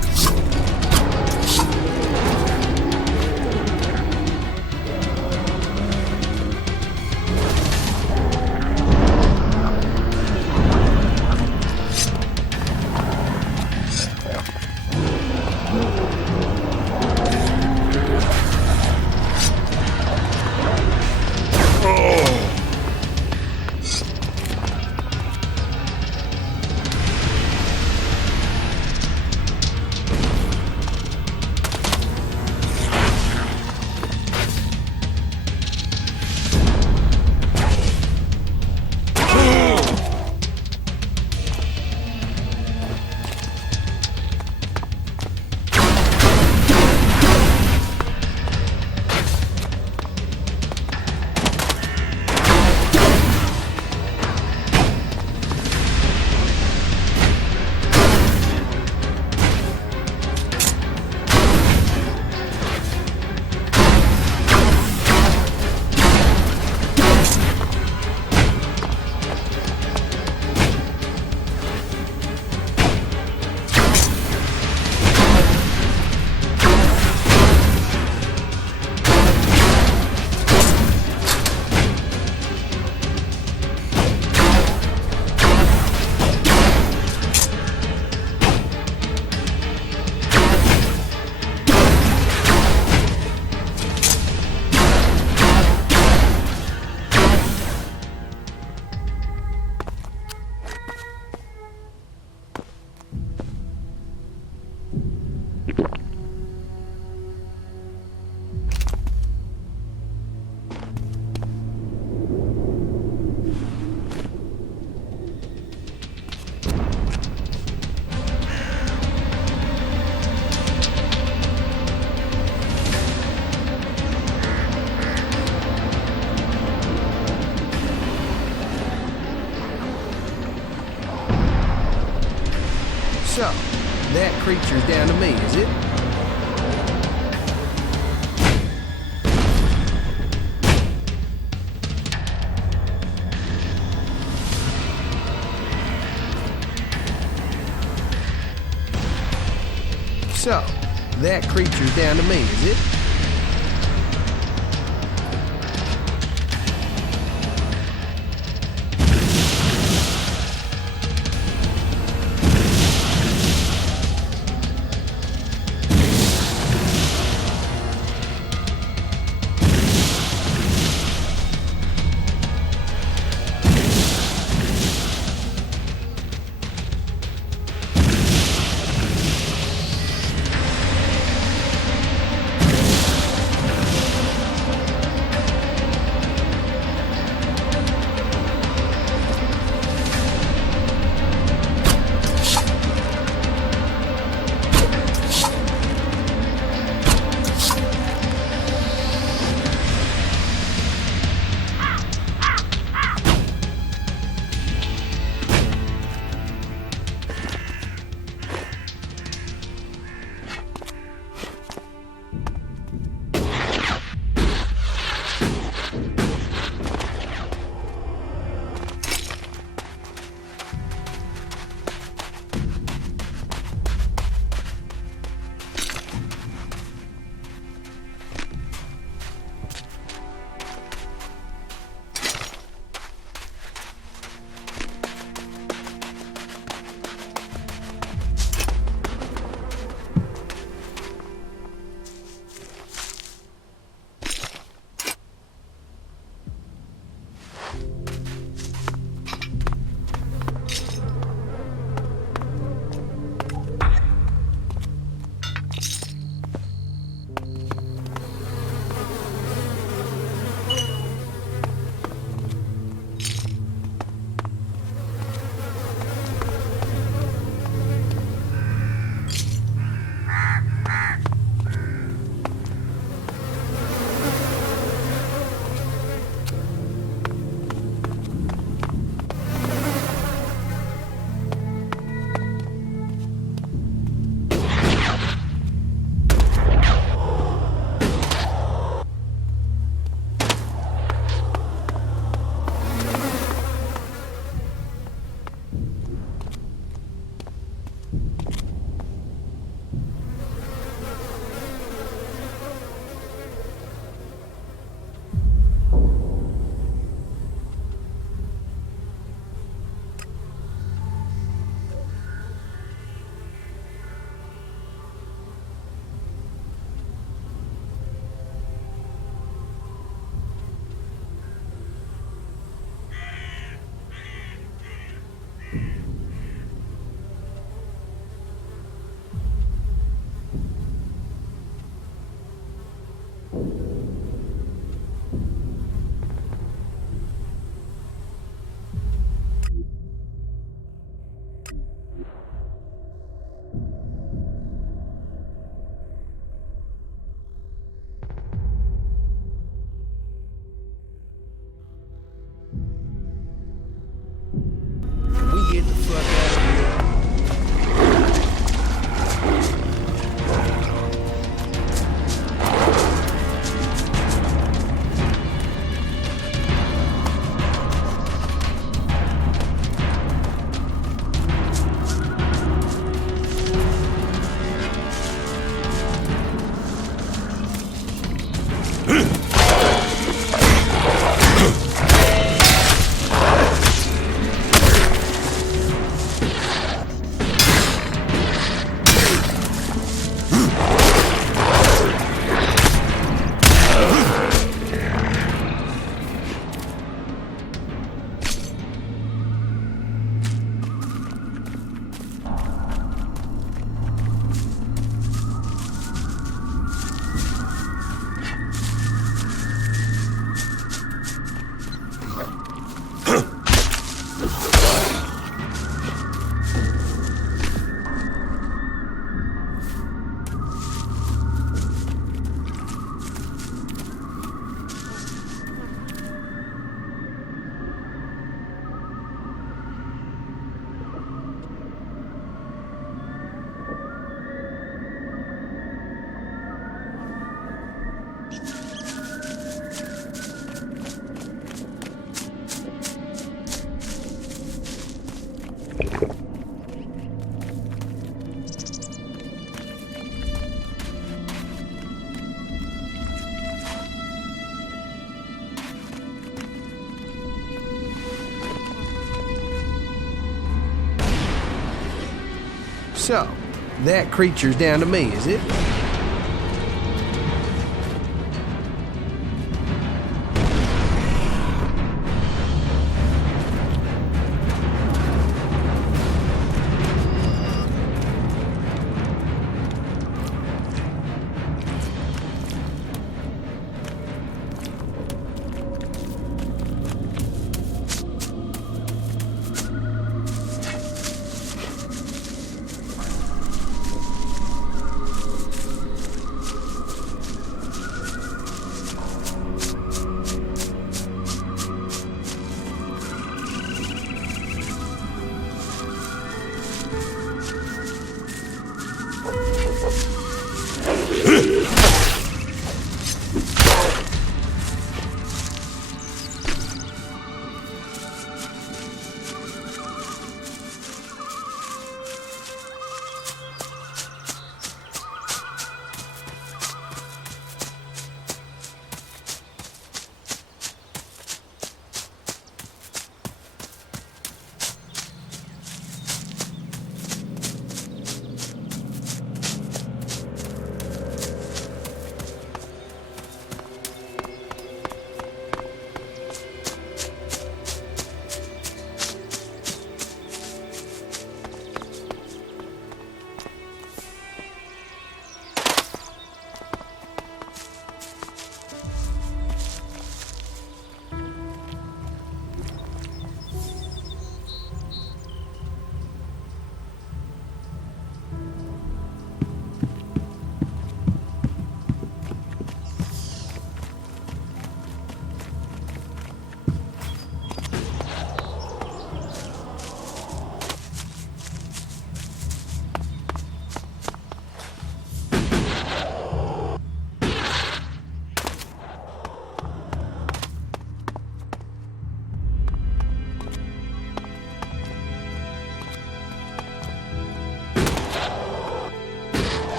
So, that creature's down to me, is it? So, that creature's down to me, is it? So, that creature's down to me, is it?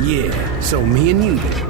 Yeah, so me and you then.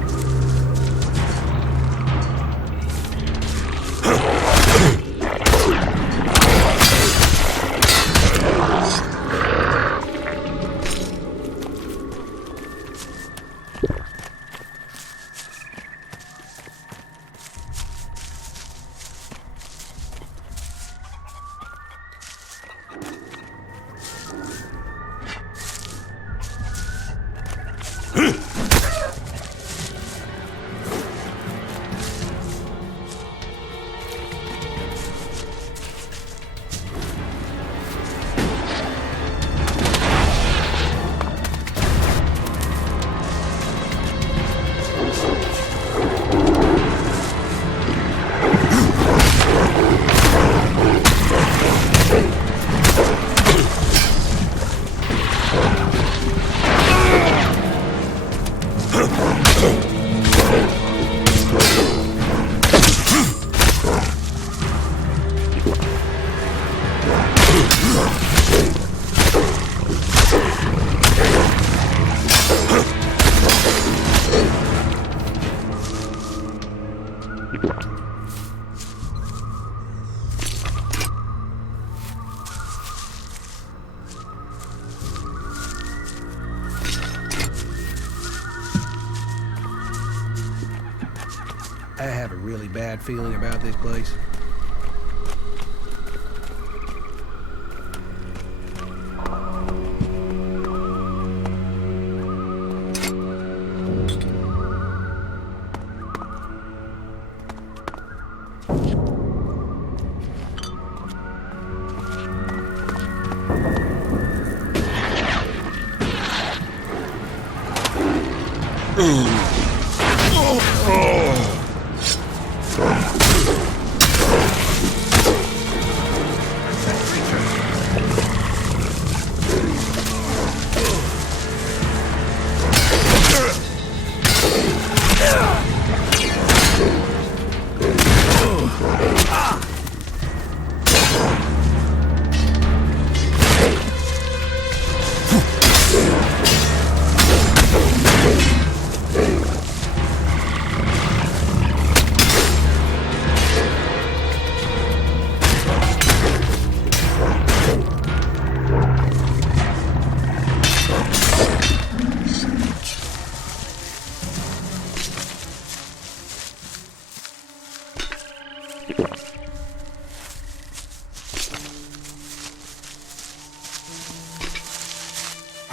I have a really bad feeling about this place.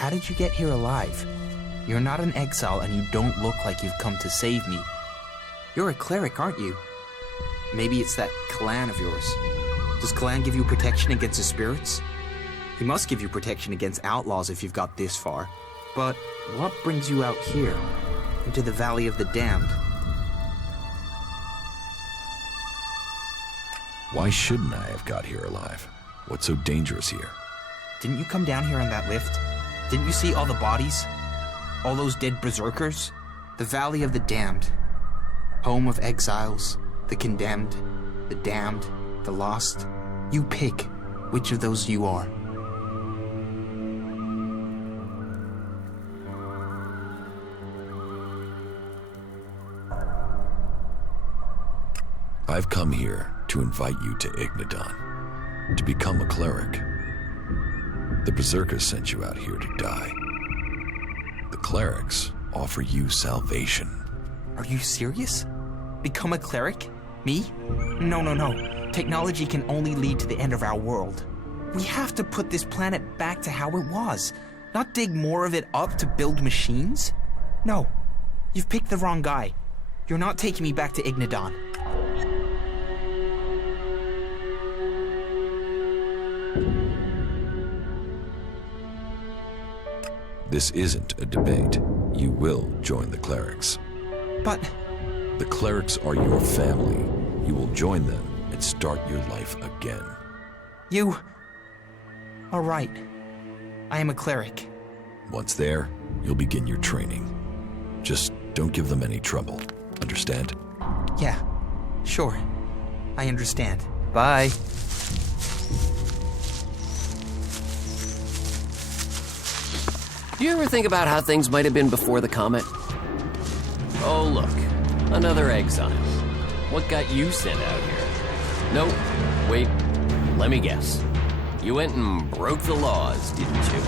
How did you get here alive? You're not an exile and you don't look like you've come to save me. You're a cleric, aren't you? Maybe it's that clan of yours. Does clan give you protection against the spirits? He must give you protection against outlaws if you've got this far. But what brings you out here, into the Valley of the Damned? Why shouldn't I have got here alive? What's so dangerous here? Didn't you come down here on that lift? Didn't you see all the bodies? All those dead berserkers? The Valley of the Damned. Home of exiles, the condemned, the damned, the lost. You pick which of those you are. I've come here to invite you to Ignadon, to become a cleric. The Berserkers sent you out here to die. The clerics offer you salvation. Are you serious? Become a cleric? Me? No, no, no. Technology can only lead to the end of our world. We have to put this planet back to how it was, not dig more of it up to build machines. No, you've picked the wrong guy. You're not taking me back to Ignadon. This isn't a debate. You will join the clerics. But... The clerics are your family. You will join them and start your life again. You... All right. I am a cleric. Once there, you'll begin your training. Just don't give them any trouble. Understand? Yeah, sure. I understand. Bye. Do you ever think about how things might have been before the comet? Oh, look. Another exile. What got you sent out here? Nope. Wait. Let me guess. You went and broke the laws, didn't you?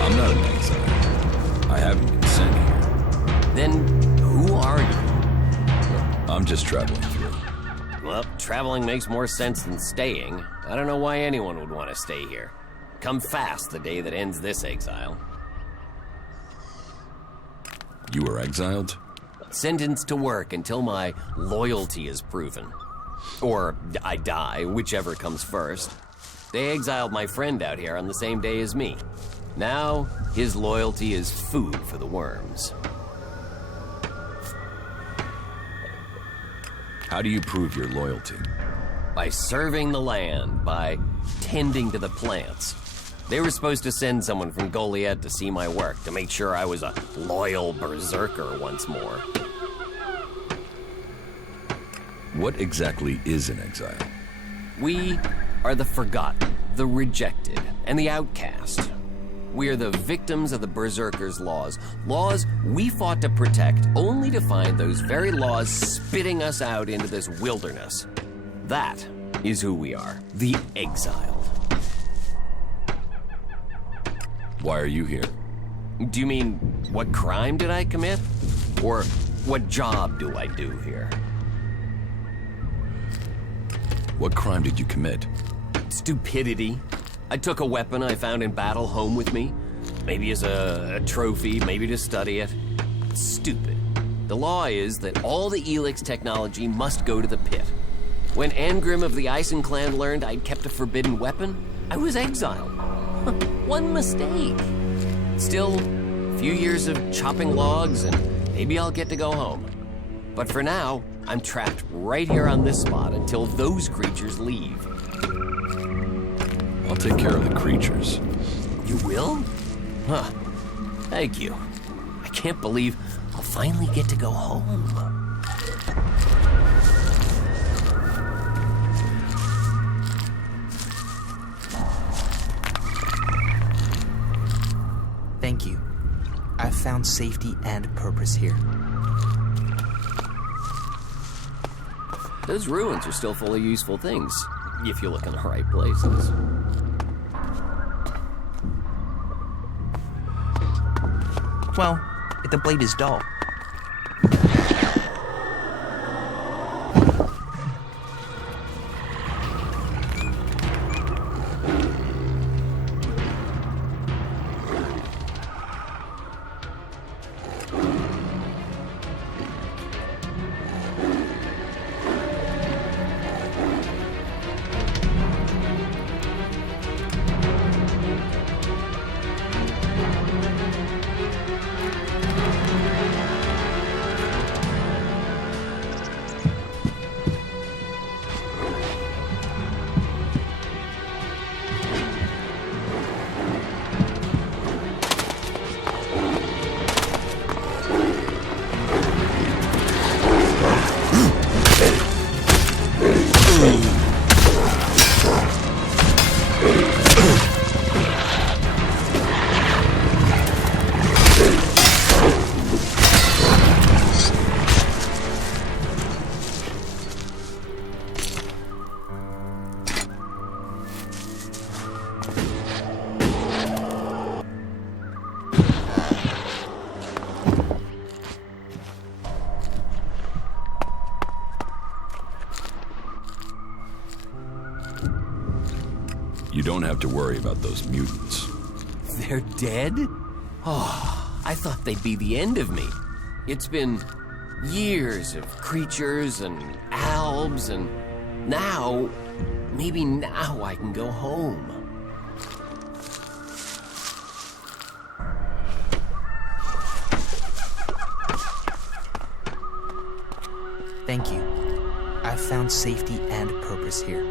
I'm not an exile. I haven't been sent here. Then who are you? I'm just traveling through. Well, traveling makes more sense than staying. I don't know why anyone would want to stay here. Come fast the day that ends this exile. You were exiled? Sentenced to work until my loyalty is proven. Or I die, whichever comes first. They exiled my friend out here on the same day as me. Now, his loyalty is food for the worms. How do you prove your loyalty? By serving the land, by tending to the plants. They were supposed to send someone from Goliath to see my work, to make sure I was a loyal berserker once more. What exactly is an exile? We are the forgotten, the rejected, and the outcast. We are the victims of the Berserker's laws. Laws we fought to protect, only to find those very laws spitting us out into this wilderness. That is who we are, the exiled. Why are you here? Do you mean, what crime did I commit? Or what job do I do here? What crime did you commit? Stupidity. I took a weapon I found in battle home with me. Maybe as a trophy, maybe to study it. It's stupid. The law is that all the Elex technology must go to the pit. When Angrim of the Ison clan learned I'd kept a forbidden weapon, I was exiled. One mistake. Still, a few years of chopping logs and maybe I'll get to go home. But for now, I'm trapped right here on this spot until those creatures leave. I'll take care of the creatures. You will? Huh. Thank you. I can't believe I'll finally get to go home. Thank you. I've found safety and purpose here. Those ruins are still full of useful things, if you look in the right places. Well, if the blade is dull. You don't have to worry about those mutants. They're dead? Oh, I thought they'd be the end of me. It's been years of creatures and albs, and now, maybe now I can go home. Thank you. I've found safety and purpose here.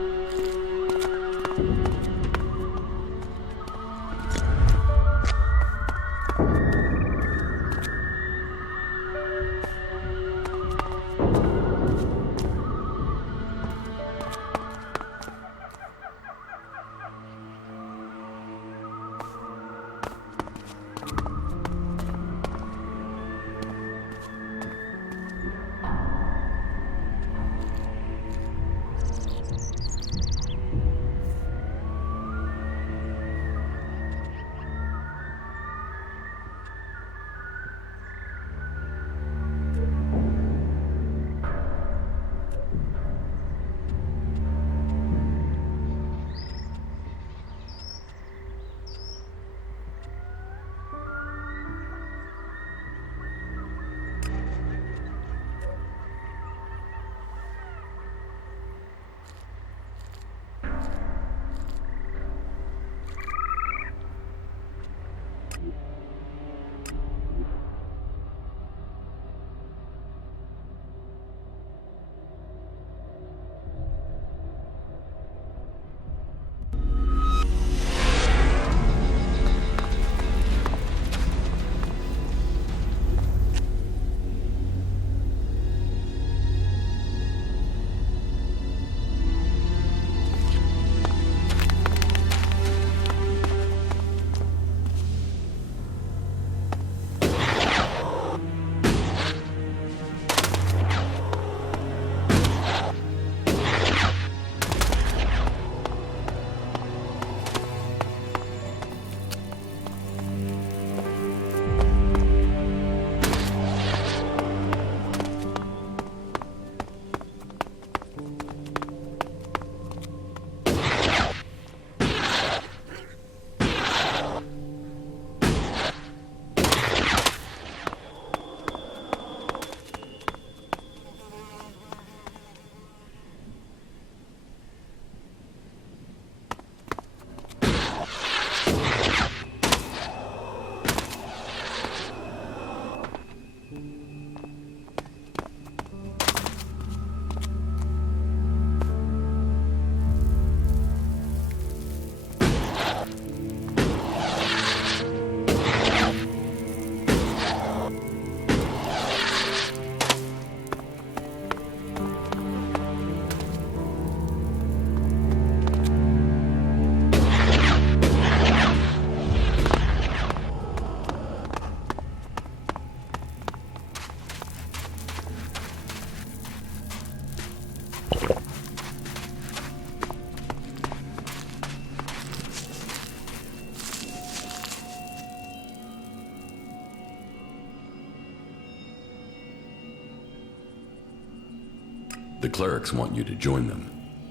The clerics want you to join them.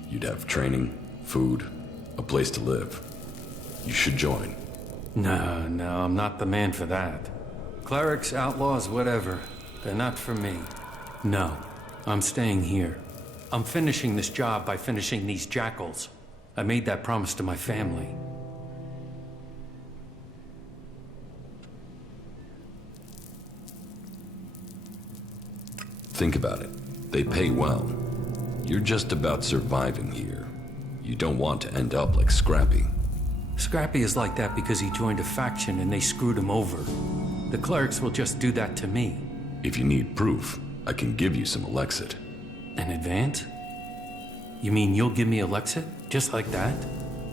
You'd have training, food, a place to live. You should join. No, I'm not the man for that. Clerics, outlaws, whatever. They're not for me. No, I'm staying here. I'm finishing this job by finishing these jackals. I made that promise to my family. Think about it. They pay well. You're just about surviving here. You don't want to end up like Scrappy. Scrappy is like that because he joined a faction and they screwed him over. The clerics will just do that to me. If you need proof, I can give you some Elexit. An advance? You mean you'll give me Elexit? Just like that?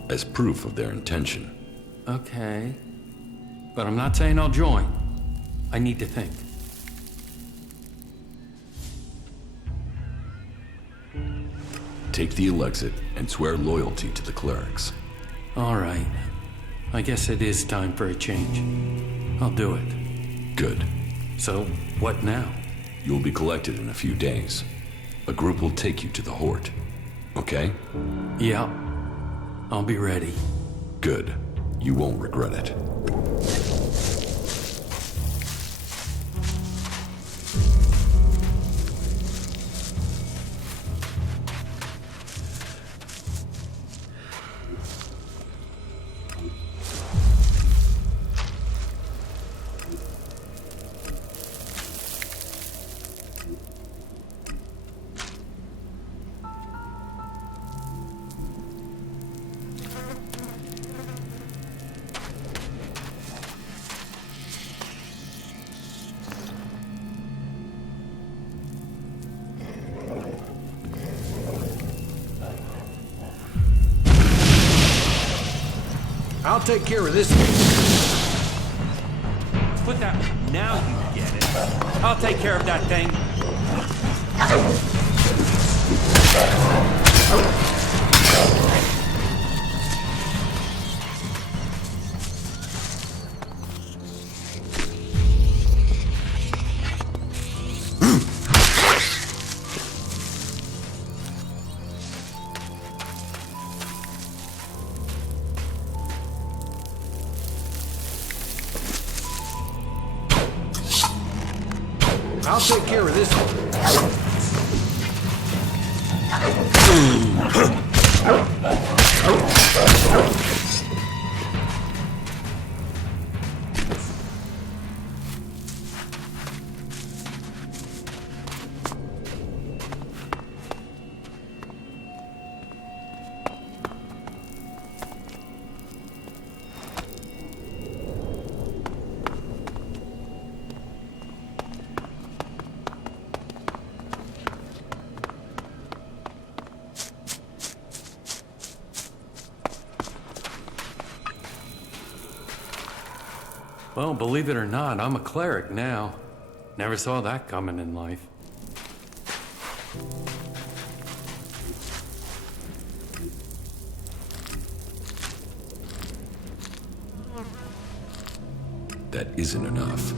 As proof of their intention. Okay. But I'm not saying I'll join. I need to think. Take the Elexit and swear loyalty to the clerics. All right. I guess it is time for a change. I'll do it. Good. So, what now? You'll be collected in a few days. A group will take you to the Hort. Okay? Yeah. I'll be ready. Good. You won't regret it. I'll take care of this. Put that. Now you get it. I'll take care of that thing. I'll take care of this. Well, believe it or not, I'm a cleric now. Never saw that coming in life. That isn't enough.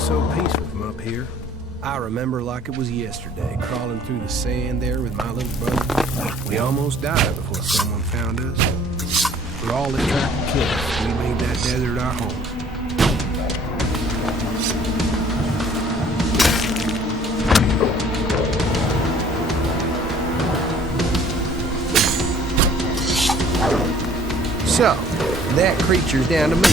looks so peaceful from up here. I remember like it was yesterday, crawling through the sand there with my little brother. We almost died before someone found us. For all that tried to kill us, we made that desert our home. So, that creature's down to me,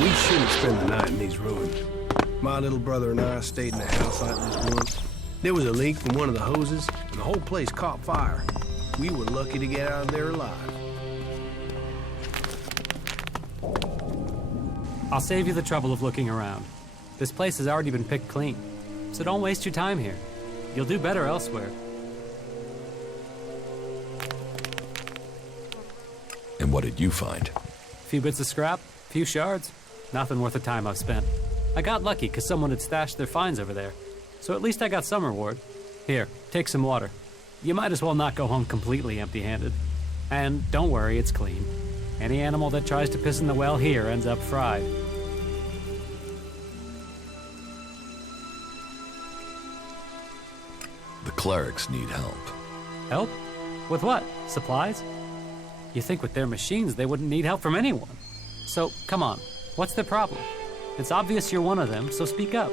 We shouldn't spend the night in these ruins. My little brother and I stayed in a house like this once. There was a leak from one of the hoses, and the whole place caught fire. We were lucky to get out of there alive. I'll save you the trouble of looking around. This place has already been picked clean, so don't waste your time here. You'll do better elsewhere. And what did you find? A few bits of scrap, a few shards. Nothing worth the time I've spent. I got lucky because someone had stashed their finds over there. So at least I got some reward. Here, take some water. You might as well not go home completely empty-handed. And don't worry, it's clean. Any animal that tries to piss in the well here ends up fried. The clerics need help. Help? With what? Supplies? You think with their machines they wouldn't need help from anyone. So, come on. What's their problem? It's obvious you're one of them, so speak up.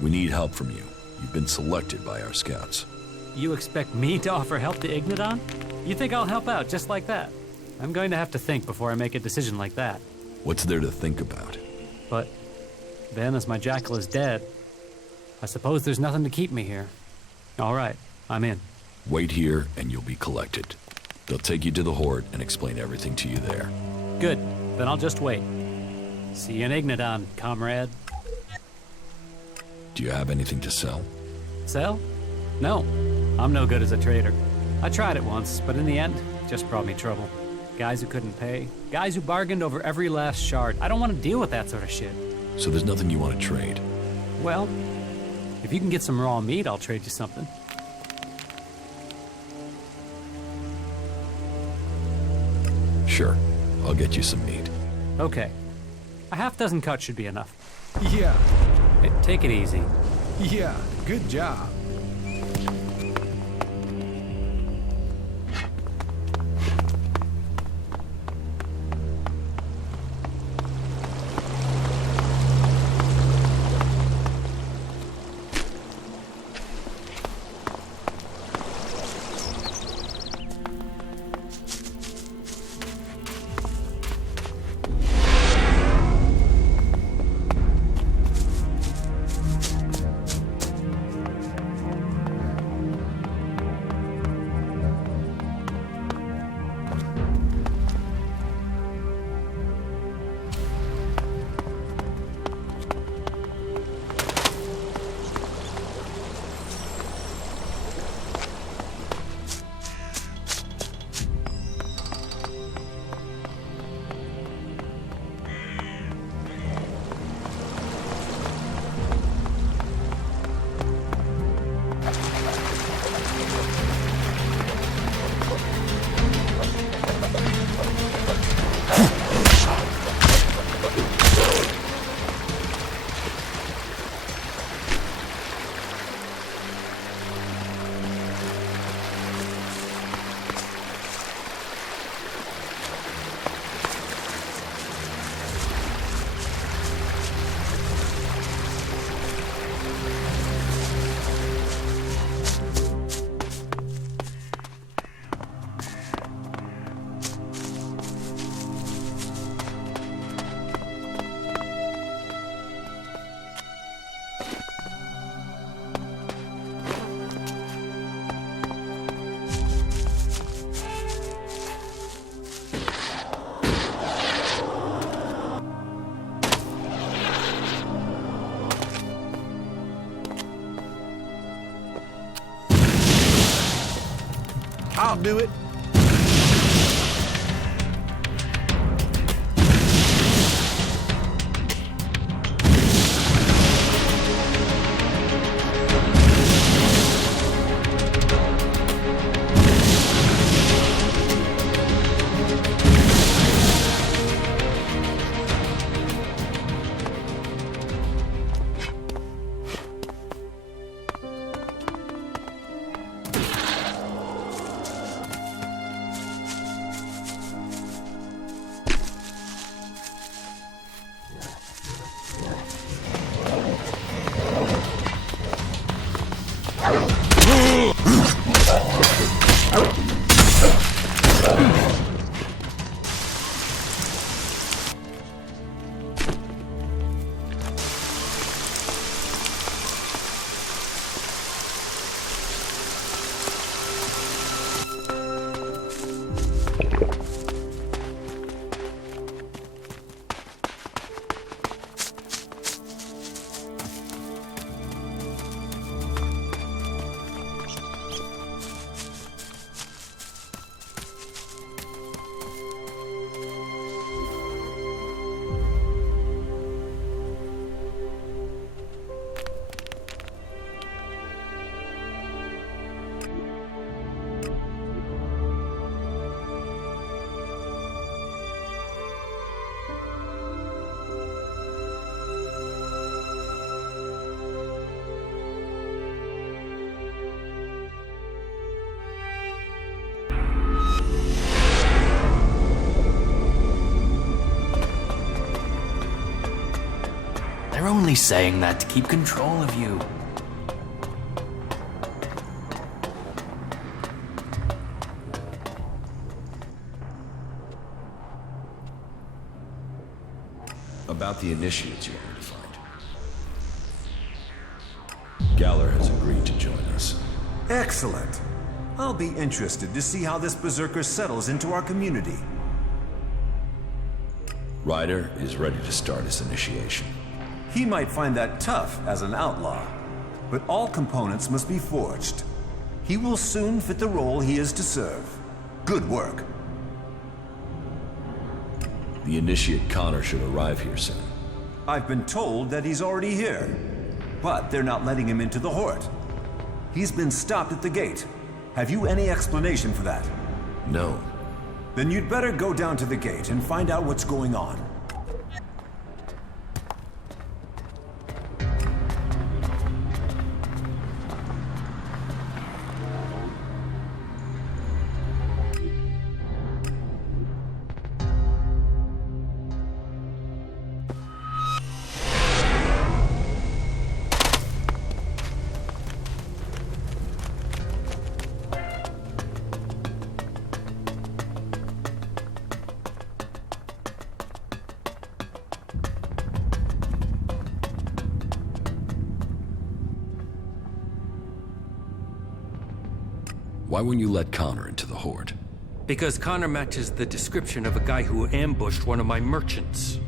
We need help from you. You've been selected by our scouts. You expect me to offer help to Ignodon? You think I'll help out just like that? I'm going to have to think before I make a decision like that. What's there to think about? But then, as my jackal is dead, I suppose there's nothing to keep me here. All right, I'm in. Wait here and you'll be collected. They'll take you to the Horde and explain everything to you there. Good, then I'll just wait. See you in Ignodon, comrade. Do you have anything to sell? Sell? No, I'm no good as a trader. I tried it once, but in the end, it just brought me trouble. Guys who couldn't pay, guys who bargained over every last shard. I don't want to deal with that sort of shit. So there's nothing you want to trade? Well, if you can get some raw meat, I'll trade you something. Sure, I'll get you some meat. Okay. A half-dozen cuts should be enough. Yeah. Hey, take it easy. Yeah, good job. I'll do it. only saying that to keep control of you. About the initiates you want me to find. Galler has agreed to join us. Excellent. I'll be interested to see how this berserker settles into our community. Ryder is ready to start his initiation. He might find that tough as an outlaw, but all components must be forged. He will soon fit the role he is to serve. Good work. The initiate Connor should arrive here soon. I've been told that he's already here, but they're not letting him into the Hort. He's been stopped at the gate. Have you any explanation for that? No. Then you'd better go down to the gate and find out what's going on. Why wouldn't you let Connor into the Horde? Because Connor matches the description of a guy who ambushed one of my merchants.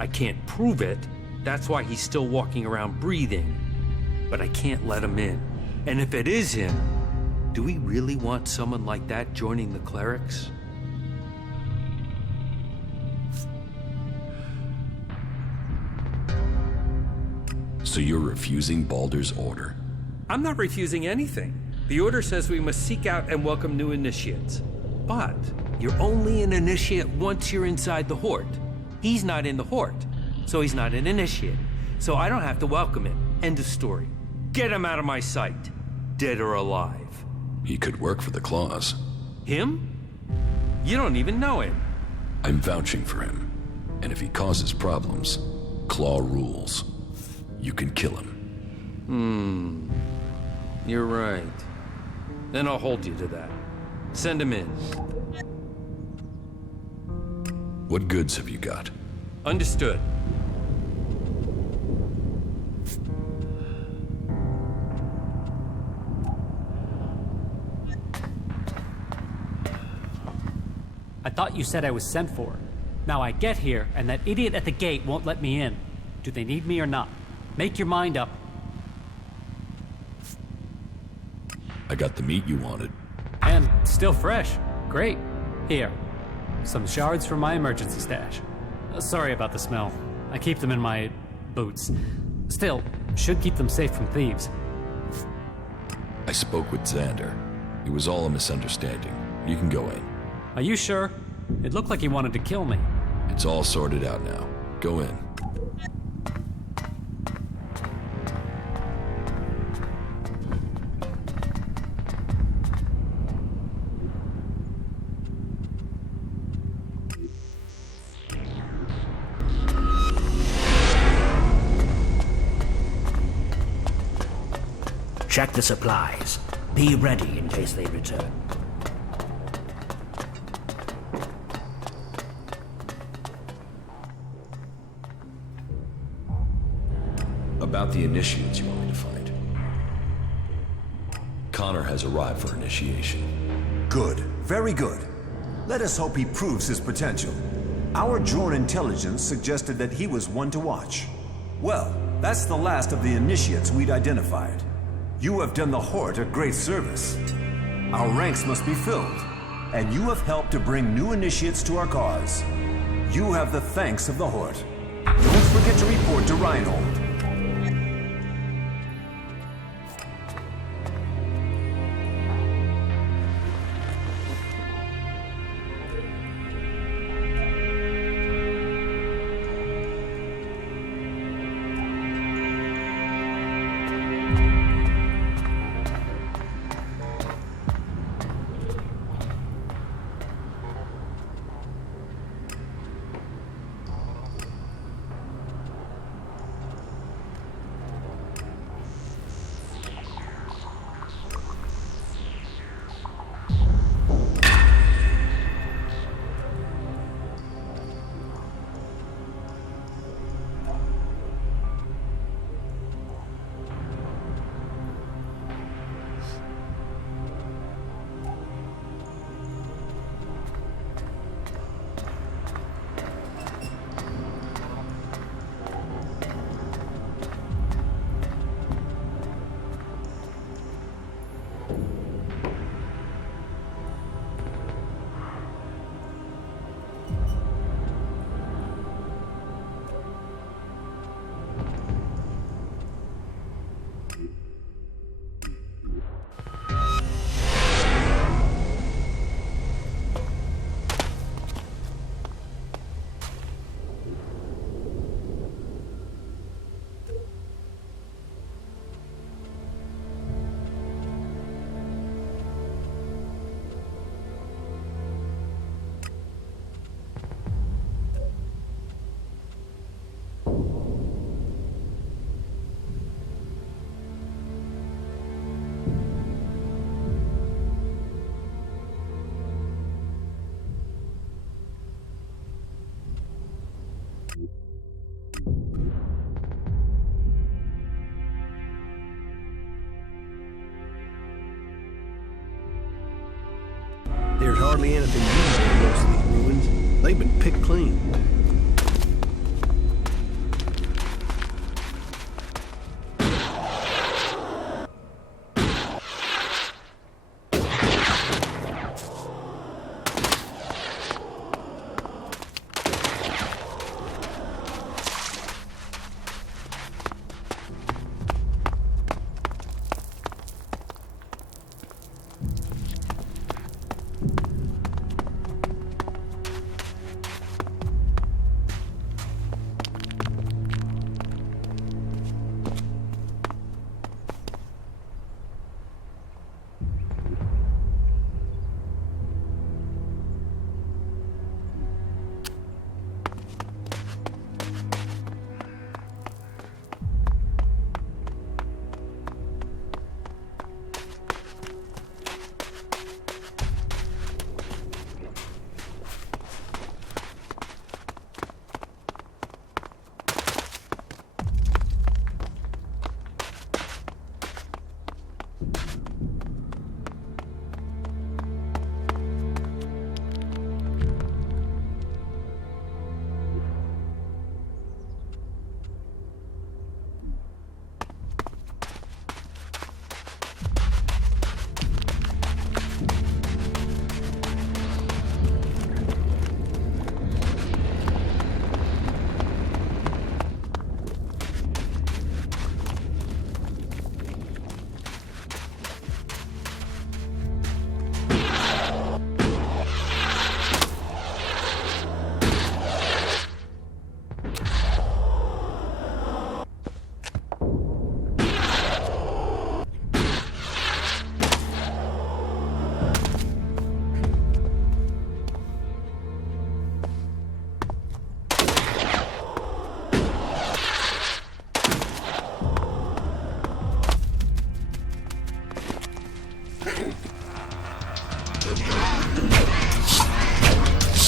I can't prove it, that's why he's still walking around breathing. But I can't let him in. And if it is him, do we really want someone like that joining the clerics? So you're refusing Baldur's order? I'm not refusing anything. The order says we must seek out and welcome new initiates. But you're only an initiate once you're inside the Horde. He's not in the Horde, so he's not an initiate. So I don't have to welcome him. End of story. Get him out of my sight, dead or alive. He could work for the Claws. Him? You don't even know him. I'm vouching for him. And if he causes problems, Claw rules. You can kill him. You're right. Then I'll hold you to that. Send him in. What goods have you got? Understood. I thought you said I was sent for. Now I get here, and that idiot at the gate won't let me in. Do they need me or not? Make your mind up. I got the meat you wanted. And still fresh. Great. Here. Some shards from my emergency stash. Sorry about the smell. I keep them in my boots. Still, should keep them safe from thieves. I spoke with Xander. It was all a misunderstanding. You can go in. Are you sure? It looked like he wanted to kill me. It's all sorted out now. Go in. Check the supplies. Be ready in case they return. About the initiates you want me to find. Connor has arrived for initiation. Good. Very good. Let us hope he proves his potential. Our drone intelligence suggested that he was one to watch. Well, that's the last of the initiates we'd identified. You have done the Horde a great service. Our ranks must be filled, and you have helped to bring new initiates to our cause. You have the thanks of the Horde. Don't forget to report to Reinhold. pick clean.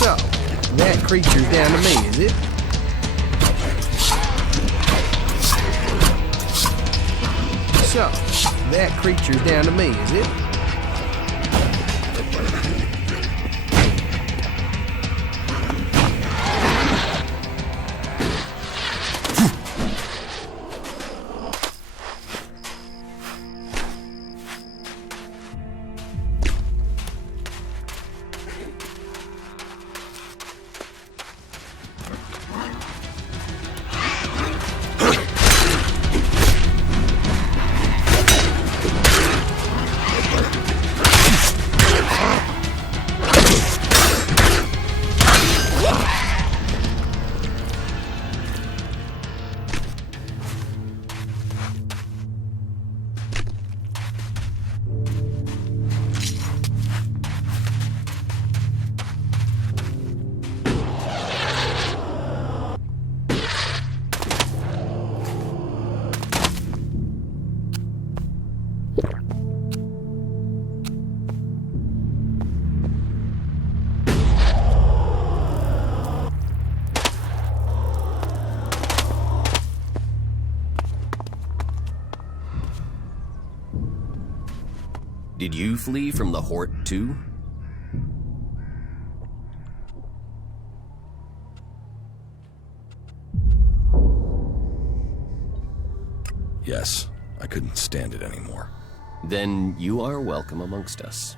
So, that creature's down to me, is it? So, that creature's down to me, is it? Did you flee from the Hort too? Yes, I couldn't stand it anymore. Then you are welcome amongst us.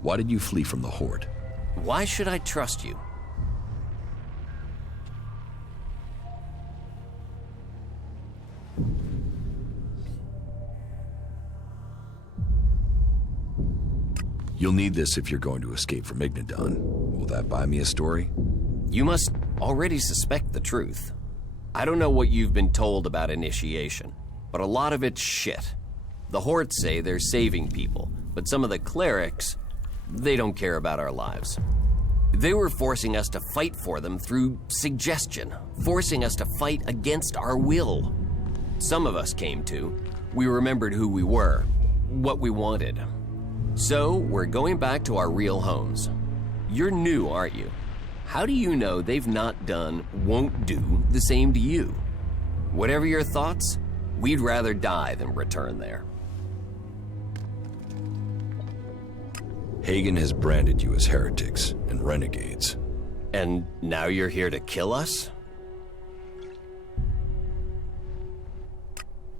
Why did you flee from the Horde? Why should I trust you? You'll need this if you're going to escape from Ignadon. Will that buy me a story? You must already suspect the truth. I don't know what you've been told about initiation, but a lot of it's shit. The Horde say they're saving people, but some of the clerics, they don't care about our lives. They were forcing us to fight for them through suggestion, forcing us to fight against our will. Some of us came to. We remembered who we were, what we wanted. So, we're going back to our real homes. You're new, aren't you? How do you know they've not done, won't do, the same to you? Whatever your thoughts, we'd rather die than return there. Hagen has branded you as heretics and renegades. And now you're here to kill us?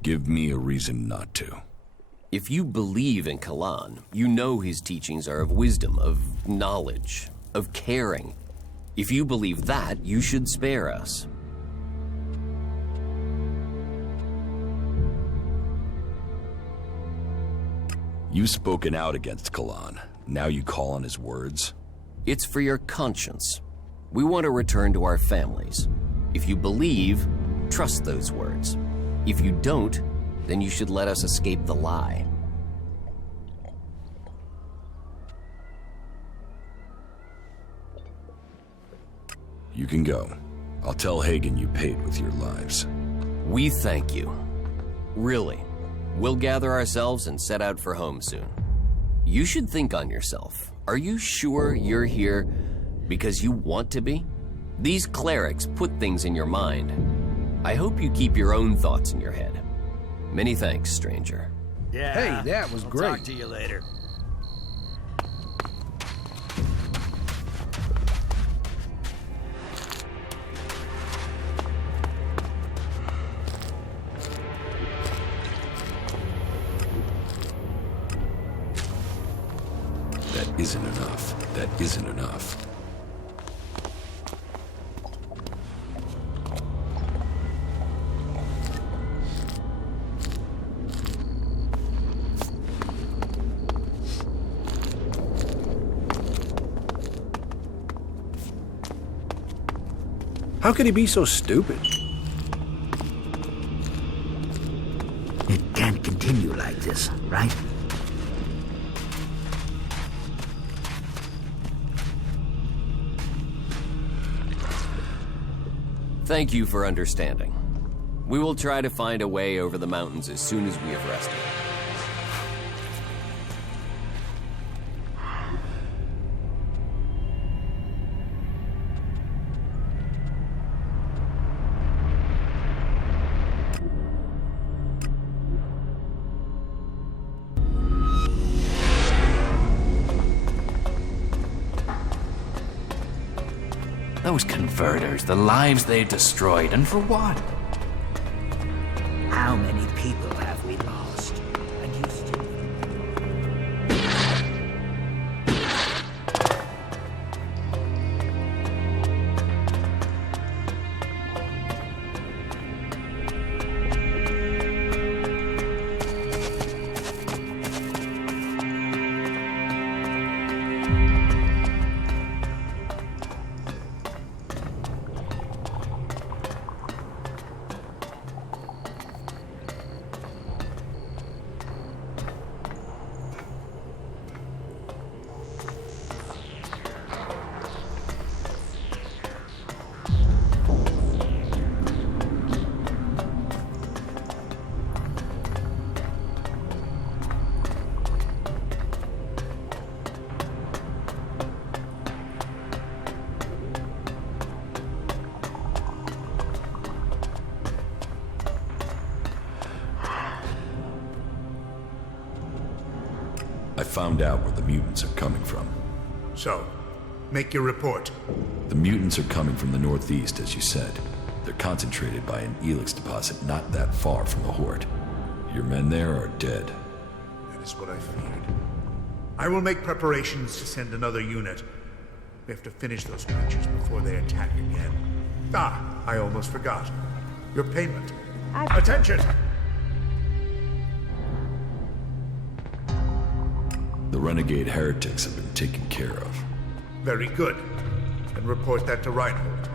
Give me a reason not to. If you believe in Kalan, you know his teachings are of wisdom, of knowledge, of caring. If you believe that, you should spare us. You've spoken out against Kalan. Now you call on his words? It's for your conscience. We want to return to our families. If you believe, trust those words. If you don't, then you should let us escape the lie. You can go. I'll tell Hagen you paid with your lives. We thank you. Really. We'll gather ourselves and set out for home soon. You should think on yourself. Are you sure you're here because you want to be? These clerics put things in your mind. I hope you keep your own thoughts in your head. Many thanks, stranger. Yeah. Hey, that was great. Talk to you later. That isn't enough. That isn't enough. How could he be so stupid? It can't continue like this, right? Thank you for understanding. We will try to find a way over the mountains as soon as we have rested. Those converters, the lives they destroyed, and for what? How many people have we lost? And you still... I found out where the mutants are coming from. So, make your report. The mutants are coming from the northeast, as you said. They're concentrated by an Elex deposit not that far from the Horde. Your men there are dead. That is what I feared. I will make preparations to send another unit. We have to finish those creatures before they attack again. Ah, I almost forgot. Your payment. Attention! The renegade heretics have been taken care of. Very good. And report that to Reinhold.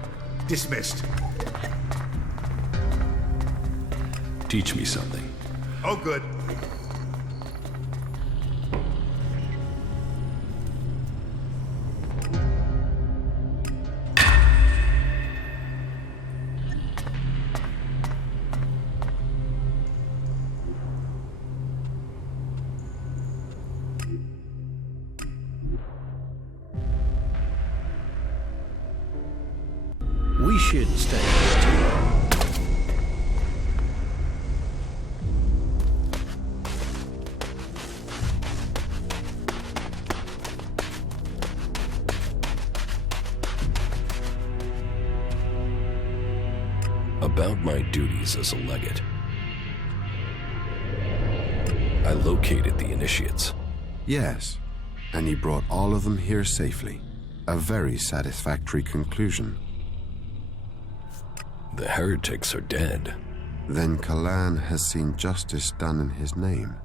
Dismissed. Teach me something. Oh, good. We shouldn't stay here too long. About my duties as a legate. I located the initiates. Yes, and you brought all of them here safely. A very satisfactory conclusion. The heretics are dead. Then Kalan has seen justice done in his name.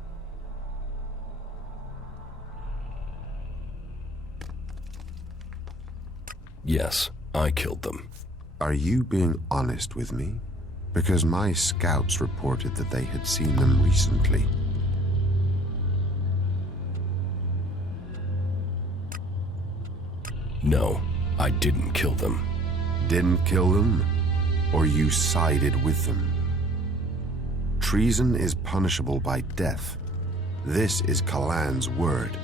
Yes, I killed them. Are you being honest with me? Because my scouts reported that they had seen them recently. No, I didn't kill them. Didn't kill them? Or you sided with them? Treason is punishable by death. This is Kalan's word.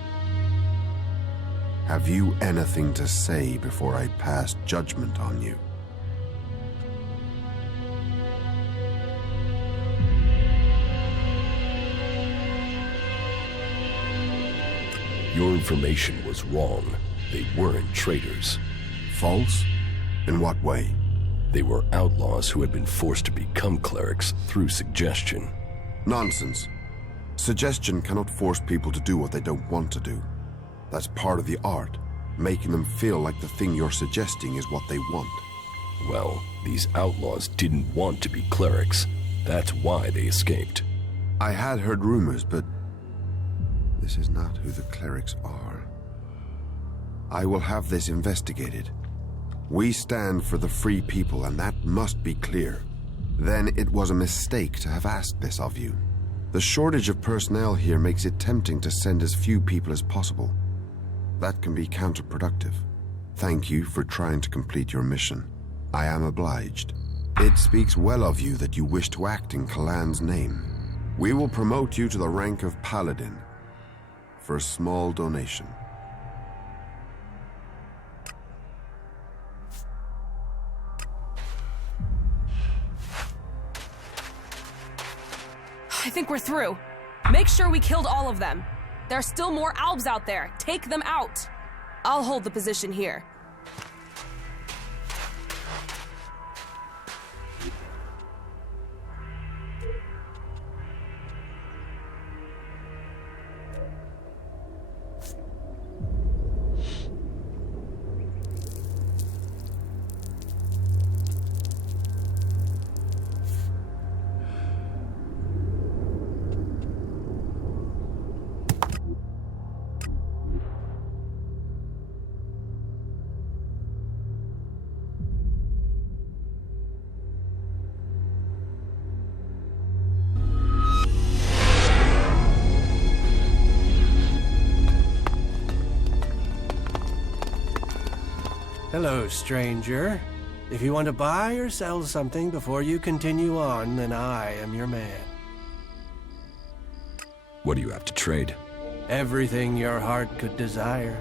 Have you anything to say before I pass judgment on you? Your information was wrong. They weren't traitors. False? In what way? They were outlaws who had been forced to become clerics through suggestion. Nonsense. Suggestion cannot force people to do what they don't want to do. That's part of the art, making them feel like the thing you're suggesting is what they want. Well, these outlaws didn't want to be clerics. That's why they escaped. I had heard rumors, but this is not who the clerics are. I will have this investigated. We stand for the free people, and that must be clear. Then it was a mistake to have asked this of you. The shortage of personnel here makes it tempting to send as few people as possible. That can be counterproductive. Thank you for trying to complete your mission. I am obliged. It speaks well of you that you wish to act in Kalan's name. We will promote you to the rank of Paladin for a small donation. I think we're through. Make sure we killed all of them. There are still more Albs out there. Take them out. I'll hold the position here. Hello, stranger. If you want to buy or sell something before you continue on, then I am your man. What do you have to trade? Everything your heart could desire.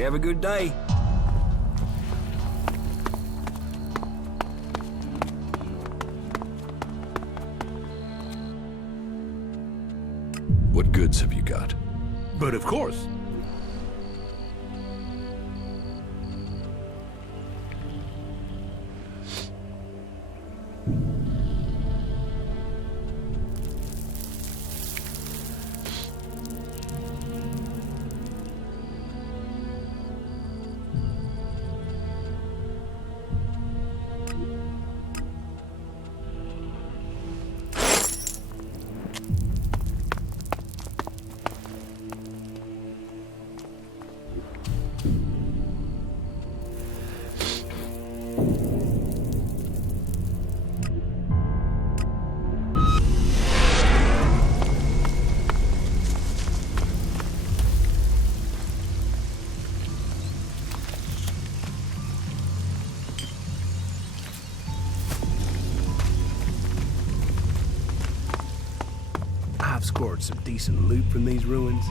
Have a good day. What goods have you got? But of course. I've scored some decent loot from these ruins.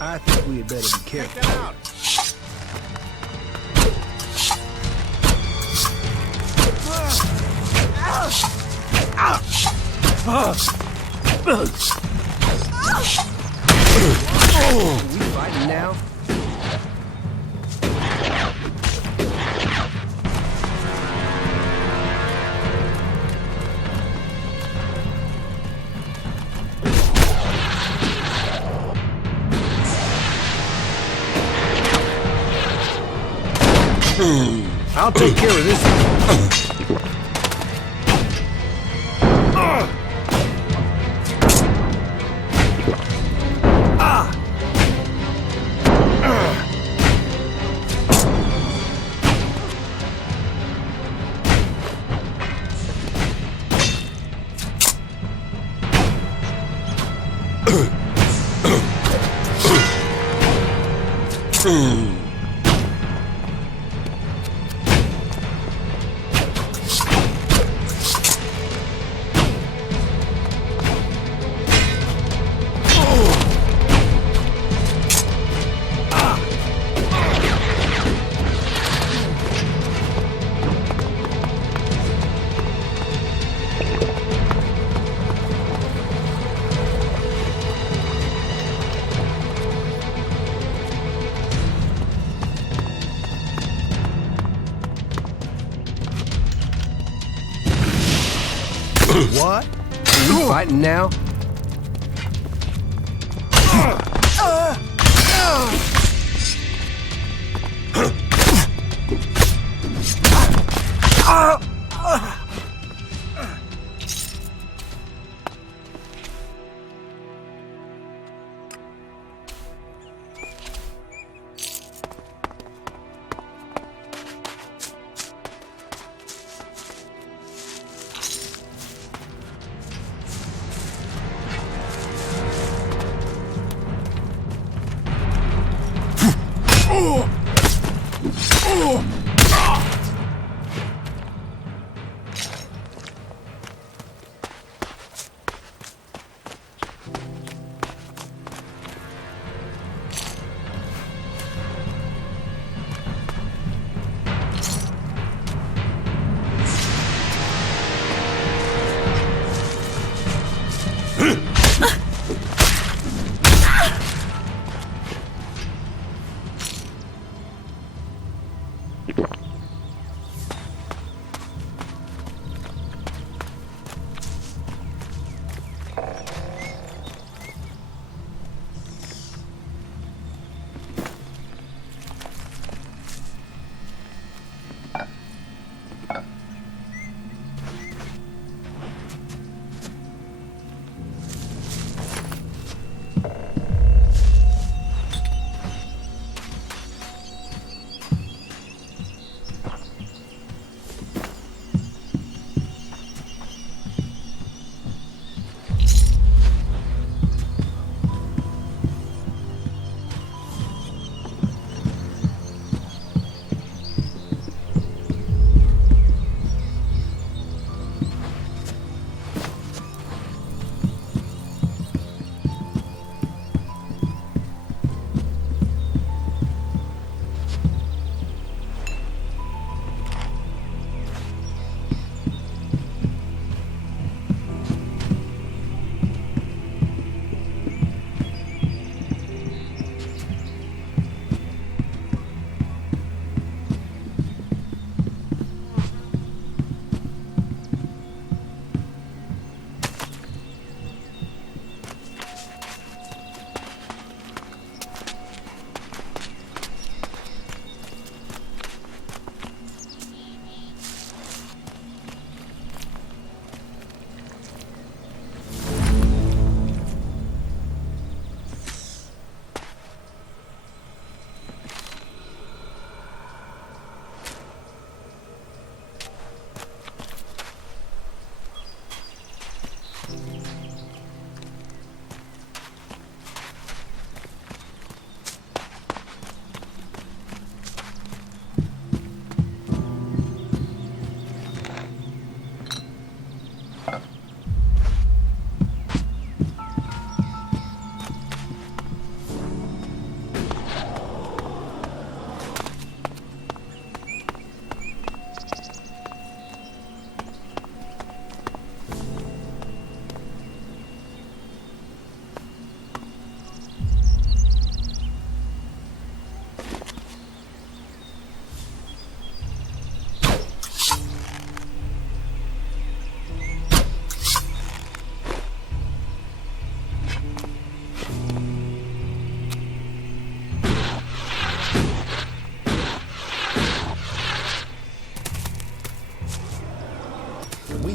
I think we had better be careful. Check them out. We fighting now? I'll take care of this. What? Are we fighting now?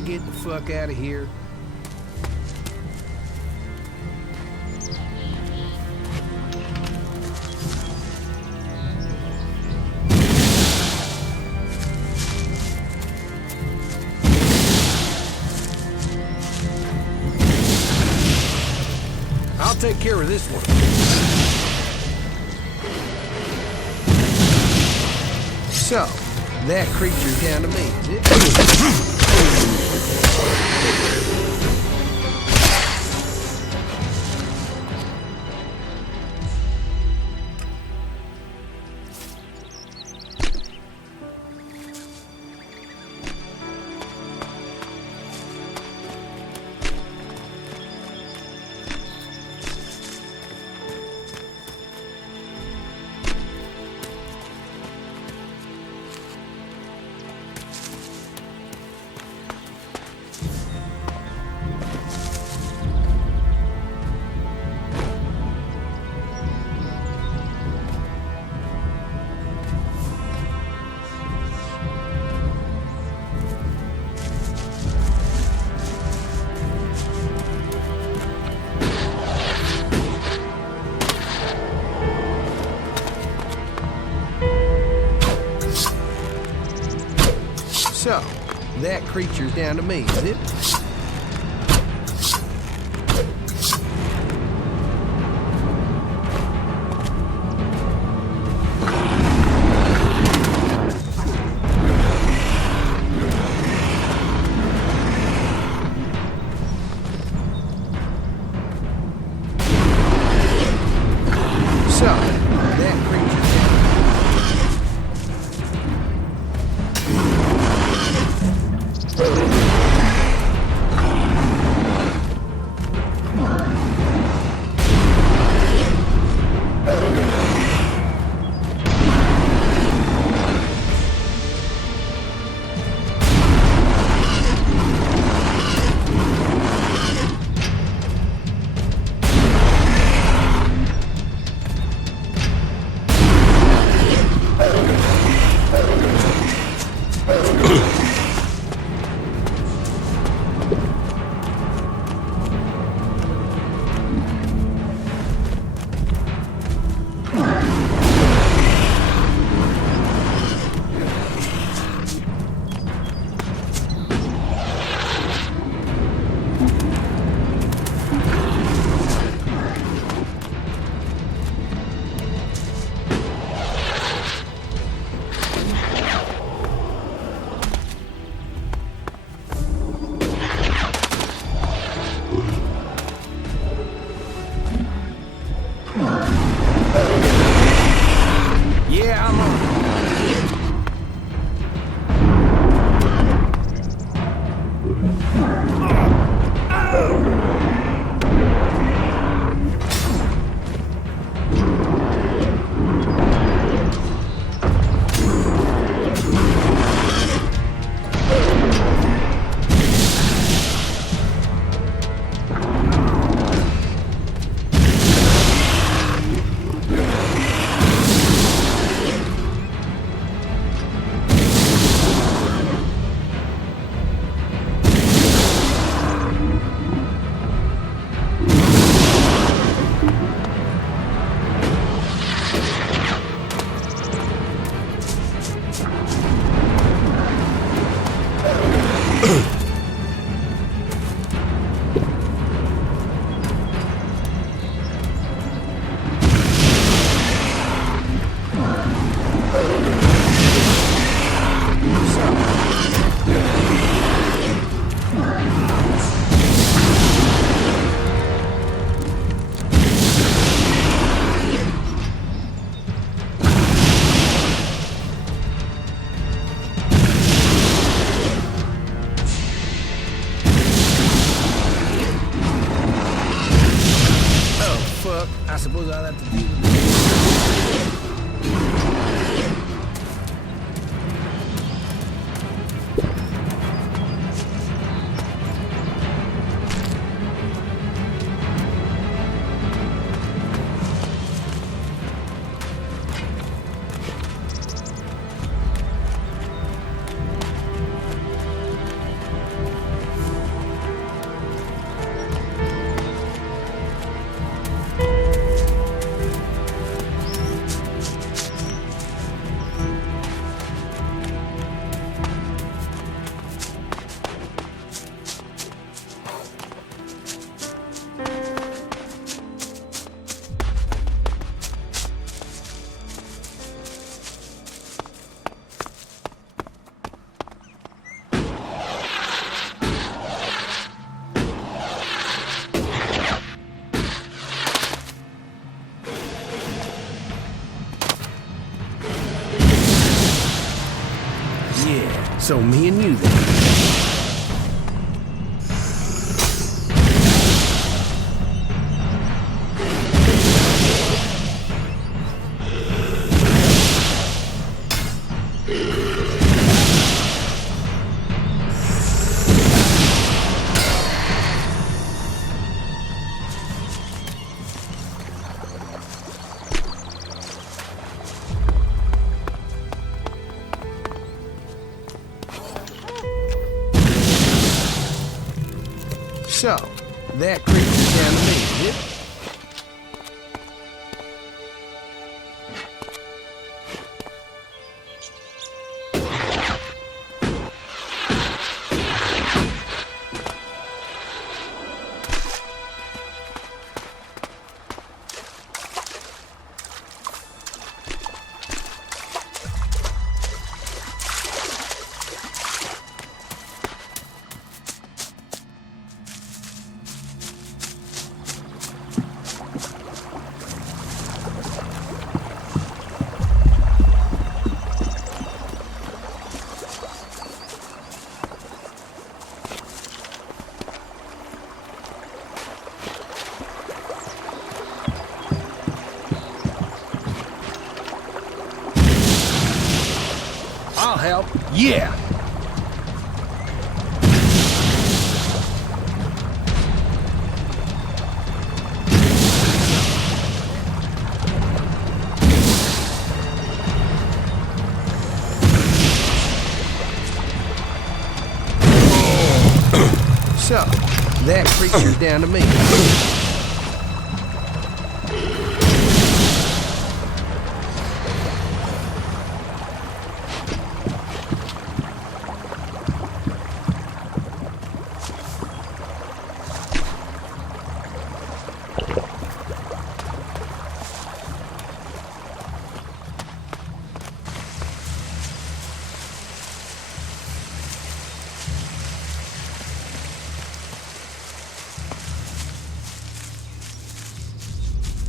Get the fuck out of here. I'll take care of this one. So, that creature's down to me, is it? So, that creature's down to me, is it? I suppose I'll have to deal with So me and you then. So, that creature's down to me, is it? I'll help. Yeah! So, that creature's down to me.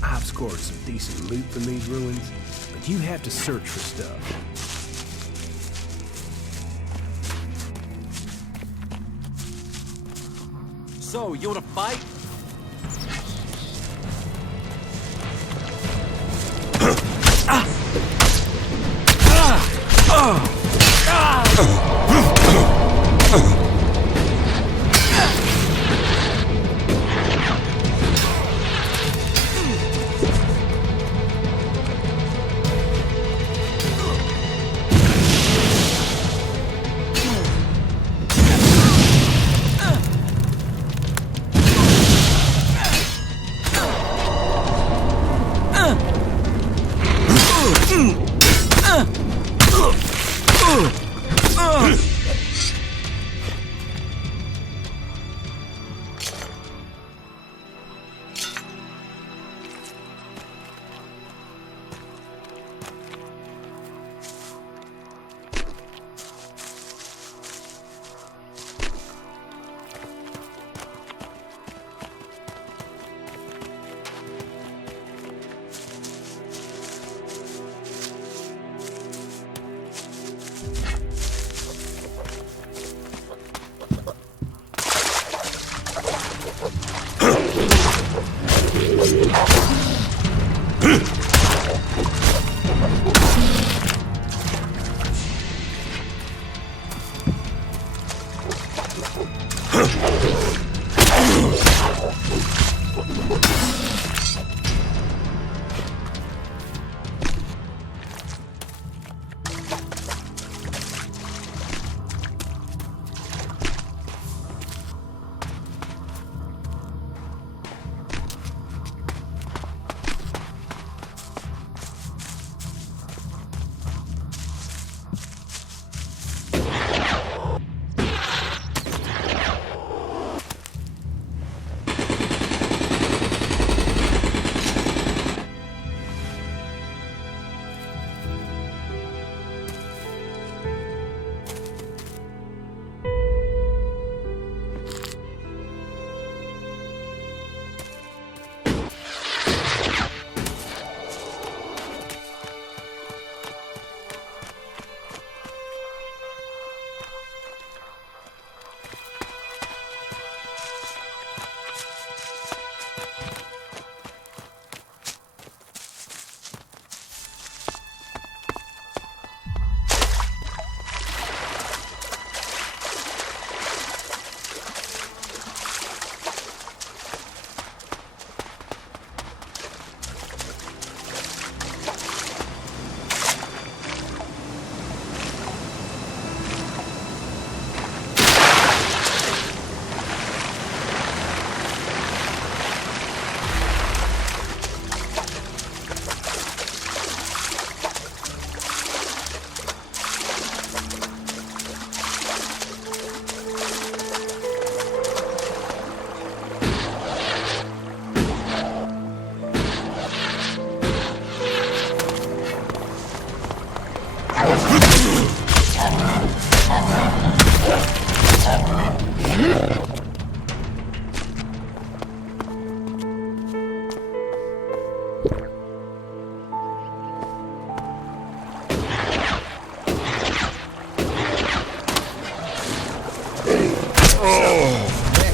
I've scored some decent loot from these ruins, but you have to search for stuff. So, you wanna fight?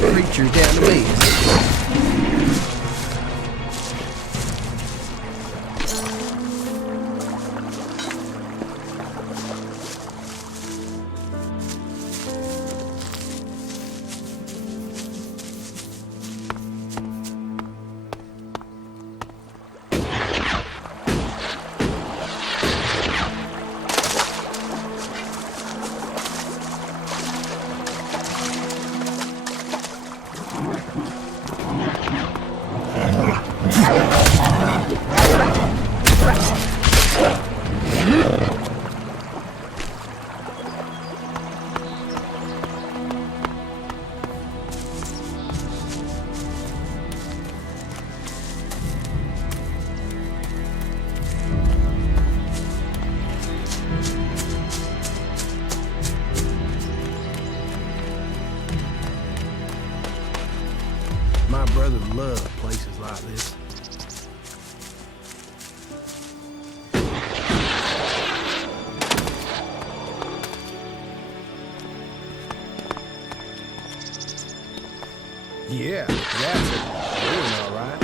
Creature down the base. My brother loved places like this. Yeah, that's it. Doing all right.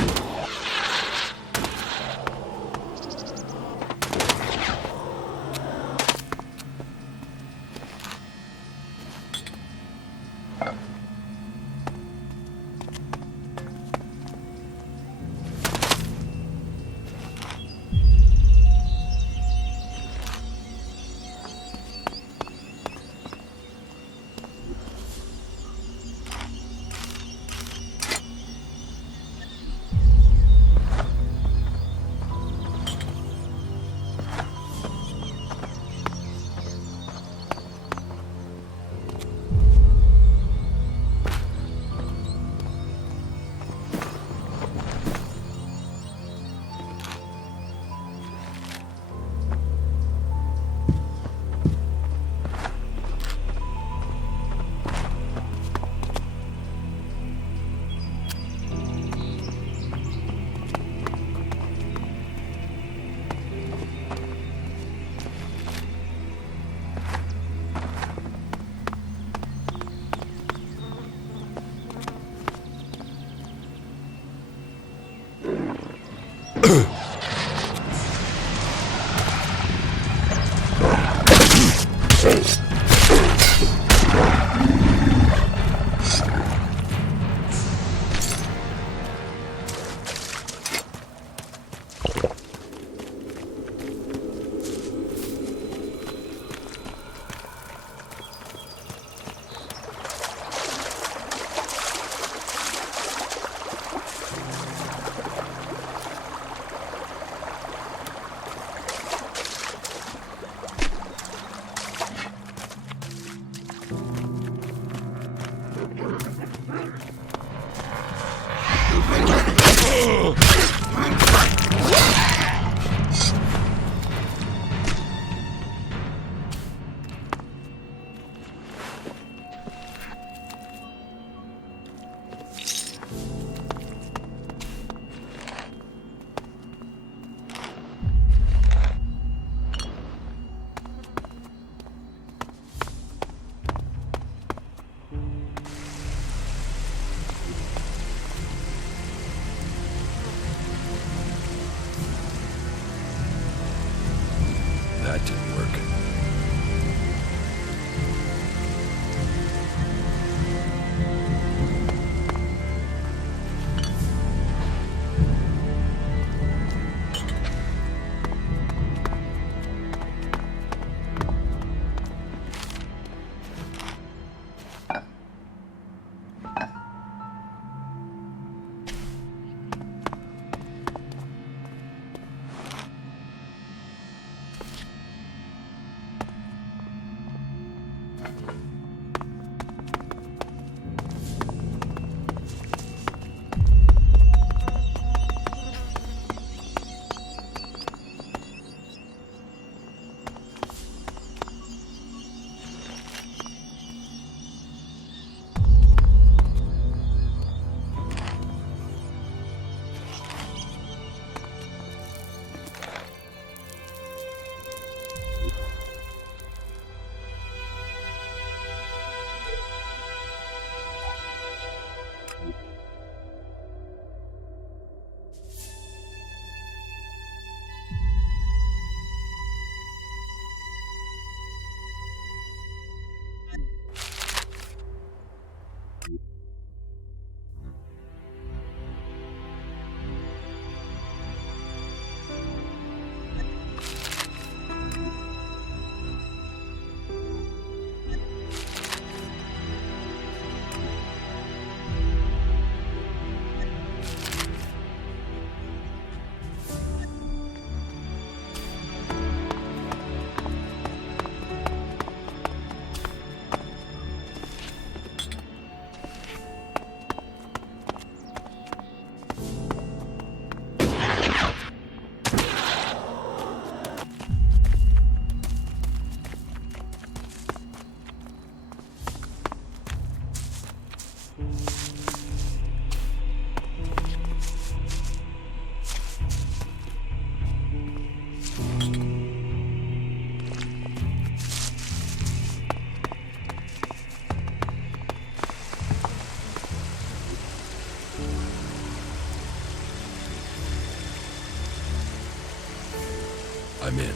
I'm in.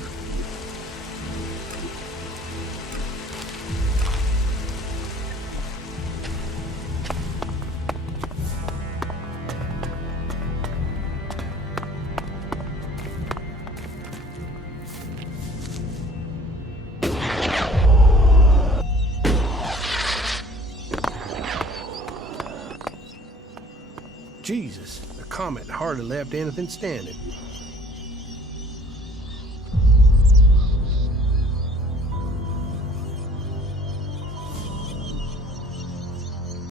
Jesus, the comet hardly left anything standing.